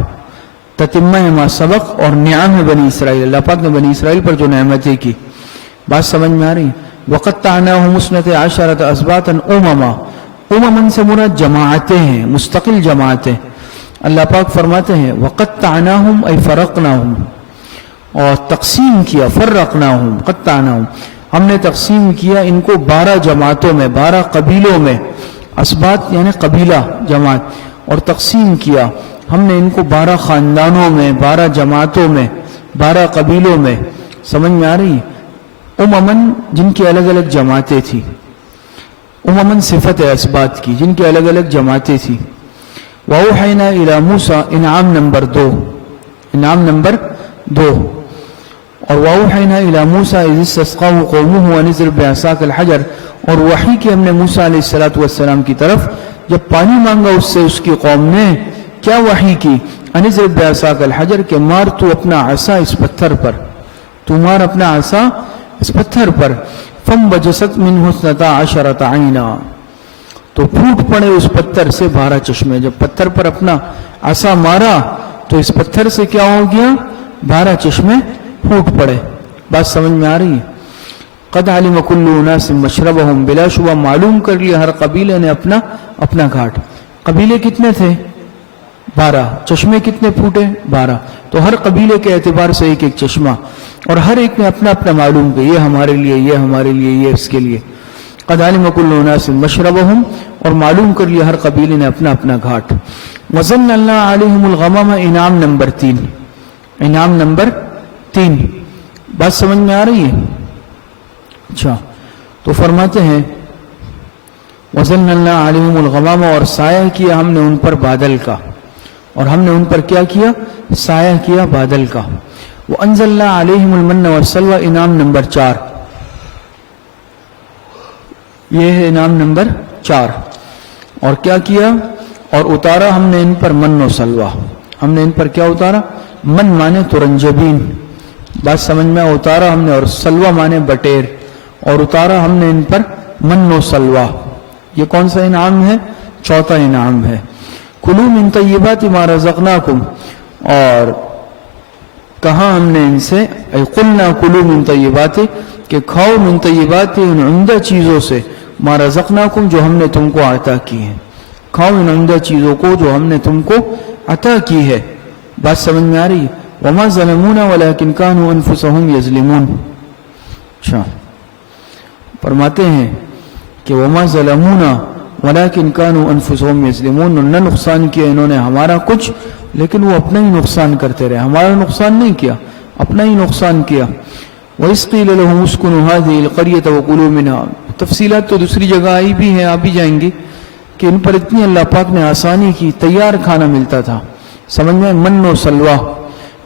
تتمہ ما سبق اور نعم بنی اسرائیل، اللہ پاک نے بنی اسرائیل پر جو نعمتیں کی. بات سمجھ میں آ رہی؟ وَقَطَّعْنَاهُمُ اثْنَتَيْ عَشَرَةَ أَسْبَاطًا أُمَمًا. امماً سے مراد جماعتیں ہیں، مستقل جماعتیں. اللہ پاک فرماتے ہیں وَقَطَّعْنَاهُمْ أَيْ فَرَقْنَاهُمْ، اور تقسیم کیا، فرقناہم، قطعناہم، ہم نے تقسیم کیا ان کو 12 جماعتوں میں، 12 قبیلوں میں. اسباط یعنی قبیلہ، جماعت. اور تقسیم کیا ہم نے ان کو 12 خاندانوں میں، 12 جماعتوں میں، 12 قبیلوں میں. سمجھ میں آ رہی؟ اممن جن کی الگ الگ جماعتیں تھیں. اممن صفت ہے اسباط کی، جن کی الگ الگ جماعتیں تھیں. وَأَوْحَيْنَا إِلَى مُوسَىٰ، انعام نمبر 2، انعام نمبر 2. اور وَأَوْحَيْنَا إِلَى مُوسَىٰ إِذِ اسْتَسْقَاهُ قَوْمُهُ أَنِ اضْرِب بِعَصَاكَ الْحَجَرَ. اور وحی کی ہم نے موسیٰ علیہ السلام کی طرف جب پانی مانگا اس سے اس کی قوم نے، کیا وحی کی؟ أَنِ اضْرِب بِعَصَاكَ الْحَجَرَ، کہ مار تو اپنا عصا اس پتھر پر، تو مار اپنا عصا اس پتھر پر. فَانْبَجَسَتْ مِنْهُ اثْنَتَا عَشَرَةَ عَيْنًا، تو پھوٹ پڑے اس پتھر سے 12 چشمے. جب پتھر پر اپنا عصا مارا تو اس پتھر سے کیا ہو گیا؟ 12 چشمے پھوٹ پڑے. بات سمجھ میں آ رہی ہے؟ قد علم كل اناس مشربهم، بلا شبہ معلوم کر لیا ہر قبیلے نے اپنا اپنا گھاٹ. قبیلے کتنے تھے؟ 12. چشمے کتنے پھوٹے؟ 12. تو ہر قبیلے کے اعتبار سے ایک ایک چشمہ، اور ہر ایک نے اپنا اپنا معلوم کیا، یہ ہمارے لیے، یہ ہمارے لیے، یہ اس کے لیے. قد علم كل اناس مشربهم، اور معلوم کر لیا ہر قبیلے نے اپنا اپنا گھاٹ. وظللنا علیہم الغمام، انعام نمبر 3. انعام نمبر 3 بات سمجھ میں آ رہی ہے؟ اچھا، تو فرماتے ہیں وظللنا علیہم الغمام، اور سایہ کیا ہم نے ان پر بادل کا، اور ہم نے ان پر کیا کیا؟ سایہ کیا بادل کا. وانزلنا علیہم المن والسلوى، انعام نمبر 4. یہ ہے انعام نمبر 4. اور کیا کیا؟ اور اتارا ہم نے ان پر من و سلوہ. ہم نے ان پر کیا اتارا؟ من مانے ترنجبین، بات سمجھ میں. اتارا ہم نے، اور سلوہ مانے بٹیر، اور اتارا ہم نے ان پر من و سلوہ. یہ کون سا انعام ہے؟ چوتھا انعام ہے. کلوا من طیبات ما رزقناکم، اور کہا ہم نے ان سے، اے قلنا کلوا من طیبات، کہ کھاؤ من طیبات، ان عمدہ چیزوں سے، ما رزقناکم، جو ہم نے تم کو عطا کی ہے. کھاؤ ان عمدہ چیزوں کو جو ہم نے تم کو عطا کی ہے. بات سمجھ میں آ رہی ہے؟ وما ظلمونا ولكن كانوا انفسهم يظلمون. اچھا، فرماتے ہیں کہ وما ظلمونا ولكن كانوا انفسهم يظلمون، نہ نقصان کیا انہوں نے ہمارا کچھ، لیکن وہ اپنا ہی نقصان کرتے رہے. ہمارا نقصان نہیں کیا، اپنا ہی نقصان کیا. وَإِذْ قِيلَ لَهُمُ اسْكُنُوا هَٰذِهِ الْقَرْيَةَ وَكُلُوا مِنْهَا. تفصیلات تو دوسری جگہ آئی بھی ہیں، آ بھی جائیں گی، کہ ان پر اتنی اللہ پاک نے آسانی کی، تیار کھانا ملتا تھا. سمجھ میں؟ من و سلوہ،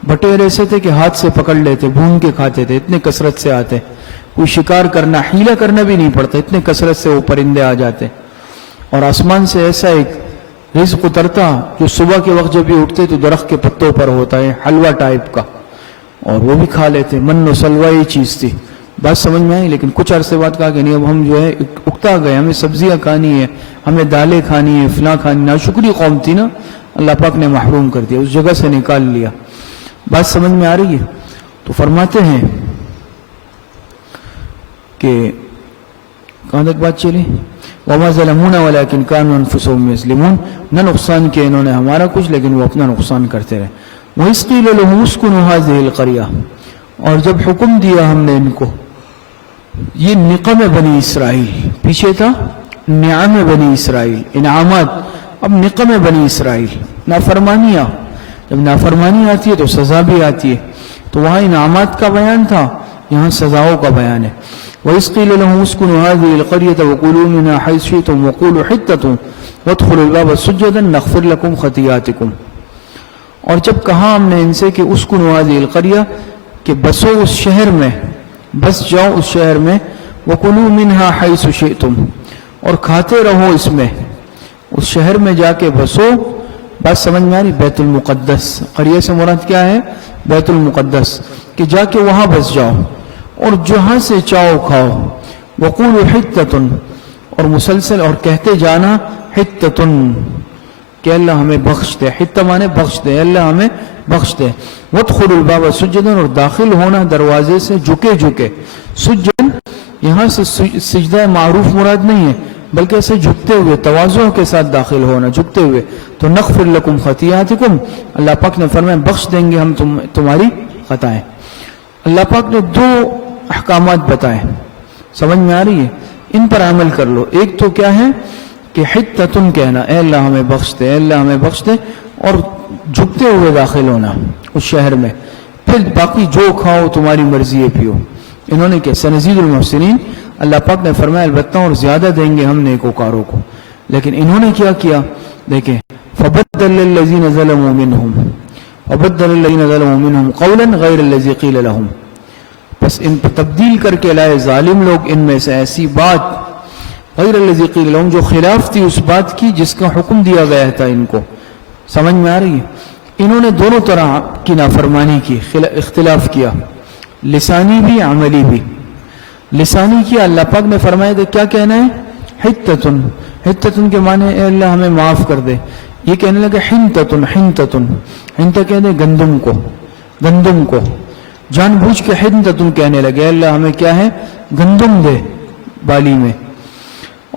بٹیر ایسے تھے کہ ہاتھ سے پکڑ لیتے، بھون کے کھاتے تھے، اتنے کثرت سے آتے. کوئی شکار کرنا، حیلہ کرنا بھی نہیں پڑتا، اتنے کثرت سے وہ پرندے آ جاتے. اور آسمان سے ایسا ایک رزق اترتا جو صبح کے وقت جب یہ اٹھتے تو درخت کے پتوں پر ہوتا ہے، حلوہ ٹائپ کا، اور وہ بھی کھا لیتے. من و سلوہ یہ چیز تھی. بات سمجھ میں آئی؟ لیکن کچھ عرصے بعد کہا کہ نہیں، اب ہم جو ہے اکتا گئے، ہمیں سبزیاں کھانی ہے، ہمیں دالیں کھانی ہے، فلاں کھانی. ناشکری قوم تھی نا، اللہ پاک نے محروم کر دیا، اس جگہ سے نکال لیا. بات سمجھ میں آ رہی ہے؟ تو فرماتے ہیں کہ کہاں تک بات چلی؟ وما ظلمونا ولكن كانوا انفسهم يظلمون، نہ نقصان کیا انہوں نے ہمارا کچھ، لیکن وہ اپنا نقصان کرتے رہے. وَإِذْ قِيلَ لَهُمُ اسْكُنُوا هَٰذِهِ الْقَرْيَةَ، اور جب حکم دیا ہم نے ان کو، یہ نقم بنی اسرائیل، پیچھے تھا نعم بنی اسرائیل، انعامات، اب نقم بنی اسرائیل، نافرمانیاں. جب نافرمانی آتی ہے تو سزا بھی آتی ہے. تو وہاں انعامات کا بیان تھا، یہاں سزاؤں کا بیان ہے. وَإِذْ قِيلَ لَهُمُ اسْكُنُوا هَٰذِهِ الْقَرْيَةَ وَكُلُوا مِنْهَا حَيْثُ شِئْتُمْ وَقُولُوا حِطَّةٌ وَادْخُلُوا الْبَابَ سُجَّدًا نَغْفِرْ لَكُمْ خَطِيئَاتِكُمْ. اور جب کہا ہم نے ان سے کہ اسکنوا هذه القرية، کہ بسو اس شہر میں، بس جاؤ اس شہر میں، وَكُلُوا مِنْهَا حَيْثُ شِئْتُمْ، اور کھاتے رہو اس میں، اس شہر میں جا کے بسو. بات سمجھ میں آ رہی؟ بیت المقدس، قریہ سے مراد کیا ہے؟ بیت المقدس، کہ جا کے وہاں بس جاؤ، اور جہاں سے چاہو کھاؤ. وَقُولُوا حِطَّةٌ، اور مسلسل اور کہتے جانا حِطَّةٌ، کہ اللہ ہمیں بخش دے. حِطَّہ مانے بخش دے، اللہ ہمیں بخش دے. وَادْخُلُوا الْبَابَ سُجَّدًا، اور داخل ہونا دروازے سے جھکے جھکے. سجن یہاں سے سجدہ معروف مراد نہیں ہے، بلکہ ایسے جھکتے ہوئے، تواضع کے ساتھ داخل ہونا، جھکتے ہوئے. تو نغفر لکم خطیئاتکم، اللہ پاک نے فرمایا بخش دیں گے ہم تمہاری خطائیں. اللہ پاک نے 2 احکامات بتائے، سمجھ میں آ رہی ہے؟ ان پر عمل کر لو. ایک تو کیا ہے کہ حتتن کہنا، اے اللہ ہمیں بخش دے، اے اللہ ہمیں بخش دے، اور جھکتے ہوئے داخل ہونا اس شہر میں. پھر باقی جو کھاؤ تمہاری مرضی ہے پیو. انہوں نے کہ سنزید المحسنین، اللہ پاک نے فرمایا البتہ اور زیادہ دیں گے ہم نیکوکاروں کو. لیکن انہوں نے کیا کیا؟ دیکھیں، فبدل الذین ظلموا منہم قولا غیر الذی قیل لهم، بس ان پر تبدیل کر کے لائے ظالم لوگ ان میں سے ایسی بات، غیر الذی قیل لهم، جو خلاف تھی اس بات کی جس کا حکم دیا گیا تھا ان کو. سمجھ میں آ رہی ہے؟ انہوں نے دونوں طرح کی نافرمانی کی، اختلاف کیا، لسانی بھی عملی بھی. لسانی کیا، اللہ پاک نے فرمایا تھا کیا کہنا ہے؟ حتتن. حتتن کے معنی اے اللہ ہمیں معاف کر دے. یہ کہنے لگے حنتتن. حنتتن، حنتہ کہتے ہیں گندم کو، گندم کو جان بوجھ کے حنتتن کہنے لگے، اللہ ہمیں کیا ہے؟ گندم دے بالی میں.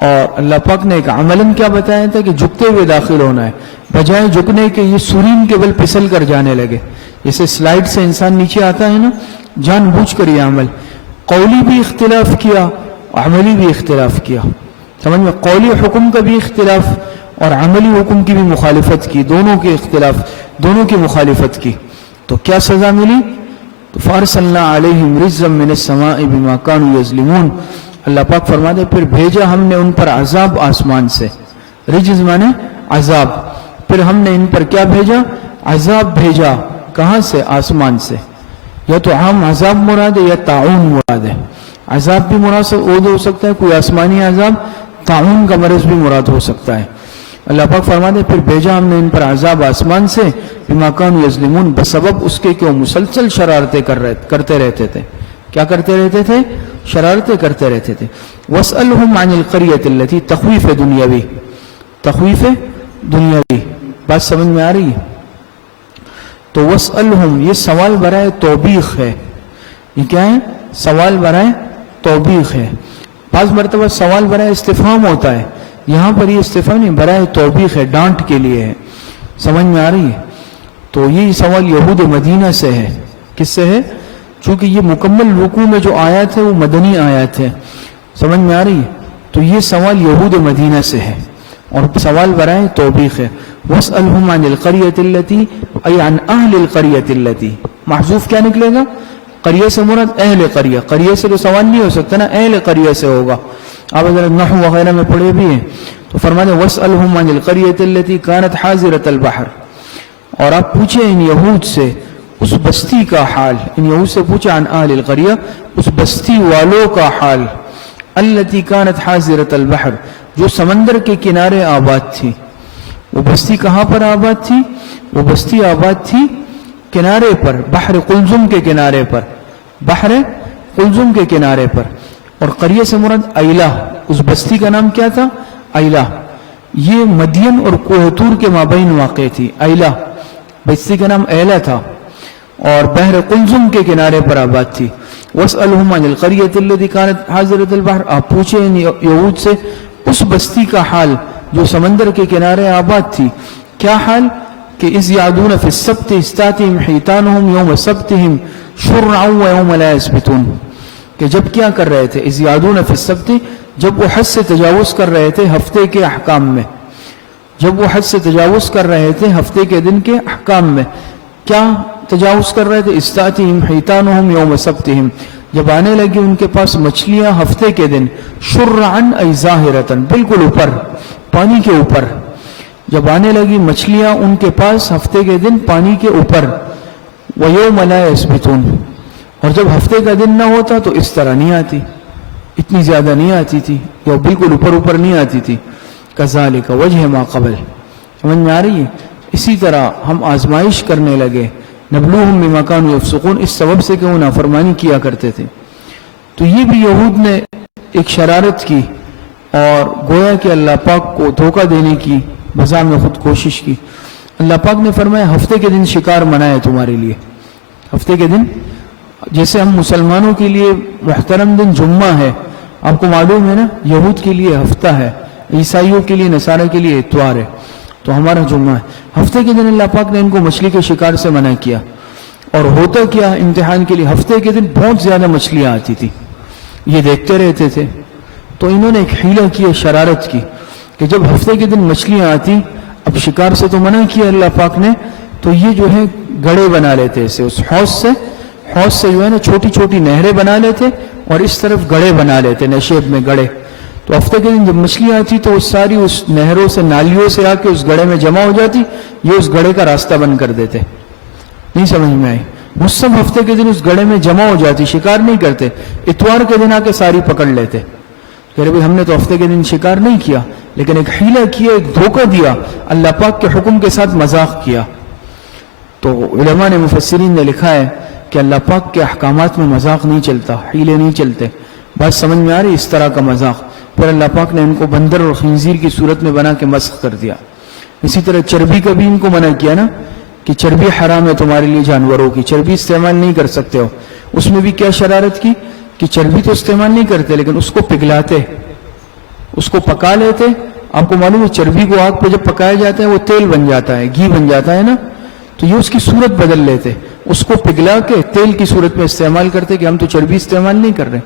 اور اللہ پاک نے ایک عملاً کیا بتایا تھا کہ جھکتے ہوئے داخل ہونا ہے، بجائے جھکنے کے یہ سورین کے بل پھسل کر جانے لگے. جیسے سلائیڈ سے انسان نیچے آتا ہے نا، جان بوجھ کر یہ عمل. قولی بھی اختلاف کیا عملی بھی اختلاف کیا. سمجھ میں؟ قولی حکم کا بھی اختلاف اور عملی حکم کی بھی مخالفت کی، دونوں کے اختلاف، دونوں کی مخالفت کی. تو کیا سزا ملی؟ تو فارسلنا علیہم رجزا من السماء بما كانوا یظلمون. اللہ پاک فرماتے پھر بھیجا ہم نے ان پر عذاب آسمان سے. رجز مانے عذاب. پھر ہم نے ان پر کیا بھیجا؟ عذاب بھیجا. کہاں سے؟ آسمان سے. یا تو عام عذاب مراد ہے یا طاعون مراد ہے. عذاب بھی مراد ہو سکتا ہے، کوئی آسمانی عذاب، طاعون کا مرض بھی مراد ہو سکتا ہے. اللہ پاک فرماتے پھر بھیجا ہم نے ان پر عذاب آسمان سے بما كانوا یظلمون، بسبب اس کے کہ وہ مسلسل شرارتیں کرتے رہتے تھے. کیا کرتے رہتے تھے؟ شرارتیں کرتے رہتے تھے. واسألهم عن القرية التي تخویف دنیاوی. تخویف دنیاوی بات سمجھ میں آ رہی ہے؟ تو واسألهم یہ سوال برائے توبیخ ہے. یہ کیا ہے؟ سوال برائے توبیخ ہے. بعض مرتبہ سوال برائے استفہام ہوتا ہے، یہاں پر یہ استفہام نہیں، برائے توبیخ ہے، ڈانٹ کے لیے ہے. سمجھ میں آ رہی ہے؟ تو یہ سوال یہود مدینہ سے ہے. کس سے ہے؟ چونکہ یہ مکمل رکوع میں جو آیات ہے وہ مدنی آیات ہے. سمجھ میں آ رہی ہے؟ تو یہ سوال یہود مدینہ سے ہے اور سوال برائے توبیخ ہے. واسألهم عن القرية التي أي عن أهل القرية التي. محذوف کیا نکلے گا؟ قریہ سے مراد اہل قریہ. قریہ سے تو سوال نہیں ہو سکتا نا، اہل قریہ سے ہوگا. آپ اگر نحو وغیرہ میں پڑھے بھی ہیں تو فرماتے ہیں واسألهم عن القرية التي كانت حاضرة البحر. اور آپ پوچھیں ان یہود سے اس بستی کا حال. ان یہود سے پوچھیں عن اہل القریہ، اس بستی والوں کا حال. التي كانت حاضرة البحر، جو سمندر کے کنارے آباد تھی. وہ بستی کہاں پر آباد تھی؟ وہ بستی آباد تھی کنارے پر، بحر قلزم کے کنارے پر. بحر قلزم کے کنارے پر. اور قریہ سے مراد ایلہ. اس بستی کا نام کیا تھا؟ ایلہ. یہ مدین اور کوہ طور کے مابین واقع تھی. ایلہ بستی کا نام ایلہ تھا اور بحر قلزم کے کنارے پر آباد تھی. واسألهم عن القرية التي كانت حاضرة البحر. آپ پوچھیں ان یہود سے اس بستی کا حال جو سمندر کے کنارے آباد تھی. کیا حال؟ کہ اذ یعدون فی السبت اذ تأتیہم حیتانہم یوم سبتہم شرعا ویوم لا یثبتون. کہ جب کیا کر رہے تھے؟ اذ یعدون فی السبت، جب وہ حد سے تجاوز کر رہے تھے ہفتے کے احکام میں. جب وہ حد سے تجاوز کر رہے تھے ہفتے کے دن کے احکام میں. کیا تجاوز کر رہے تھے؟ اذ تأتیہم حیتانہم یوم سبتہم، جب آنے لگی ان کے پاس مچھلیاں ہفتے کے دن. شرعا ای ظاہرتاً، بالکل اوپر، پانی کے اوپر. جب آنے لگی مچھلیاں ان کے پاس ہفتے کے دن پانی کے اوپر. وَيَوْمَ لَا يَثْبِتُونَ، اور جب ہفتے کا دن نہ ہوتا تو اس طرح نہیں آتی، اتنی زیادہ نہیں آتی تھی، یا بالکل اوپر نہیں آتی تھی. كَذَلِكَ وَجْهَ مَا قَبْلَ. سمجھ میں آ رہی ہے؟ اسی طرح ہم آزمائش کرنے لگے. نبلوہم بما كانوا يفسقون، اس سبب سے کہ وہ نافرمانی کیا کرتے تھے. تو یہ بھی یہود نے ایک شرارت کی اور گویا کہ اللہ پاک کو دھوکہ دینے کی بذا میں خود کوشش کی. اللہ پاک نے فرمایا ہفتے کے دن شکار منائے تمہارے لیے. ہفتے کے دن جیسے ہم مسلمانوں کے لیے محترم دن جمعہ ہے، آپ کو معلوم ہے نا، یہود کے لیے ہفتہ ہے، عیسائیوں کے لیے، نصارہ کے لیے اتوار ہے، تو ہمارا جمعہ ہے. ہفتے کے دن اللہ پاک نے ان کو مچھلی کے شکار سے منع کیا. اور ہوتا کیا امتحان کے لیے؟ ہفتے کے دن بہت زیادہ مچھلیاں آتی تھی، یہ دیکھتے رہتے تھے. تو انہوں نے ایک حیلہ کی، شرارت کی کہ جب ہفتے کے دن مچھلیاں آتی، اب شکار سے تو منع کیا اللہ پاک نے، تو یہ جو ہے گڑے بنا لیتے اسے، اس حوض سے جو ہے نا چھوٹی چھوٹی نہریں بنا لیتے اور اس طرف گڑے بنا لیتے، نشیب میں گڑے. تو ہفتے کے دن جب مچھلیاں آتی تو وہ ساری اس نہروں سے، نالیوں سے آ کے اس گڑے میں جمع ہو جاتی، یہ اس گڑے کا راستہ بند کر دیتے. نہیں سمجھ میں آئی؟ وہ سب ہفتے کے دن اس گڑے میں جمع ہو جاتی، شکار نہیں کرتے. اتوار کے دن آ کے ساری پکڑ لیتے. کہ بھائی ہم نے تو ہفتے کے دن شکار نہیں کیا، لیکن ایک حیلہ کیا، ایک دھوکہ دیا، اللہ پاک کے حکم کے ساتھ مذاق کیا. تو علماء نے، مفسرین نے لکھا ہے کہ اللہ پاک کے احکامات میں مذاق نہیں چلتا، حیلے نہیں چلتے. بات سمجھ میں آ رہی؟ اس طرح کا مذاق. پھر اللہ پاک نے ان کو بندر اور خنزیر کی صورت میں بنا کے مسخ کر دیا. اسی طرح چربی کا بھی ان کو منع کیا نا، کہ چربی حرام ہے تمہارے لیے، جانوروں کی چربی استعمال نہیں کر سکتے ہو. اس میں بھی کیا شرارت کی کہ چربی تو استعمال نہیں کرتے لیکن اس کو پگھلاتے، اس کو پکا لیتے. آپ کو معلوم ہے چربی کو آگ پہ جب پکایا جاتا ہے وہ تیل بن جاتا ہے، گھی بن جاتا ہے نا، تو یہ اس کی صورت بدل لیتے، اس کو پگھلا کے تیل کی صورت میں استعمال کرتے کہ ہم تو چربی استعمال نہیں کر رہے.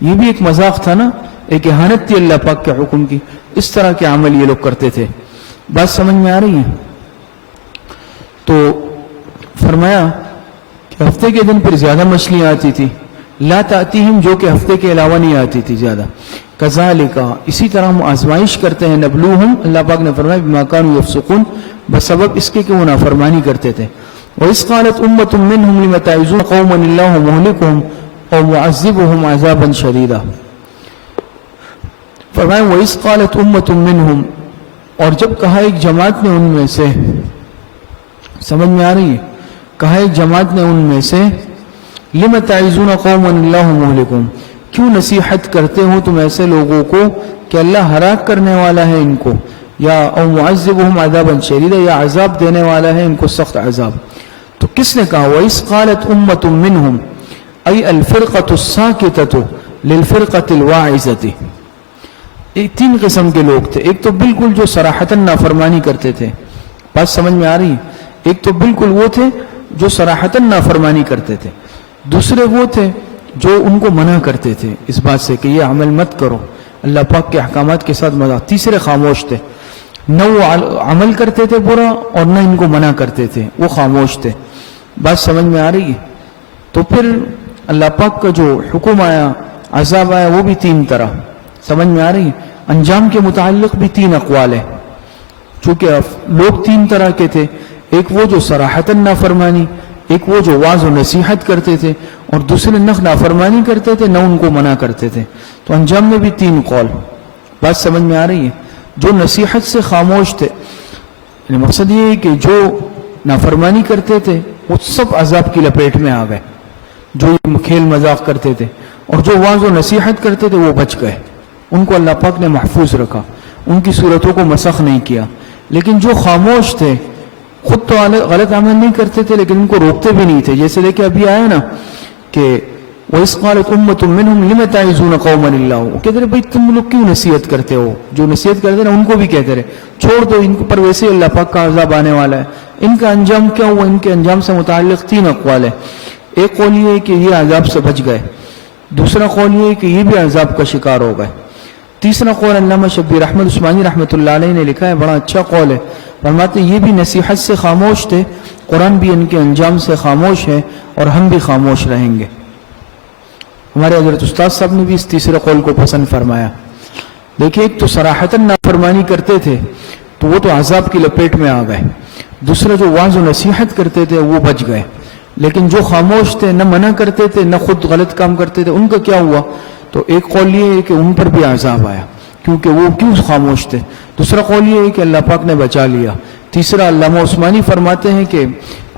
یہ بھی ایک مذاق تھا نا ایک اہانت تھی اللہ پاک کے حکم کی. اس طرح کے عمل یہ لوگ کرتے تھے. بات سمجھ میں آ رہی ہے؟ تو فرمایا کہ ہفتے کے دن پھر زیادہ مچھلیاں آتی تھی. لا تأتیہم، جو کہ ہفتے کے علاوہ نہیں آتی تھی زیادہ. کذالک، اسی طرح ہم آزمائش کرتے ہیں. نبلوہم، اللہ پاک نے فرمایا بما کانوا یفسقون، بسبب اس کے کہ وہ نافرمانی کرتے تھے. وَإِذْ قَالَتْ أُمَّةٌ مِّنْهُمْ لِمَ تَعِظُونَ قَوْمًا اللَّهُ مُهْلِكُهُمْ أَوْ مُعَذِّبُهُمْ عَذَابًا شَدِيدًا. فرمایا وَإِذْ قَالَتْ أُمَّةٌ مِّنْهُمْ، اور جب کہا ایک جماعت نے ان میں سے، سمجھ میں آ رہی ہے؟ کہا ایک جماعت نے ان میں سے، لِمَ تَعِظُونَ قَوْمًا اللَّهُ مُهْلِكُهُمْ، کیوں نصیحت کرتے ہو تم ایسے لوگوں کو کہ اللہ ہلاک کرنے والا ہے ان کو، یا او معذبهم عذابا شدیدا، یا عذاب دینے والا ہے ان کو سخت عذاب. تو کس نے کہا؟ وَإِذْ قَالَتْ أُمَّةٌ مِّنْهُمْ أي الفرقة الساكتة للفرقة الواعظة. تین قسم کے لوگ تھے. ایک تو بالکل جو صراحتاً نافرمانی کرتے تھے، بات سمجھ میں آ رہی ہے؟ ایک تو بالکل وہ تھے جو صراحتاً نافرمانی کرتے تھے. دوسرے وہ تھے جو ان کو منع کرتے تھے اس بات سے کہ یہ عمل مت کرو، اللہ پاک کے احکامات کے ساتھ مذاق. تیسرے خاموش تھے، نہ وہ عمل کرتے تھے برا اور نہ ان کو منع کرتے تھے، وہ خاموش تھے. بات سمجھ میں آ رہی ہے؟ تو پھر اللہ پاک کا جو حکم آیا، عذاب آیا، وہ بھی تین طرح. سمجھ میں آ رہی ہے؟ انجام کے متعلق بھی تین اقوال ہیں. چونکہ لوگ تین طرح کے تھے، ایک وہ جو صراحتاً نافرمانی، ایک وہ جو واعظ و نصیحت کرتے تھے، اور دوسرے نہ نافرمانی کرتے تھے نہ ان کو منع کرتے تھے. تو انجام میں بھی تین قول. بات سمجھ میں آ رہی ہے؟ جو نصیحت سے خاموش تھے، یعنی مقصد یہ ہے کہ جو نافرمانی کرتے تھے وہ سب عذاب کی لپیٹ میں آ گئے، جو کھیل مذاق کرتے تھے. اور جو واعظ و نصیحت کرتے تھے وہ بچ گئے، ان کو اللہ پاک نے محفوظ رکھا، ان کی صورتوں کو مسخ نہیں کیا. لیکن جو خاموش تھے، خود تو غلط عمل نہیں کرتے تھے لیکن ان کو روکتے بھی نہیں تھے. جیسے دیکھیں ابھی آیا نا کہ وَإِذْ قَالَتْ أُمَّةٌ مِّنْهُمْ لِمَ تَعِظُونَ قَوْمًا اللَّهُ، وہ کہتے رہے بھائی تم لوگ کیوں نصیحت کرتے ہو؟ جو نصیحت کرتے نا ان کو بھی کہتے رہے چھوڑ دو، ان پر ویسے اللہ پاک کا عذاب آنے والا ہے. ان کا انجام کیا ہوا؟ ان کے انجام سے متعلق تین اقوال ہیں. ایک قول یہ ہے کہ یہ عذاب سے بچ گئے، دوسرا قول یہ ہے کہ یہ بھی عذاب کا شکار ہو گئے، تیسرا قول علامہ شبیر احمد عثمانی رحمۃ اللہ علیہ نے لکھا ہے، بڑا اچھا قول ہے. فرماتے ہیں یہ بھی نصیحت سے خاموش تھے، قرآن بھی ان کے انجام سے خاموش ہے، اور ہم بھی خاموش رہیں گے. ہمارے حضرت استاد صاحب نے بھی اس تیسرے قول کو پسند فرمایا. دیکھیں ایک تو صراحتاً نافرمانی کرتے تھے تو وہ تو عذاب کی لپیٹ میں آ گئے، دوسرا جو واعظ و نصیحت کرتے تھے وہ بچ گئے. لیکن جو خاموش تھے، نہ منع کرتے تھے نہ خود غلط کام کرتے تھے، ان کا کیا ہوا؟ تو ایک قول یہ ہے کہ ان پر بھی عذاب آیا کیونکہ وہ کیوں خاموش تھے. دوسرا قول یہ ہے کہ اللہ پاک نے بچا لیا. تیسرا علامہ عثمانی فرماتے ہیں کہ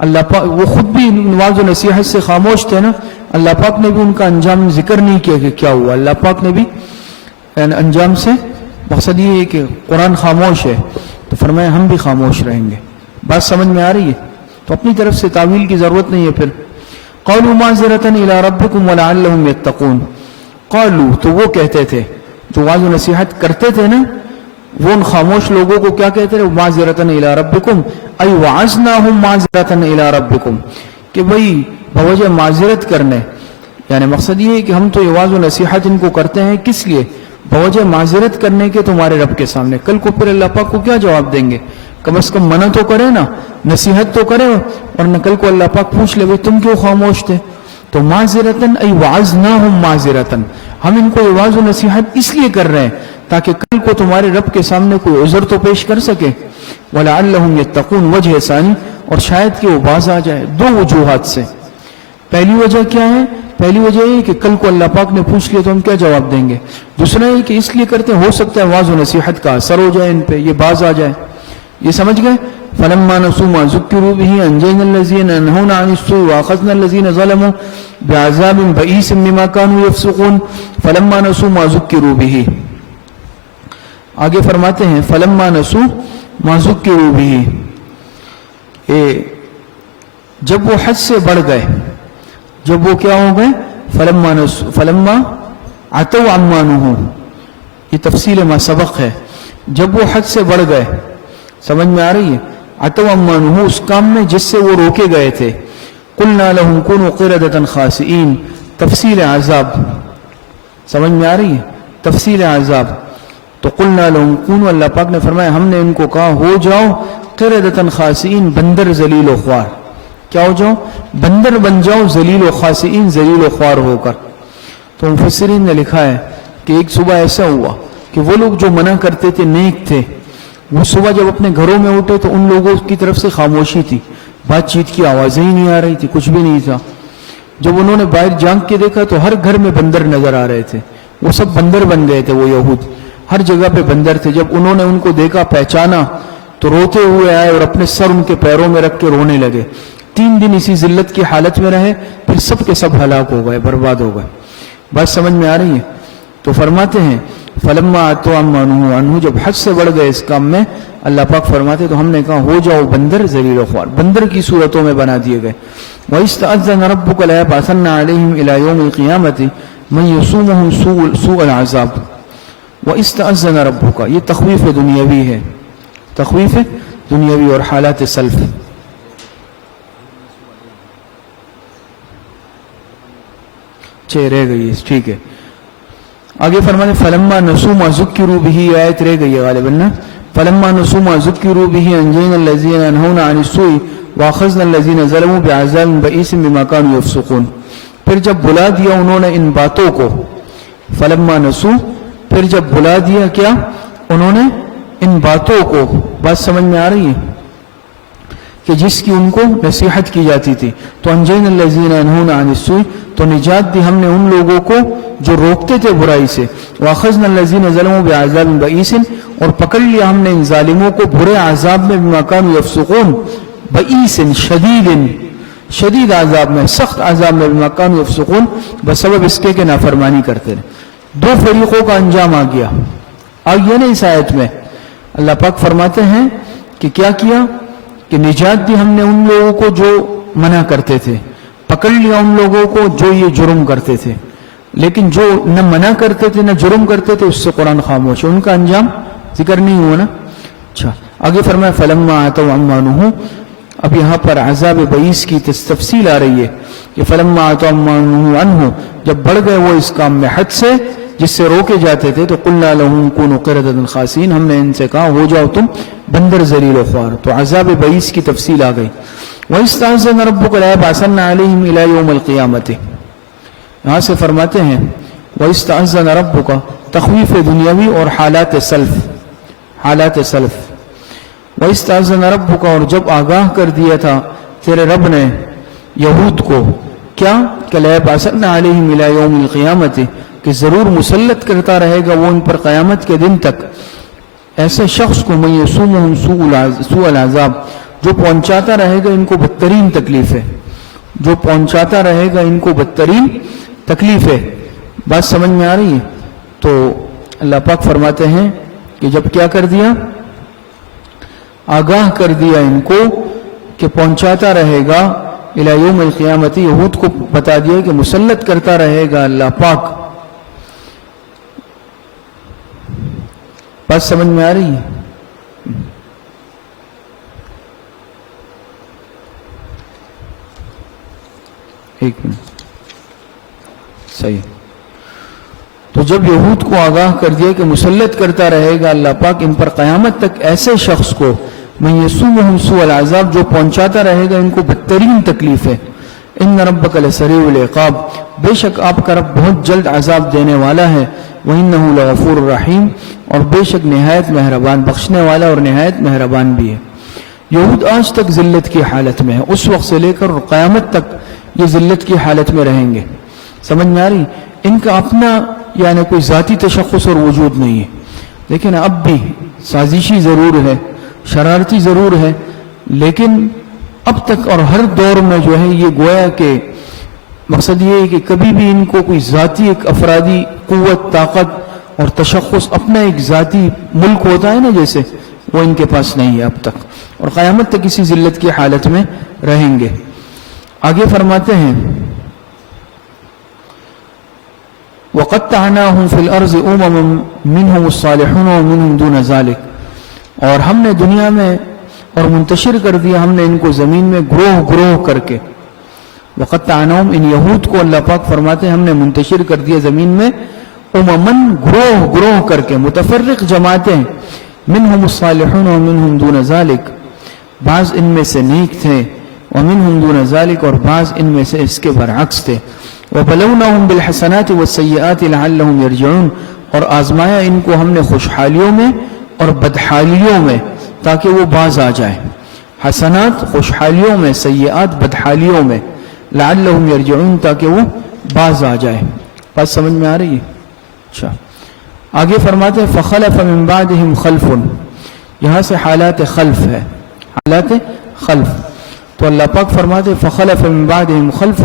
اللہ پاک وہ خود بھی واعظ و نصیحت سے خاموش تھے نا، اللہ پاک نے بھی ان کا انجام ذکر نہیں کیا کہ کیا ہوا. اللہ پاک نے بھی انجام سے، مقصد یہ ہے کہ قرآن خاموش ہے تو فرمایا ہم بھی خاموش رہیں گے. بات سمجھ میں آ رہی ہے؟ تو اپنی طرف سے تعویل کی ضرورت نہیں ہے. پھر قالوا معذرة إلى ربكم ولعلهم يتقون. قالوا، تو وہ کہتے تھے جو واعظ و نصیحت کرتے تھے نا، وہ ان خاموش لوگوں کو کیا کہتے تھے؟ معذرة إلى ربكم أي وعظناهم معذرة إلى ربكم، کہ بھئی بوجہ معذرت کرنے، یعنی مقصد یہ ہے کہ ہم تو یہ واعظ و نصیحت ان کو کرتے ہیں کس لیے؟ بوجہ معذرت کرنے کے تمہارے رب کے سامنے. کل کو پھر اللہ پاک کو کیا جواب دیں گے؟ کم از کم منع تو کرے نا، نصیحت تو کرے، اور کل کو اللہ پاک پوچھ لے بھئی تم کیوں خاموش تھے؟ تو معذرتاً ای وعظناہم معذرتاً، ہم ان کو یہ واعظ و نصیحت اس لیے کر رہے ہیں تاکہ کل کو تمہارے رب کے سامنے کوئی عذر تو پیش کر سکے. وَلَعَلَّهُمْ يَتَّقُونَ، وجہ ثانی، اور شاید کہ وہ باز آ جائے. دو وجوہات سے. پہلی وجہ کیا ہے؟ پہلی وجہ یہ کہ کل کو اللہ پاک نے پوچھ لیا تو ہم کیا جواب دیں گے. دوسرا یہ کہ اس لیے کرتے ہو سکتا ہے واعظ و نصیحت کا اثر ہو جائے ان پہ، یہ باز آ جائے. یہ سمجھ گئے؟ فَلَمَّا نَسُوا مَا ذُكِّرُوا بِهِ أَنجَيْنَا الَّذِينَ يَنْهُونَ عَنِ السُّوءِ وَأَخَذْنَا الَّذِينَ ظَلَمُوا بِعَذَابٍ بَئِيسٍ بِمَا كَانُوا يَفْسُقُونَ. فَلَمَّا نَسُوا مَا ذُكِّرُوا بِهِ، آگے فرماتے ہیں فَلَمَّا نَسُوا مَا ذُكِّرُوا بِهِ، جب وہ حد سے بڑھ گئے، جب وہ کیا ہو گئے؟ فَلَمَّا عَتَوْا عَمَّا نُهُوا، یہ تفصیل ما سبق ہے. جب وہ حد سے بڑھ گئے، سمجھ میں آ رہی ہے؟ عَتَوْا عَمَّا نُهُوا، اس کام میں جس سے وہ روکے گئے تھے. قُلْنَا لَهُمْ كُونُوا قِرَدَةً خَاسِئِينَ، تفصیل عذاب. سمجھ میں آ رہی ہے؟ تفصیل عذاب. تو قلنا لهم كونوا، اللہ پاک نے فرمایا ہم نے ان کو کہا ہو جاؤ قردۃ خاسئین، بندر ذلیل و خوار. کیا ہو جاؤ؟ بندر بن جاؤ، ذلیل و خاسئین، ذلیل و خوار ہو کر. تو مفسرین نے لکھا ہے کہ ایک صبح ایسا ہوا کہ وہ لوگ جو منع کرتے تھے نیک تھے، وہ صبح جب اپنے گھروں میں اٹھے تو ان لوگوں کی طرف سے خاموشی تھی، بات چیت کی آوازیں ہی نہیں آ رہی تھی، کچھ بھی نہیں تھا. جب انہوں نے باہر جھانک کے دیکھا تو ہر گھر میں بندر نظر آ رہے تھے، وہ سب بندر بن گئے تھے، وہ یہود ہر جگہ پہ بندر تھے. جب انہوں نے ان کو دیکھا، پہچانا، تو روتے ہوئے آئے اور اپنے سر ان کے پیروں میں رکھ کے رونے لگے. 3 دن اسی ذلت کی حالت میں رہے، پھر سب کے سب ہلاک ہو گئے، برباد ہو گئے. بات سمجھ میں آ رہی ہے؟ تو فرماتے ہیں فلما اتوا عما نهوا عنه، جب حد سے بڑھ گئے اس کام میں، اللہ پاک فرماتے تو ہم نے کہا ہو جاؤ بندر ذلیل و خوار، بندر کی صورتوں میں بنا دیے گئے. وَإِسْتَأَذَّنَ رَبُّكَ لَيَبْعَثَنَّ عَلَيْهِمْ إِلَى يَوْمِ الْقِيَامَةِ مَن يَسُومُهُمْ سُوءَ الْعَذَابِ. وَإِسْتَأَذَّنَ رَبُّكَ، یہ تخویف دنیاوی ہے، تخویف دنیاوی اور حالات سلف. رہ گئی، ٹھیک ہے. آگے فرمانے فلما نسوا ما ذکروا به، آیت رہ گئی ہے غالباً نا. فلما نسوا ما ذکروا به انجینا الذین ینهون عن السوء واخذنا الذین ظلموا بعذاب بئیس بما كانوا یفسقون. پھر جب بلا دیا انہوں نے ان باتوں کو، فلما نسوا، پھر جب بلا دیا کیا انہوں نے ان باتوں کو. بات سمجھ میں آ رہی ہے کہ جس کی ان کو نصیحت کی جاتی تھی. تو انجینا الذین ینهون عن السوء، تو نجات دی ہم نے ان لوگوں کو جو روکتے تھے برائی سے. واخذنا الذین ظلموا بعذاب بئیس، اور پکڑ لیا ہم نے ان ظالموں کو برے عذاب میں، بما كانوا یفسقون، بئیس شدید عذاب میں، سخت عذاب میں، بما كانوا یفسقون، بسبب اس کے کہ نافرمانی کرتے رہے. 2 فریقوں کا انجام آ گیا نا اس آیت میں. اللہ پاک فرماتے ہیں کہ کیا کیا کہ نجات دی ہم نے ان لوگوں کو جو منع کرتے تھے، پکڑ لیا ان لوگوں کو جو یہ جرم کرتے تھے. لیکن جو نہ منع کرتے تھے نہ جرم کرتے تھے، اس سے قرآن خاموش ہے، ان کا انجام ذکر نہیں ہوا نا. اچھا آگے فرمایا فلما اتوا عما نهوا. اب یہاں پر عذاب بئیس کی تفصیل آ رہی ہے کہ فلما اتوا عما نهوا عنه، جب بڑھ گئے وہ اس کام میں حد سے جس سے روکے جاتے تھے. تو قلنا لهم كونوا قردة خاسئين، ہم نے ان سے کہا ہو جاؤ تم بندر ذلیل و خوار. تو عذاب بئیس کی تفصیل آ گئی. وَإِسْتَأْذَنَ رَبُّكَ لَيَبْعَثَنَّ عَلَيْهِمْ إِلَى يَوْمِ الْقِيَامَةِ. یہاں سے فرماتے ہیں وَإِسْتَأْذَنَ رَبُّكَ، تخویف دنیاوی اور حالات سلف. وَإِسْتَأْذَنَ رَبُّكَ، اور جب آگاہ کر دیا تھا تیرے رب نے یہود کو، کیا کہ لَيَبْعَثَنَّ عَلَيْهِمْ إِلَى يَوْمِ الْقِيَامَةِ، کہ ضرور مسلط کرتا رہے گا وہ ان پر قیامت کے دن تک ایسے شخص کو، مَن يَسُومُهُمْ سُوءَ الْعَذَابِ، جو پہنچاتا رہے گا ان کو بدترین تکلیفیں، جو پہنچاتا رہے گا ان کو بدترین تکلیفیں. بات سمجھ میں آ رہی ہے؟ تو اللہ پاک فرماتے ہیں کہ جب کیا کر دیا، آگاہ کر دیا ان کو کہ پہنچاتا رہے گا الی یوم القیامت، یہود کو بتا دیا کہ مسلط کرتا رہے گا اللہ پاک. بات سمجھ میں آ رہی ہے؟ ایک منٹ، صحیح. تو جب یہود کو آگاہ کر دیا کہ مسلط کرتا رہے گا اللہ پاک ان پر قیامت تک ایسے شخص کو، من یسومہم سوء العذاب، جو پہنچاتا رہے گا ان کو بدترین تکلیفیں. ان ربک لسریع العقاب، بے شک آپ کا رب بہت جلد عذاب دینے والا ہے. وانہ لغفور الرحیم، اور بے شک نہایت مہربان، بخشنے والا اور نہایت مہربان بھی ہے. یہود آج تک ذلت کی حالت میں ہے، اس وقت سے لے کر قیامت تک یہ ذلت کی حالت میں رہیں گے. سمجھ میں آ رہی؟ ان کا اپنا یعنی کوئی ذاتی تشخص اور وجود نہیں ہے، لیکن اب بھی سازشی ضرور ہے، شرارتی ضرور ہے، لیکن اب تک اور ہر دور میں جو ہے یہ گویا کہ مقصد یہ ہے کہ کبھی بھی ان کو کوئی ذاتی ایک افرادی قوت، طاقت اور تشخص، اپنا ایک ذاتی ملک ہوتا ہے نا جیسے، وہ ان کے پاس نہیں ہے اب تک، اور قیامت تک اسی ذلت کی حالت میں رہیں گے. آگے فرماتے ہیں وَقَطَّعْنَاهُمْ فِي الْأَرْضِ أُمَمًا مِّنْهُمُ الصَّالِحُونَ وَمِنْهُمْ دُونَ ذَلِكَ، اور ہم نے دنیا میں اور منتشر کر دیا ہم نے ان کو زمین میں گروہ گروہ کر کے. وَقَطَّعْنَاهُمْ، ان یہود کو اللہ پاک فرماتے ہیں ہم نے منتشر کر دیا زمین میں اممن گروہ گروہ کر کے، متفرق جماعتیں، منہم الصالحون ومنہم دون ذالک، بعض ان میں سے نیک تھے، ومنہم دون ذالک، اور بعض ان میں سے اس کے برعکس تھے، وبلوناہم بالحسنات والسیئات لعلہم یرجعون، اور آزمایا ان کو ہم نے خوشحالیوں میں اور بدحالیوں میں تاکہ وہ باز آ جائے، حسنات خوشحالیوں میں، سیئات بدحالیوں میں، لعلہم یرجعون تاکہ وہ باز آ جائے۔ بات سمجھ میں آ رہی ہے؟ اچھا، آگے فرماتے ہیں فخلف من بعدہم خلف، یہاں سے حالات خلف ہے، حالات خلف، تو اللہ پاک فرماتے ہیں فخلف من بعدہم خلف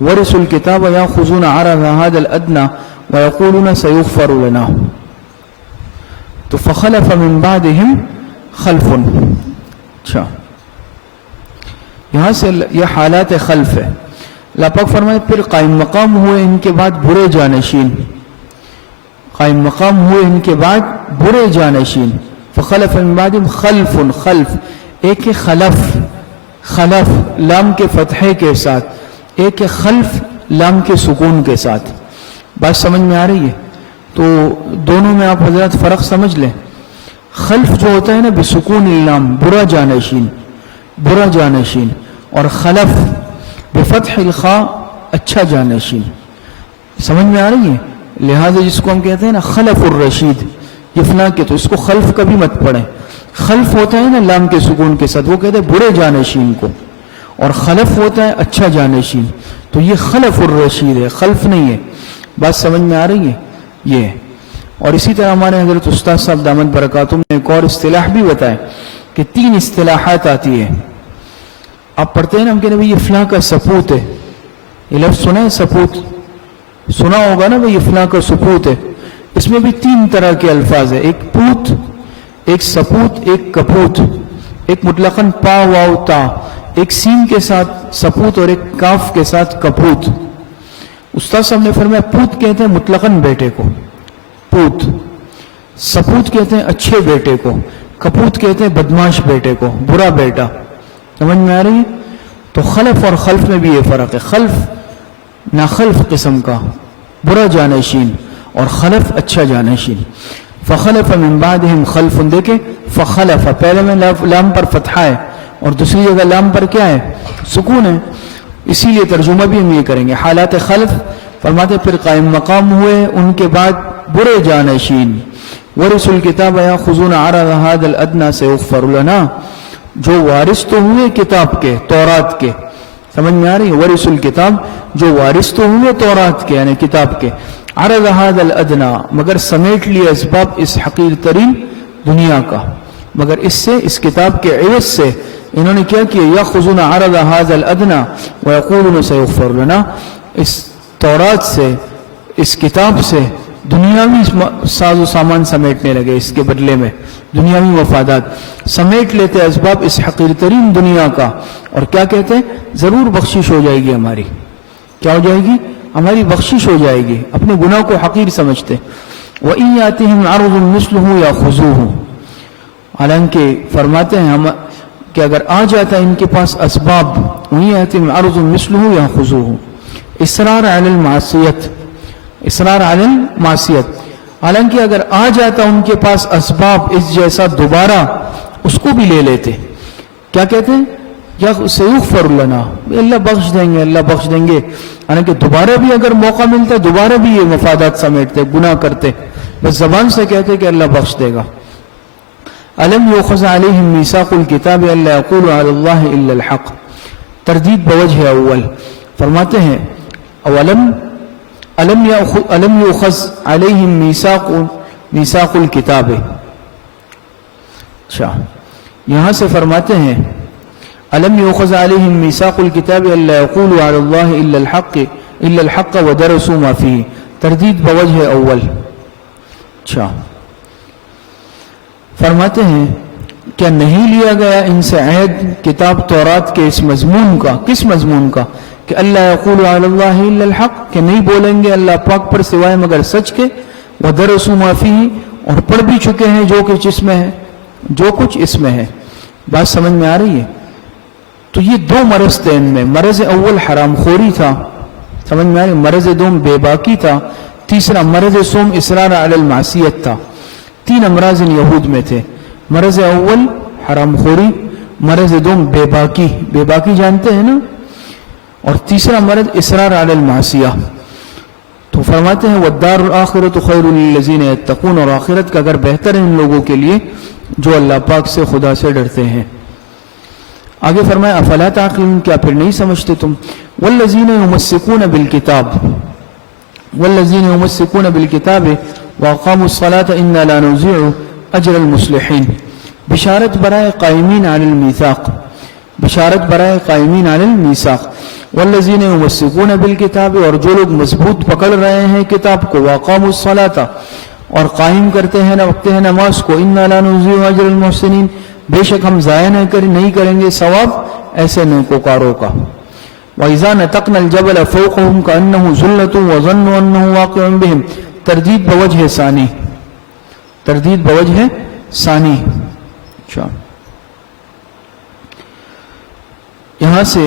ورثوا الکتاب یاخذون عرض ھذا الادنی ویقولون سیغفر لنا، تو فخلف من بعدہم خلف، اچھا یہاں سے یہ حالات خلف ہے۔ اللہ پاک فرمائے پھر قائم مقام ہوئے ان کے بعد برے جانشین، قائم مقام ہوئے ان کے بعد برے جانشین، فخلف من بعدہم خلف، خلف ایک خلف، خلف لام کے فتحے کے ساتھ، ایک خلف لام کے سکون کے ساتھ، بات سمجھ میں آ رہی ہے؟ تو دونوں میں آپ حضرات فرق سمجھ لیں، خلف جو ہوتا ہے نا بسکون اللام، برا جانشین، برا جانشین، اور خلف بفتح الخاء اچھا جانشین، سمجھ میں آ رہی ہے؟ لہذا جس کو ہم کہتے ہیں نا خلف الرشید، یہ فلاں کے، تو اس کو خلف کبھی مت پڑھیں، خلف ہوتا ہے نا لام کے سکون کے ساتھ، وہ کہتے ہیں برے جانشین کو، اور خلف ہوتا ہے اچھا جانشین، تو یہ خلف الرشید ہے، خلف نہیں ہے، بات سمجھ میں آ رہی ہے؟ یہ ہے۔ اور اسی طرح ہمارے حضرت استاد صاحب دامت برکاتہم نے ایک اور اصطلاح بھی بتایا کہ 3 اصطلاحات آتی ہے، آپ پڑھتے ہیں نا، ہم کہتے ہیں بھئی یہ فلاں کا سپوت ہے، یہ لفظ سنا ہے سپوت، سنا ہوگا نا بھئی یہ فلاں کا سپوت ہے، اس میں بھی 3 طرح کے الفاظ ہیں، ایک پوت، ایک سپوت، ایک کپوت، ایک مطلقاً پا واو تا، ایک سین کے ساتھ سپوت اور ایک کاف کے ساتھ کپوت۔ استاد صاحب نے فرمایا پوت کہتے ہیں مطلقاً بیٹے کو، پوت، سپوت کہتے ہیں اچھے بیٹے کو، کپوت کہتے ہیں بدماش بیٹے کو، برا بیٹا، سمجھ میں آ رہی ہے؟ تو خلف اور خلف میں بھی یہ فرق ہے، خلف ناخلف قسم کا برا جانشین، اور خلف اچھا جانشین۔ فخلف من بعدہم خلف، دیکھیں فخلف پہلے میں لام پر فتحہ ہے اور دوسری جگہ لام پر کیا ہے؟ سکون ہے، اسی لیے ترجمہ بھی ہم یہ کریں گے، حالات خلف فرماتے پھر قائم مقام ہوئے ان کے بعد برے جانشین، ورثوا الکتاب یاخذون عرض ھذا الادنی سیغفر لنا، جو وارث تو ہوئے کتاب کے، تورات کے، سمجھ میں آ رہی ہے؟ ورثوا الکتاب، جو وارث تو ہوئے تورات کے یعنی کتاب کے، عرض ھذا الادنی، مگر سمیٹ لیے اسباب اس حقیر ترین دنیا کا، مگر اس سے، اس کتاب کے عوض سے انہوں نے کیا کیا؟ یاخذون عرض ھذا الادنی ویقولون سیغفر لنا، اس تورات سے، اس کتاب سے دنیاوی ساز و سامان سمیٹنے لگے، اس کے بدلے میں دنیاوی مفادات سمیٹ لیتے اسباب اس حقیر ترین دنیا کا، اور کیا کہتے ہیں؟ ضرور بخشش ہو جائے گی ہماری، کیا ہو جائے گی؟ ہماری بخشش ہو جائے گی، اپنے گناہ کو حقیر سمجھتے۔ وَإِن يَأْتِهِمْ عَرْضٌ مِثْلُهُ يَأْخُذُوهُ، حالانکہ فرماتے ہیں ہم کہ اگر آ جاتا ہے ان کے پاس اسباب، وَإِن يَأْتِهِمْ عَرْضٌ مِثْلُهُ يَأْخُذُوهُ، اصرار علی المعصیت، اصرار علی المعصیت، حالانکہ اگر آ جاتا ان کے پاس اسباب اس جیسا دوبارہ اس کو بھی لے لیتے، کیا کہتے ہیں؟ یا سیغفر لنا، اللہ بخش دیں گے، اللہ بخش دیں گے، حالانکہ دوبارہ بھی اگر موقع ملتا ہے دوبارہ بھی یہ مفادات سمیٹتے، گناہ کرتے، بس زبان سے کہتے کہ اللہ بخش دے گا۔ الم یؤخذ علیہم میثاق الکتاب الا یقولوا علی اللہ الا الحق، تردید بوجہ اول، فرماتے ہیں الم یؤخذ علیہم میثاق الکتاب، اچھا یہاں سے فرماتے ہیں الم یؤخذ علیہم میثاق الکتاب الا یقولوا علی اللہ الا الحق ودرسوا ما فیہ، تردید بوجہ اول، اچھا فرماتے ہیں کیا نہیں لیا گیا ان سے عہد کتاب تورات کے اس مضمون کا؟ کس مضمون کا؟ کہ اللہ یقول علی اللہ الا الحق، کہ نہیں بولیں گے اللہ پاک پر سوائے مگر سچ کے، ودرسوا ما فیہ، اور پڑھ بھی چکے ہیں جو کچھ اس میں ہے، جو کچھ اس میں ہے۔ بات سمجھ میں آ رہی ہے؟ تو یہ 2 مرض تھے ان میں، مرض اول حرام خوری تھا، سمجھ میں آ رہی ہے؟ مرض دوم بے باکی تھا، تیسرا مرض سوم اصرار علی المعصیت تھا. 3 امراض ان یہود میں تھے. مرض اول حرام خوری، مرض دوم بے باکی جانتے ہیں نا، اور تیسرا مرض اصرار علی المعصیہ. تو فرماتے ہیں والدار الآخرۃ خیر للذین یتقون، اور آخرت کا گھر بہتر ہے ان لوگوں کے لیے جو اللہ پاک سے خدا سے ڈرتے ہیں. آگے فرمایا افلا تعقلون، کیا پھر نہیں سمجھتے تم. والذین یمسکون بالکتاب واقاموا الصلاۃ انا لا نضیع اجر المصلحین. بشارت برائے قائمین علی المیثاق. والذین یمسکون بالکتاب، اور جو لوگ مضبوط پکڑ رہے ہیں کتاب کو، واقاموا الصلاۃ، اور قائم کرتے ہیں رکھتے ہیں نماز کو، انا لا نضیع اجر المحسنین، بے شک ہم ضائع نہیں کریں گے ثواب ایسے نیکوکاروں کا. وَإِذَا نَتَقْنَا الْجَبَلَ فَوْقَهُمْ كَأَنَّهُ ظُلَّةٌ وَظَنُّوا أَنَّهُ واقع بِهِمْ. تردید بوجہ ثانی. یہاں سے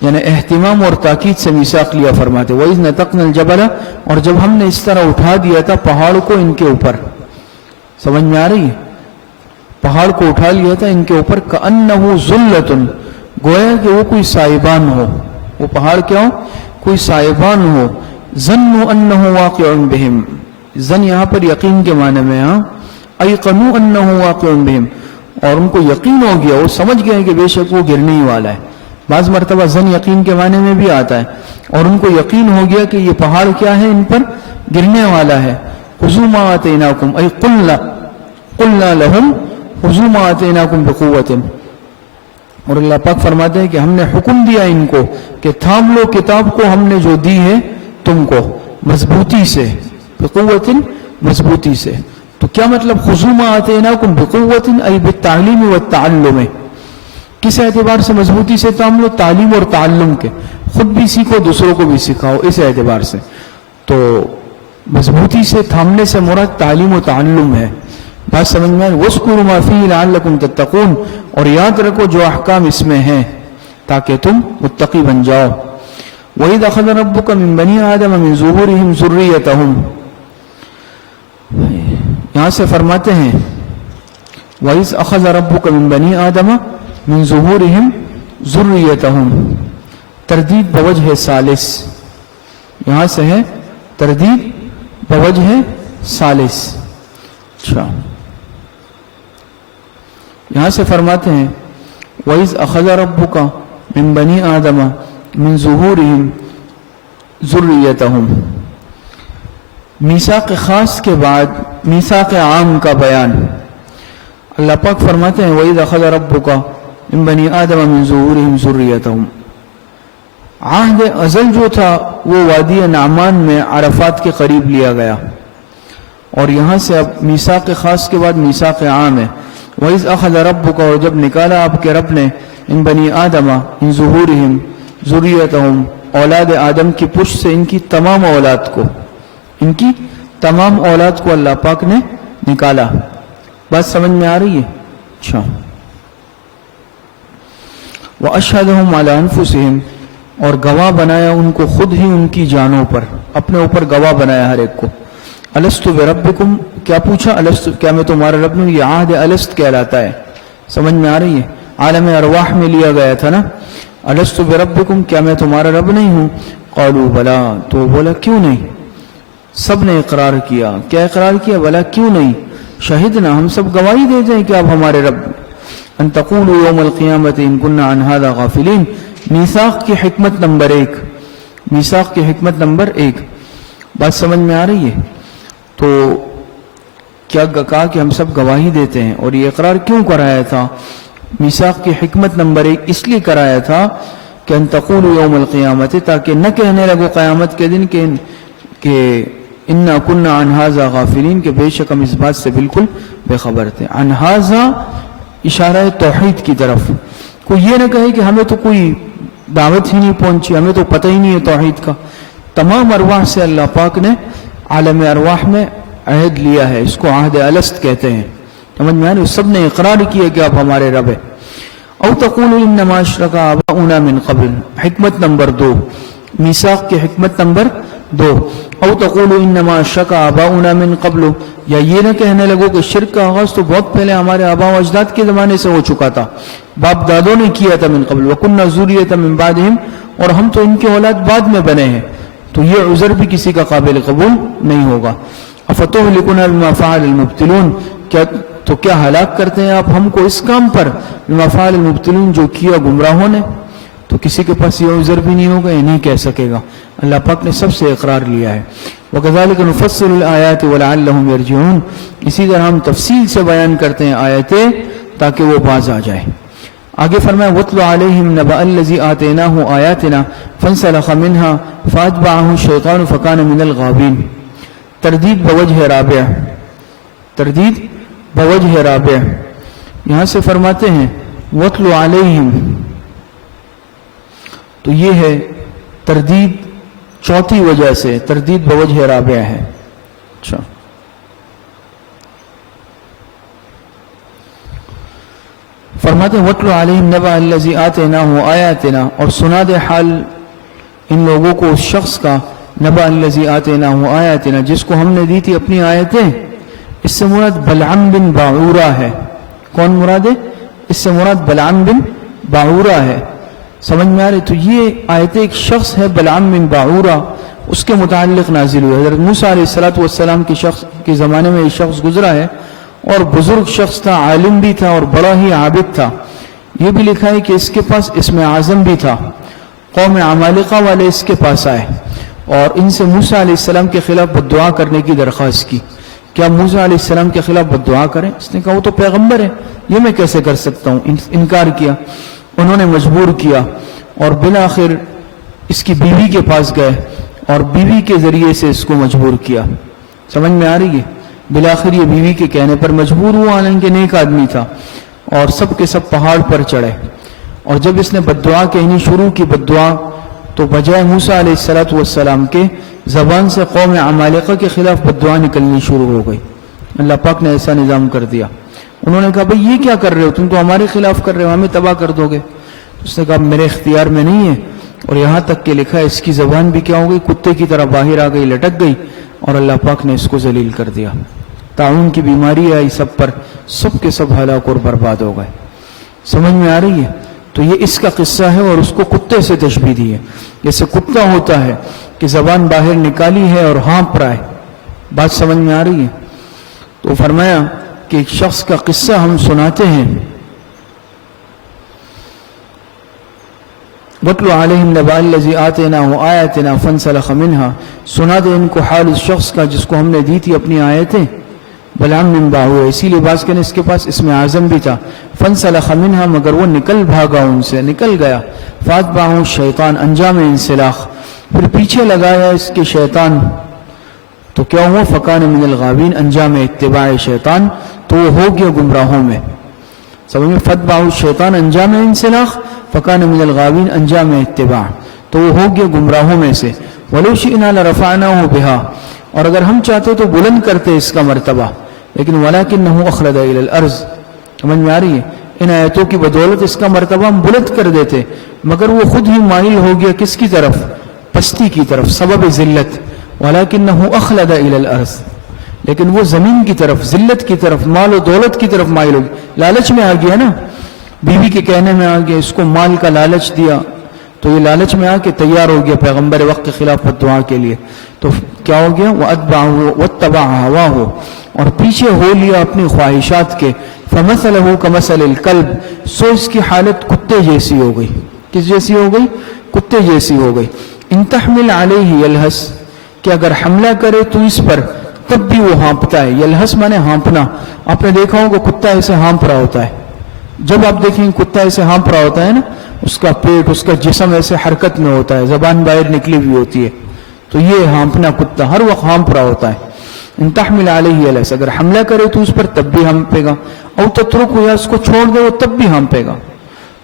یعنی اہتمام اور تاکید سے میثاق لیا فرماتے. وَإِذْ نَتَقْنَا الْجَبَلَ، اور جب ہم نے اس طرح اٹھا دیا تھا پہاڑ کو ان کے اوپر. سمجھ میں آ رہی ہے؟ پہاڑ کو اٹھا لیا تھا ان کے اوپر. كَأَنَّهُ ظُلَّةٌ، گویا کہ وہ کوئی سائبان ہو. وہ پہاڑ کیا ہو؟ کوئی سائبان ہو. ظنوا انه واقع بهم، ظن یہاں پر یقین کے معنی میں. ایقنوا انه واقع بهم، اور ان کو یقین ہو گیا، وہ سمجھ گئے کہ بے شک وہ گرنے ہی والا ہے. بعض مرتبہ ظن یقین کے معنی میں بھی آتا ہے. اور ان کو یقین ہو گیا کہ یہ پہاڑ کیا ہے، ان پر گرنے والا ہے. خذوا ما آتیناکم، ای قلنا لهم خذوا ما آتیناکم بقوة. اور اللہ پاک فرماتے ہیں کہ ہم نے حکم دیا ان کو کہ تھام لو کتاب کو ہم نے جو دی ہے تم کو مضبوطی سے. بقوت، مضبوطی سے. تو کیا مطلب خذوا ما آتیناکم بقوت ای بالتعلیم والتعلم؟ کس اعتبار سے مضبوطی سے تھام لو؟ تعلیم اور تعلم کے. خود بھی سیکھو دوسروں کو بھی سکھاؤ، اس اعتبار سے. تو مضبوطی سے تھامنے سے مراد تعلیم و تعلم ہے. بات سمجھ میں آئے. وَاذْكُرُوا مَا فِيهِ لَعَلَّكُمْ تَتَّقُونَ، اور یاد رکھو جو احکام اس میں ہیں تاکہ تم متقی بن جاؤ. وَإِذْ أَخَذَ رَبُّكَ مِنْ بَنِي آدَمَ مِنْ ظُهُورِهِمْ ذُرِّيَّتَهُمْ، یہاں سے فرماتے ہیں وَإِذْ أَخَذَ رَبُّكَ مِنْ بَنِي آدَمَ مِنْ ظُهُورِهِمْ ذُرِّيَّتَهُمْ. تردید بوجہ ثالث، یہاں سے ہے تردید بوجہ ثالث. اچھا، یہاں سے فرماتے ہیں وَإِذْ أَخَذَ رَبُّكَ مِنْ بَنِي آدَمَ مِنْ ظُهُورِهِمْ ذُرِّيَّتَهُمْ. میثاق خاص کے بعد میثاق عام کا بیان. اللہ پاک فرماتے ہیں وَإِذْ أَخَذَ رَبُّكَ مِنْ بَنِي آدَمَ مِنْ ظُهُورِهِمْ ذُرِّيَّتَهُمْ. عہد ازل جو تھا وہ وادی نعمان میں عرفات کے قریب لیا گیا، اور یہاں سے اب میثاق خاص کے بعد میثاق عام ہے. وَإِذْ أَخَذَ رَبُّكَ، اور جب نکالا آپ کے رب نے ان بنی آدم ان ظہورہم ذریتہم، اولاد آدم کی پشت سے ان کی تمام اولاد کو، ان کی تمام اولاد کو اللہ پاک نے نکالا. بات سمجھ میں آ رہی ہے؟ اچھا. وَأَشْهَدَهُمْ عَلَىٰ أَنفُسِهِمْ، اور گواہ بنایا ان کو خود ہی ان کی جانوں پر، اپنے اوپر گواہ بنایا ہر ایک کو. الست بربکم، کیا پوچھا؟ الست، کیا میں تمہارا رب نہیں؟ یہ عہد الست کہلاتا ہے. سمجھ میں آ رہی ہے؟ عالم ارواح میں لیا گیا تھا نا. الست بربکم، کیا میں تمہارا رب نہیں ہوں؟ قالوا بلا، تو بولا کیوں نہیں؟ سب نے اقرار کیا. کیا اقرار کیا؟ بلا، کیوں نہیں؟ شہدنا، ہم سب گواہی دے جائیں کہ آپ ہمارے رب. ان تقولوا یوم القیامت ان کنا عن هذا غافلین. میثاق کی حکمت نمبر 1، میثاق کی حکمت نمبر 1. بات سمجھ میں آ رہی ہے؟ تو کیا کہا کہ ہم سب گواہی دیتے ہیں. اور یہ اقرار کیوں کرایا تھا؟ میثاق کی حکمت نمبر 1 اس لیے کرایا تھا کہ ان تقولوا یوم القیامت، تاکہ نہ کہنے لگو قیامت کے دن کہ انا کنا عن هذا غافلین، کہ بے شک ہم اس بات سے بالکل بے خبر تھے. عن هذا اشارہ توحید کی طرف. کوئی یہ نہ کہے کہ ہمیں تو کوئی دعوت ہی نہیں پہنچی، ہمیں تو پتہ ہی نہیں ہے توحید کا. تمام ارواح سے اللہ پاک نے عالم ارواح میں عہد لیا ہے، اس کو عہد الست کہتے ہیں. سمجھ میں آئے؟ سب نے اقرار کیا کہ آپ ہمارے رب ہیں. او تقولوا انما اشرک آباؤنا من قبل. حکمت نمبر 2، میثاق کی حکمت نمبر دو او تقولوا انما اشرک آباؤنا من قبل، یا یہ نہ کہنے لگو کہ شرک کا آغاز تو بہت پہلے ہمارے آباء و اجداد کے زمانے سے ہو چکا تھا، باپ دادوں نے کیا تھا، من قبل وکننا ذریۃ من بعدہم، اور ہم تو ان کے اولاد بعد میں بنے ہیں، تو یہ عذر بھی کسی کا قابل قبول نہیں ہوگا۔ افتہلکنا بما فعل المبطلون، کیا ہلاک کرتے ہیں آپ ہم کو اس کام پر، بما فعل المبطلون جو کیا گمراہوں نے، تو کسی کے پاس یہ عذر بھی نہیں ہوگا، یہ نہیں کہہ سکے گا، اللہ پاک نے سب سے اقرار لیا ہے۔ وَكَذَلِكَ نُفَصِّلُ الْآيَاتِ وَلَعَلَّهُمْ يَرْجِعُونَ، اسی طرح ہم تفصیل سے بیان کرتے ہیں آیتیں تاکہ وہ باز آ جائے۔ آگے فرمایا وَاتْلُ عَلَيْهِمْ نَبَأَ الَّذِي آتَيْنَاهُ آيَاتِنَا فَانْسَلَخَ مِنْهَا فَأَتْبَعَهُ الشَّيْطَانُ فَكَانَ مِنَ الْغَاوِينَ۔ تردید بوجہ رابع، تردید بوجہ رابع، یہاں سے فرماتے ہیں وَاتْلُ عَلَيْهِمْ، تو یہ ہے تردید چوتھی وجہ سے، تردید بوجہ رابع ہے۔ اچھا، فرماتے ہیں وَاتْلُ عَلَيْهِمْ نَبَأَ الَّذِي آتَيْنَاهُ آيَاتِنَا، اور سنا دے حال ان لوگوں کو اس شخص کا، نبأ الذی آتیناہ آیاتنا، جس کو ہم نے دی تھی اپنی آیتیں۔ اس سے مراد بلعم بن باعورہ ہے۔ کون مراد ہے؟ اس سے مراد بلعم بن باعورہ ہے۔ سمجھ میں آ رہی؟ تو یہ آیتیں ایک شخص ہے بلعم بن باعورہ، اس کے متعلق نازل ہوئی۔ حضرت موسیٰ علیہ السلام کے زمانے میں یہ شخص گزرا ہے، اور بزرگ شخص تھا، عالم بھی تھا اور بڑا ہی عابد تھا۔ یہ بھی لکھا ہے کہ اس کے پاس اسم اعظم بھی تھا۔ قوم عمالقہ والے اس کے پاس آئے اور ان سے موسیٰ علیہ السلام کے خلاف بددعا کرنے کی درخواست کی۔ کیا موسیٰ علیہ السلام کے خلاف بددعا کریں؟ اس نے کہا وہ تو پیغمبر ہے، یہ میں کیسے کر سکتا ہوں؟ انکار کیا۔ انہوں نے مجبور کیا اور بالآخر اس کی بیوی کے پاس گئے اور بیوی کے ذریعے سے اس کو مجبور کیا۔ سمجھ میں آ رہی ہے؟ بالآخر یہ بیوی کے کہنے پر مجبور ہوا، حالانکہ نیک آدمی تھا، اور سب کے سب پہاڑ پر چڑھے۔ اور جب اس نے بددعا کہنی شروع کی، بددعا، تو بجائے موسیٰ علیہ السلام کے زبان سے قوم عمالقہ کے خلاف بددعا نکلنی شروع ہو گئی۔ اللہ پاک نے ایسا نظام کر دیا۔ انہوں نے کہا بھئی یہ کیا کر رہے ہو؟ تم تو ہمارے خلاف کر رہے ہو، ہمیں تباہ کر دو گے۔ اس نے کہا میرے اختیار میں نہیں ہے، اور یہاں تک کہ لکھا ہے اس کی زبان بھی کیا ہو گئی؟ کتے کی طرح باہر آ گئی، لٹک گئی، اور اللہ پاک نے اس کو ذلیل کر دیا۔ طاعون کی بیماری آئی سب پر، سب کے سب ہلاک اور برباد ہو گئے۔ سمجھ میں آ رہی ہے؟ تو یہ اس کا قصہ ہے، اور اس کو کتے سے تشبیہ دی ہے۔ جیسے کتا ہوتا ہے کہ زبان باہر نکالی ہے اور ہانپ رہا ہے۔ بات سمجھ میں آ رہی ہے؟ تو فرمایا کہ ایک شخص کا قصہ ہم سناتے ہیں۔ وَاتْلُ عَلَيْهِمْ نَبَأَ الَّذِي آتَيْنَاهُ آيَاتِنَا فَانْسَلَخَ مِنْهَا، سنا دے ان کو حال اس شخص کا جس کو ہم نے دی تھی اپنی آیتیں۔ بلعم بن باعورہ، اسی لیے باز کہنے اس کے پاس اسم اعظم بھی تھا۔ فَانْسَلَخَ مِنْهَا، مگر وہ نکل بھاگا ان سے، نکل گیا۔ فَأَتْبَعَهُ الشَّيْطَانُ، انجام انسلاخ، پھر پیچھے لگایا اس کے شیطان، تو کیا ہوا؟ فَكَانَ مِنَ الْغَاوِينَ، انجام اتباع شیطان، تو وہ ہو گیا گمراہوں میں۔ سمجھ میں؟ فَأَتْبَعَهُ الشَّيْطَانُ انجام انسلاخ، فَكَانَ مِنَ الْغَاوِينَ انجام اتباع، تو وہ ہو گیا گمراہوں میں سے۔ وَلَوْ شِئْنَا لَرَفَعْنَاهُ بِهَا، اور اگر ہم چاہتے تو بلند کرتے اس کا مرتبہ، لیکن وَلَكِنَّهُ أَخْلَدَ إِلَى الْأَرْضِ، سمجھ میں آ رہی ہے؟ ان آیتوں کی بدولت اس کا مرتبہ ہم بلند کر دیتے، مگر وہ خود ہی مائل ہو گیا کس کی طرف؟ پستی کی طرف، سبب ذلت۔ وَلَكِنَّهُ أَخْلَدَ إِلَى الْأَرْضِ، لیکن وہ زمین کی طرف، ذلت کی طرف، مال و دولت کی طرف مائل ہو گیا۔ لالچ میں آ گیا نا، بیوی کے کہنے میں آ گیا، اس کو مال کا لالچ دیا، تو یہ لالچ میں آ کے تیار ہو گیا پیغمبر وقت کے خلاف بددعا کے لیے۔ تو کیا ہو گیا؟ وَأَتْبَعَهُ وَاتَّبَعَ هَوَاهُ، اور پیچھے ہو لیا اپنی خواہشات کے۔ فَمَثَلَهُ كَمَثَلِ الْكَلْبِ، سو اس کی حالت کتے جیسی ہو گئی۔ کس جیسی ہو گئی؟ کتے جیسی ہو گئی۔ إِن تَحْمِلْ عَلَيْهِ يَلْهَثْ، کہ اگر حملہ کرے تو اس پر تب بھی وہ ہانپتا ہے۔ یلہس مانے ہانپنا۔ آپ نے دیکھا ہوگا کتا ایسے ہانپ رہا ہوتا ہے، جب آپ دیکھیں کتا ایسے ہانپ رہا ہوتا ہے نا، اس کا پیٹ، اس کا جسم ایسے حرکت میں ہوتا ہے، زبان باہر نکلی ہوئی ہوتی ہے، تو یہ ہانپنا، کتا ہر وقت ہانپ رہا ہوتا ہے۔ ان تحمل علیہ یلہس، اگر حملہ کرے تو اس پر تب بھی ہانپے گا، او تترکہ، یا اس کو چھوڑ دے وہ تب بھی ہانپے گا۔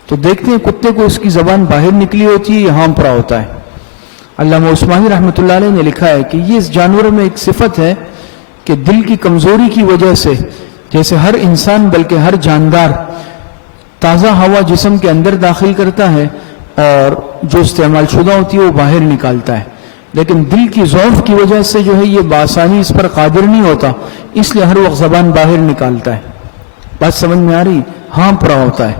تو دیکھتے ہیں کتے کو اس کی زبان باہر نکلی ہوتی ہے، یہ ہانپ رہا ہوتا ہے۔ علامہ عثمانی رحمۃ اللہ علیہ نے لکھا ہے کہ یہ اس جانور میں ایک صفت ہے کہ دل کی کمزوری کی وجہ سے، جیسے ہر انسان بلکہ ہر جاندار تازہ ہوا جسم کے اندر داخل کرتا ہے اور جو استعمال شدہ ہوتی ہے وہ باہر نکالتا ہے، لیکن دل کی ضعف کی وجہ سے جو ہے یہ بآسانی اس پر قادر نہیں ہوتا، اس لیے ہر وقت زبان باہر نکالتا ہے. بات سمجھ میں آ رہی؟ ہانپ رہا ہوتا ہے.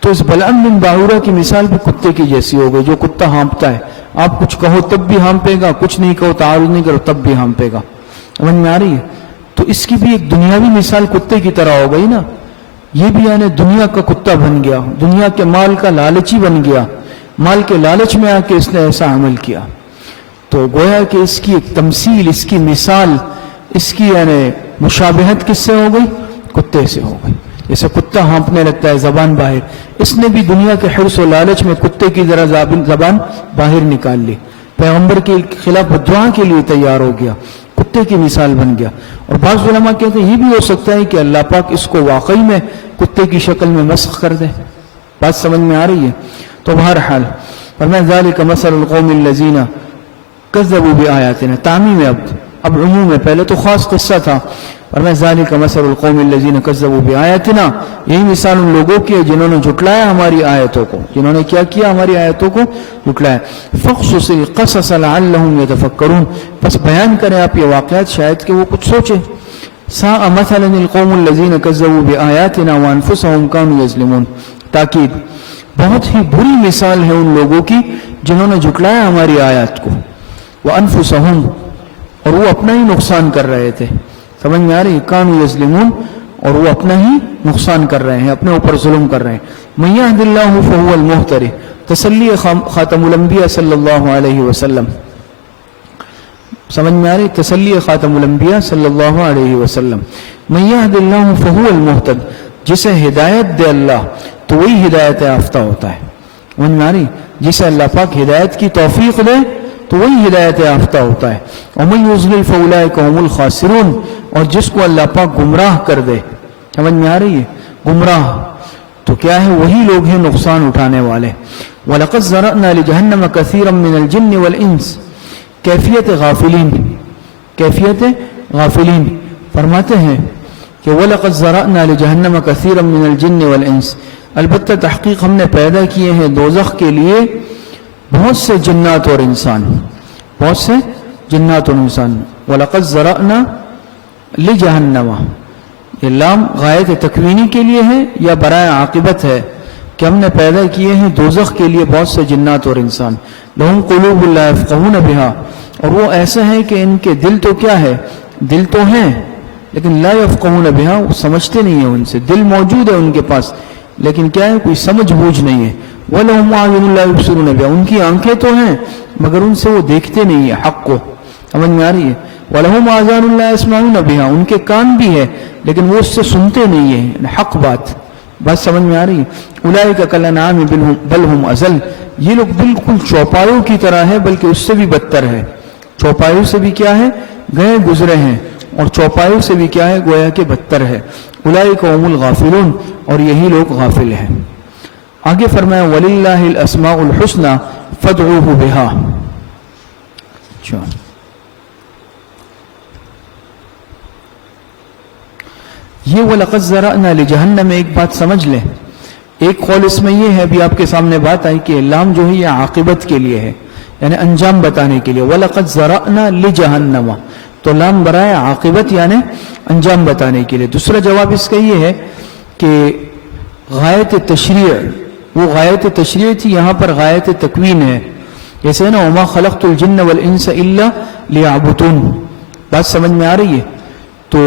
تو اس بلعم بن باعورہ کی مثال بھی کتے کی جیسی ہو گئی، جو کتا ہانپتا ہے. آپ کچھ کہو تب بھی ہانپے گا، کچھ نہیں کہو، تعارض نہیں کرو تب بھی ہانپے گا. سمجھ میں آ رہی ہے؟ تو اس کی بھی ایک دنیاوی مثال کتے کی طرح ہو گئی نا. یہ بھی یعنی دنیا کا کتا بن گیا، دنیا کے مال کا لالچی بن گیا، مال کے لالچ میں آ کے اس نے ایسا عمل کیا. تو گویا کہ اس کی ایک تمثیل، اس کی مثال، اس کی یعنی مشابہت کس سے ہو گئی؟ کتے سے ہو گئی. جیسے کتا ہانپنے لگتا ہے زبان باہر، اس نے بھی دنیا کے حرص و لالچ میں کتے کی ذرا زبان باہر نکال لی، پیغمبر کے خلاف دعا کے لیے تیار ہو گیا، کتے کی مثال بن گیا. اور بعض علماء کہتے ہیں یہ بھی ہو سکتا ہے کہ اللہ پاک اس کو واقعی میں کتے کی شکل میں مسخ کر دے. بات سمجھ میں آ رہی ہے؟ تو بہرحال فرمایا ذالک مثل القوم الذین کذبوا بآیاتنا. تعمیم اب عموم ہے، پہلے تو خاص قصہ تھا. فرمایا ذالک مثل القوم الذین کذبوا بآیاتنا، یہی مثال ان لوگوں کی ہے جنہوں نے جھٹلایا ہماری آیتوں کو. جنہوں نے کیا کیا؟ ہماری آیتوں کو جھٹلایا. فاقصص القصص لعلهم يتفکرون، بس بیان کریں آپ یہ واقعات شاید کہ وہ کچھ سوچیں. ساء مثلا القوم الذین کذبوا بآیاتنا وانفسهم كانوا یظلمون. تاکید، بہت ہی بری مثال ہے ان لوگوں کی جنہوں نے جھٹلایا ہماری آیات کو. وانفسهم، اور وہ اپنا ہی نقصان کر رہے تھے. سمجھ میں آ رہی؟ کانوا یظلمون، اور وہ اپنا ہی نقصان کر رہے ہیں، اپنے اوپر ظلم کر رہے ہیں. من یہد اللہ فہو المہتدی، تسلی خاتم الانبیاء صلی اللہ علیہ وسلم. سمجھ میں آ رہی؟ تسلی خاتم الانبیاء صلی اللہ علیہ وسلم. من یہد اللہ فہو المہتد، جسے ہدایت دے اللہ تو وہی ہدایت یافتہ ہوتا ہے. سمجھ میں آ رہی؟ جسے اللہ پاک ہدایت کی توفیق دے تو وہی ہدایت یافتہ ہوتا ہے. ومن یضلل فاولئک هم الخاسرون، اور جس کو اللہ پاک گمراہ کر دے، سمجھ میں آ رہی ہے؟ گمراہ تو کیا ہے؟ وہی لوگ ہیں نقصان اٹھانے والے. وَلَقَدْ ذَرَأْنَا لِجَهَنَّمَ كَثِيرًا مِنَ الْجِنِّ وَالْإِنسِ. کیفیت غافلین، کیفیت غافلین فرماتے ہیں کہ وَلَقَدْ ذَرَأْنَا لِجَهَنَّمَ كَثِيرًا مِنَ الْجِنِّ وَالْإِنسِ، البتہ تحقیق ہم نے پیدا کیے ہیں دوزخ کے لیے بہت سے جنات اور انسان، بہت سے جنات اور انسان. وَلَقَدْ ذَرَأْنَا لِجَهَنَّمَ، یہ لام غایت تکوینی کے لیے ہے یا برائے عاقبت ہے کہ ہم نے پیدا کیے ہیں دوزخ کے لیے بہت سے جنات اور انسان. لَهُمْ قُلُوبٌ لَا يَفْقَهُونَ بِهَا، اور وہ ایسے ہیں کہ ان کے دل تو کیا ہے؟ دل تو ہیں لیکن لا يفقهون بها، وہ سمجھتے نہیں ہیں ان سے. دل موجود ہے ان کے پاس لیکن کیا ہے؟ کوئی سمجھ بوجھ نہیں ہے. وَلَهُمْ أَعْيُنٌ لَا يُبْصِرُونَ بِهَا، ان کی آنکھیں تو ہیں مگر ان سے وہ دیکھتے نہیں ہیں حق کو. سمجھ میں آ رہی ہے؟ وَلَهُمْ آذَانٌ لَا يَسْمَعُونَ بِهَا، ان کے کان بھی ہے لیکن وہ اس سے سنتے نہیں ہیں حق بات. بات سمجھ میں آ رہی ہے؟ أُولَٰئِكَ كَالْأَنْعَامِ بَلْ هُمْ أَضَلُّ، یہ لوگ بالکل چوپایوں کی طرح ہے بلکہ اس سے بھی بدتر ہے. چوپایوں سے بھی کیا ہے؟ گئے گزرے ہیں، اور چوپایوں سے بھی کیا ہے؟ گویا کہ بدتر ہے. أُولَٰئِكَ هُمُ الْغَافِلُونَ، اور یہی لوگ غافل ہیں. آگے فرمایا وَلِلَّهِ الْأَسْمَاءُ الْحُسْنَى فَادْعُوهُ بِهَا. یہ وَلَقَدْ ذَرَأْنَا لِجَهَنَّمَ ایک بات سمجھ لیں. ایک قول اس میں یہ ہے، ابھی آپ کے سامنے بات آئی کہ لام جو ہے یہ عاقبت کے لیے ہے، یعنی انجام بتانے کے لیے. وَلَقَدْ ذَرَأْنَا لِجَهَنَّمَ، تو لام برائے عاقبت یعنی انجام بتانے کے لیے. دوسرا جواب اس کا یہ ہے کہ غایت تشریع، وہ غایت تشریع تھی، یہاں پر غایت تکوین ہے. جیسے نا وَمَا خَلَقْتُ الْجِنَّ وَالْإِنسَ إِلَّا لِيَعْبُدُونَ. بات سمجھ میں آ رہی ہے؟ تو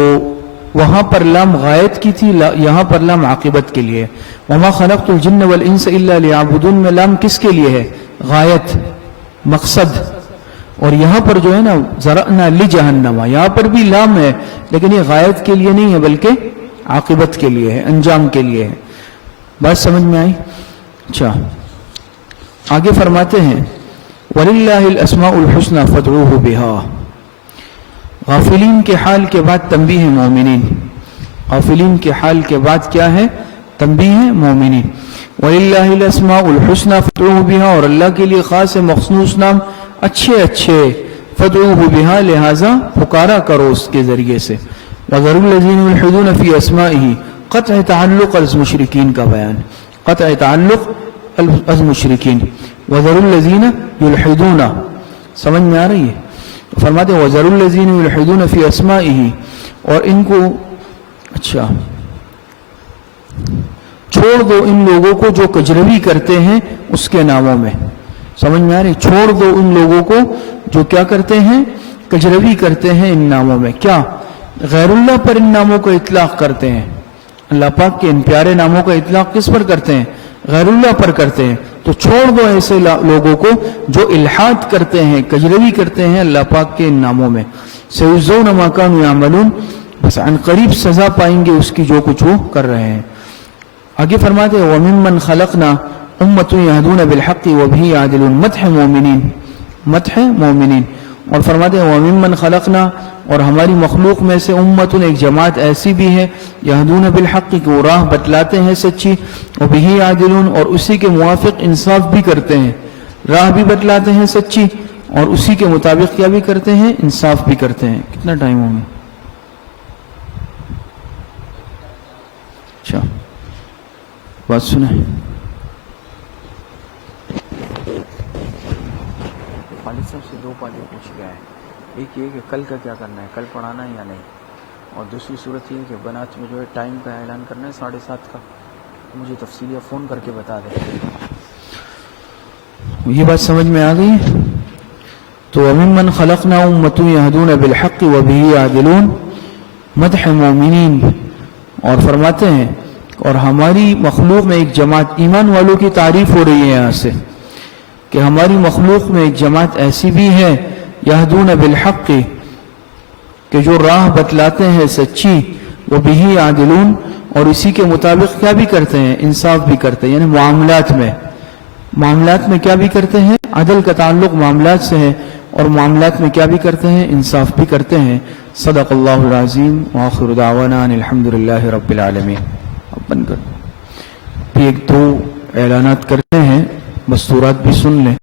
وہاں پر لام غایت کی تھی، یہاں پر لام عاقبت کے لیے. وَمَا خَلَقْتُ الْجِنَّ وَالْإِنسَ إِلَّا لِيَعْبُدُونَ میں لام کس کے لیے ہے؟ غایت، مقصد. اور یہاں پر جو ہے نا ذرأنا لجہنم، یہاں پر بھی لام ہے لیکن یہ غایت کے لیے نہیں ہے بلکہ عاقبت کے لیے ہے، انجام کے لیے ہے. بات سمجھ میں آئی؟ اچھا آگے فرماتے ہیں وَلِلَّهِ الْأَسْمَاءُ الْحُسْنَى فَادْعُوهُ بِهَا. غافلین کے حال کے بعد تنبیہ مومنین. غافلین کے حال کے بعد کیا ہے؟ تنبیہ مومنین. وَلِلَّهِ الْأَسْمَاءُ الْحُسْنَى فَادْعُوهُ بِهَا، اور اللہ کے لیے خاص مخصوص نام اچھے اچھے. فَادْعُوهُ بِهَا، لہذا پکارا کرو اس کے ذریعے سے. وَذَرُوا الَّذِينَ يُلْحِدُونَ فِي أَسْمَائِهِ، قطع تعلق از مشرکین کا بیان، قطع تعلق از مشرکین. وَذَرُوا الَّذِينَ يُلْحِدُونَ، سمجھ میں آ رہی ہے؟ فرماتے ہیں وَذَرُوا الَّذِينَ يُلْحِدُونَ فِي أَسْمَائِهِ، اور ان کو اچھا چھوڑ دو ان لوگوں کو جو کجروی کرتے ہیں اس کے ناموں میں. سمجھ میں آ رہی؟ چھوڑ دو ان لوگوں کو جو کیا کرتے ہیں؟ کجروی کرتے ہیں ان ناموں میں. کیا غیر اللہ پر ان ناموں کا اطلاق کرتے ہیں؟ اللہ پاک کے ان پیارے ناموں کا اطلاق کس پر کرتے ہیں؟ غیر اللہ پر کرتے ہیں. تو چھوڑ دو ایسے لوگوں کو جو الحاد کرتے ہیں، کجروی کرتے ہیں اللہ پاک کے ان ناموں میں. سَيُجْزَوْنَ مَا كَانُوا يَعْمَلُونَ، بس عن قریب سزا پائیں گے اس کی جو کچھ وہ کر رہے ہیں. آگے فرماتے ہیں وَمِمَّنْ خَلَقْنَا أُمَّةٌ يَهْدُونَ بِالْحَقِّ وَبِهِ يَعْدِلُونَ، مدح مومنین. اور فرماتے ہیں وَمِمَّنْ خَلَقْنَا، اور ہماری مخلوق میں سے امتن ایک جماعت ایسی بھی ہے یہدون بالحق کہ وہ راہ بتلاتے ہیں سچی، وَبِهِ يَعْدِلُونَ، اور اسی کے موافق انصاف بھی کرتے ہیں. راہ بھی بتلاتے ہیں سچی اور اسی کے مطابق کیا بھی کرتے ہیں؟ انصاف بھی کرتے ہیں. کتنا ٹائم ہو گیا؟ اچھا بات سنیں. والد صاحب سے دو باتیں پوچھ گیا ہے. ایک یہ کہ کل کا کیا کرنا ہے، کل پڑھانا ہے یا نہیں، اور دوسری صورت یہ کہ بنات میں جو ہے ٹائم کا اعلان کرنا ہے 7:30 کا. مجھے تفصیلیہ فون کر کے بتا دیں. یہ بات سمجھ میں آ گئی؟ تو وَمِمَّنْ خَلَقْنَا أُمَّةٌ يَهْدُونَ بِالْحَقِّ وَبِهِ يَعْدِلُونَ، مدح مومنین. اور فرماتے ہیں اور ہماری مخلوق میں ایک جماعت، ایمان والوں کی تعریف ہو رہی ہے یہاں سے کہ ہماری مخلوق میں ایک جماعت ایسی بھی ہے یہدون بالحق کہ جو راہ بتلاتے ہیں سچی، وَبِهِ يَعْدِلُونَ، اور اسی کے مطابق کیا بھی کرتے ہیں؟ انصاف بھی کرتے ہیں. یعنی معاملات میں کیا بھی کرتے ہیں؟ عدل کا تعلق معاملات سے ہے اور معاملات میں کیا بھی کرتے ہیں؟ انصاف بھی کرتے ہیں. صدق اللہ العظیم وآخر دعوانا ان الحمدللہ رب العالمین. اب بند کر. ایک دو اعلانات کرتے ہیں، مستورات بھی سن لیں.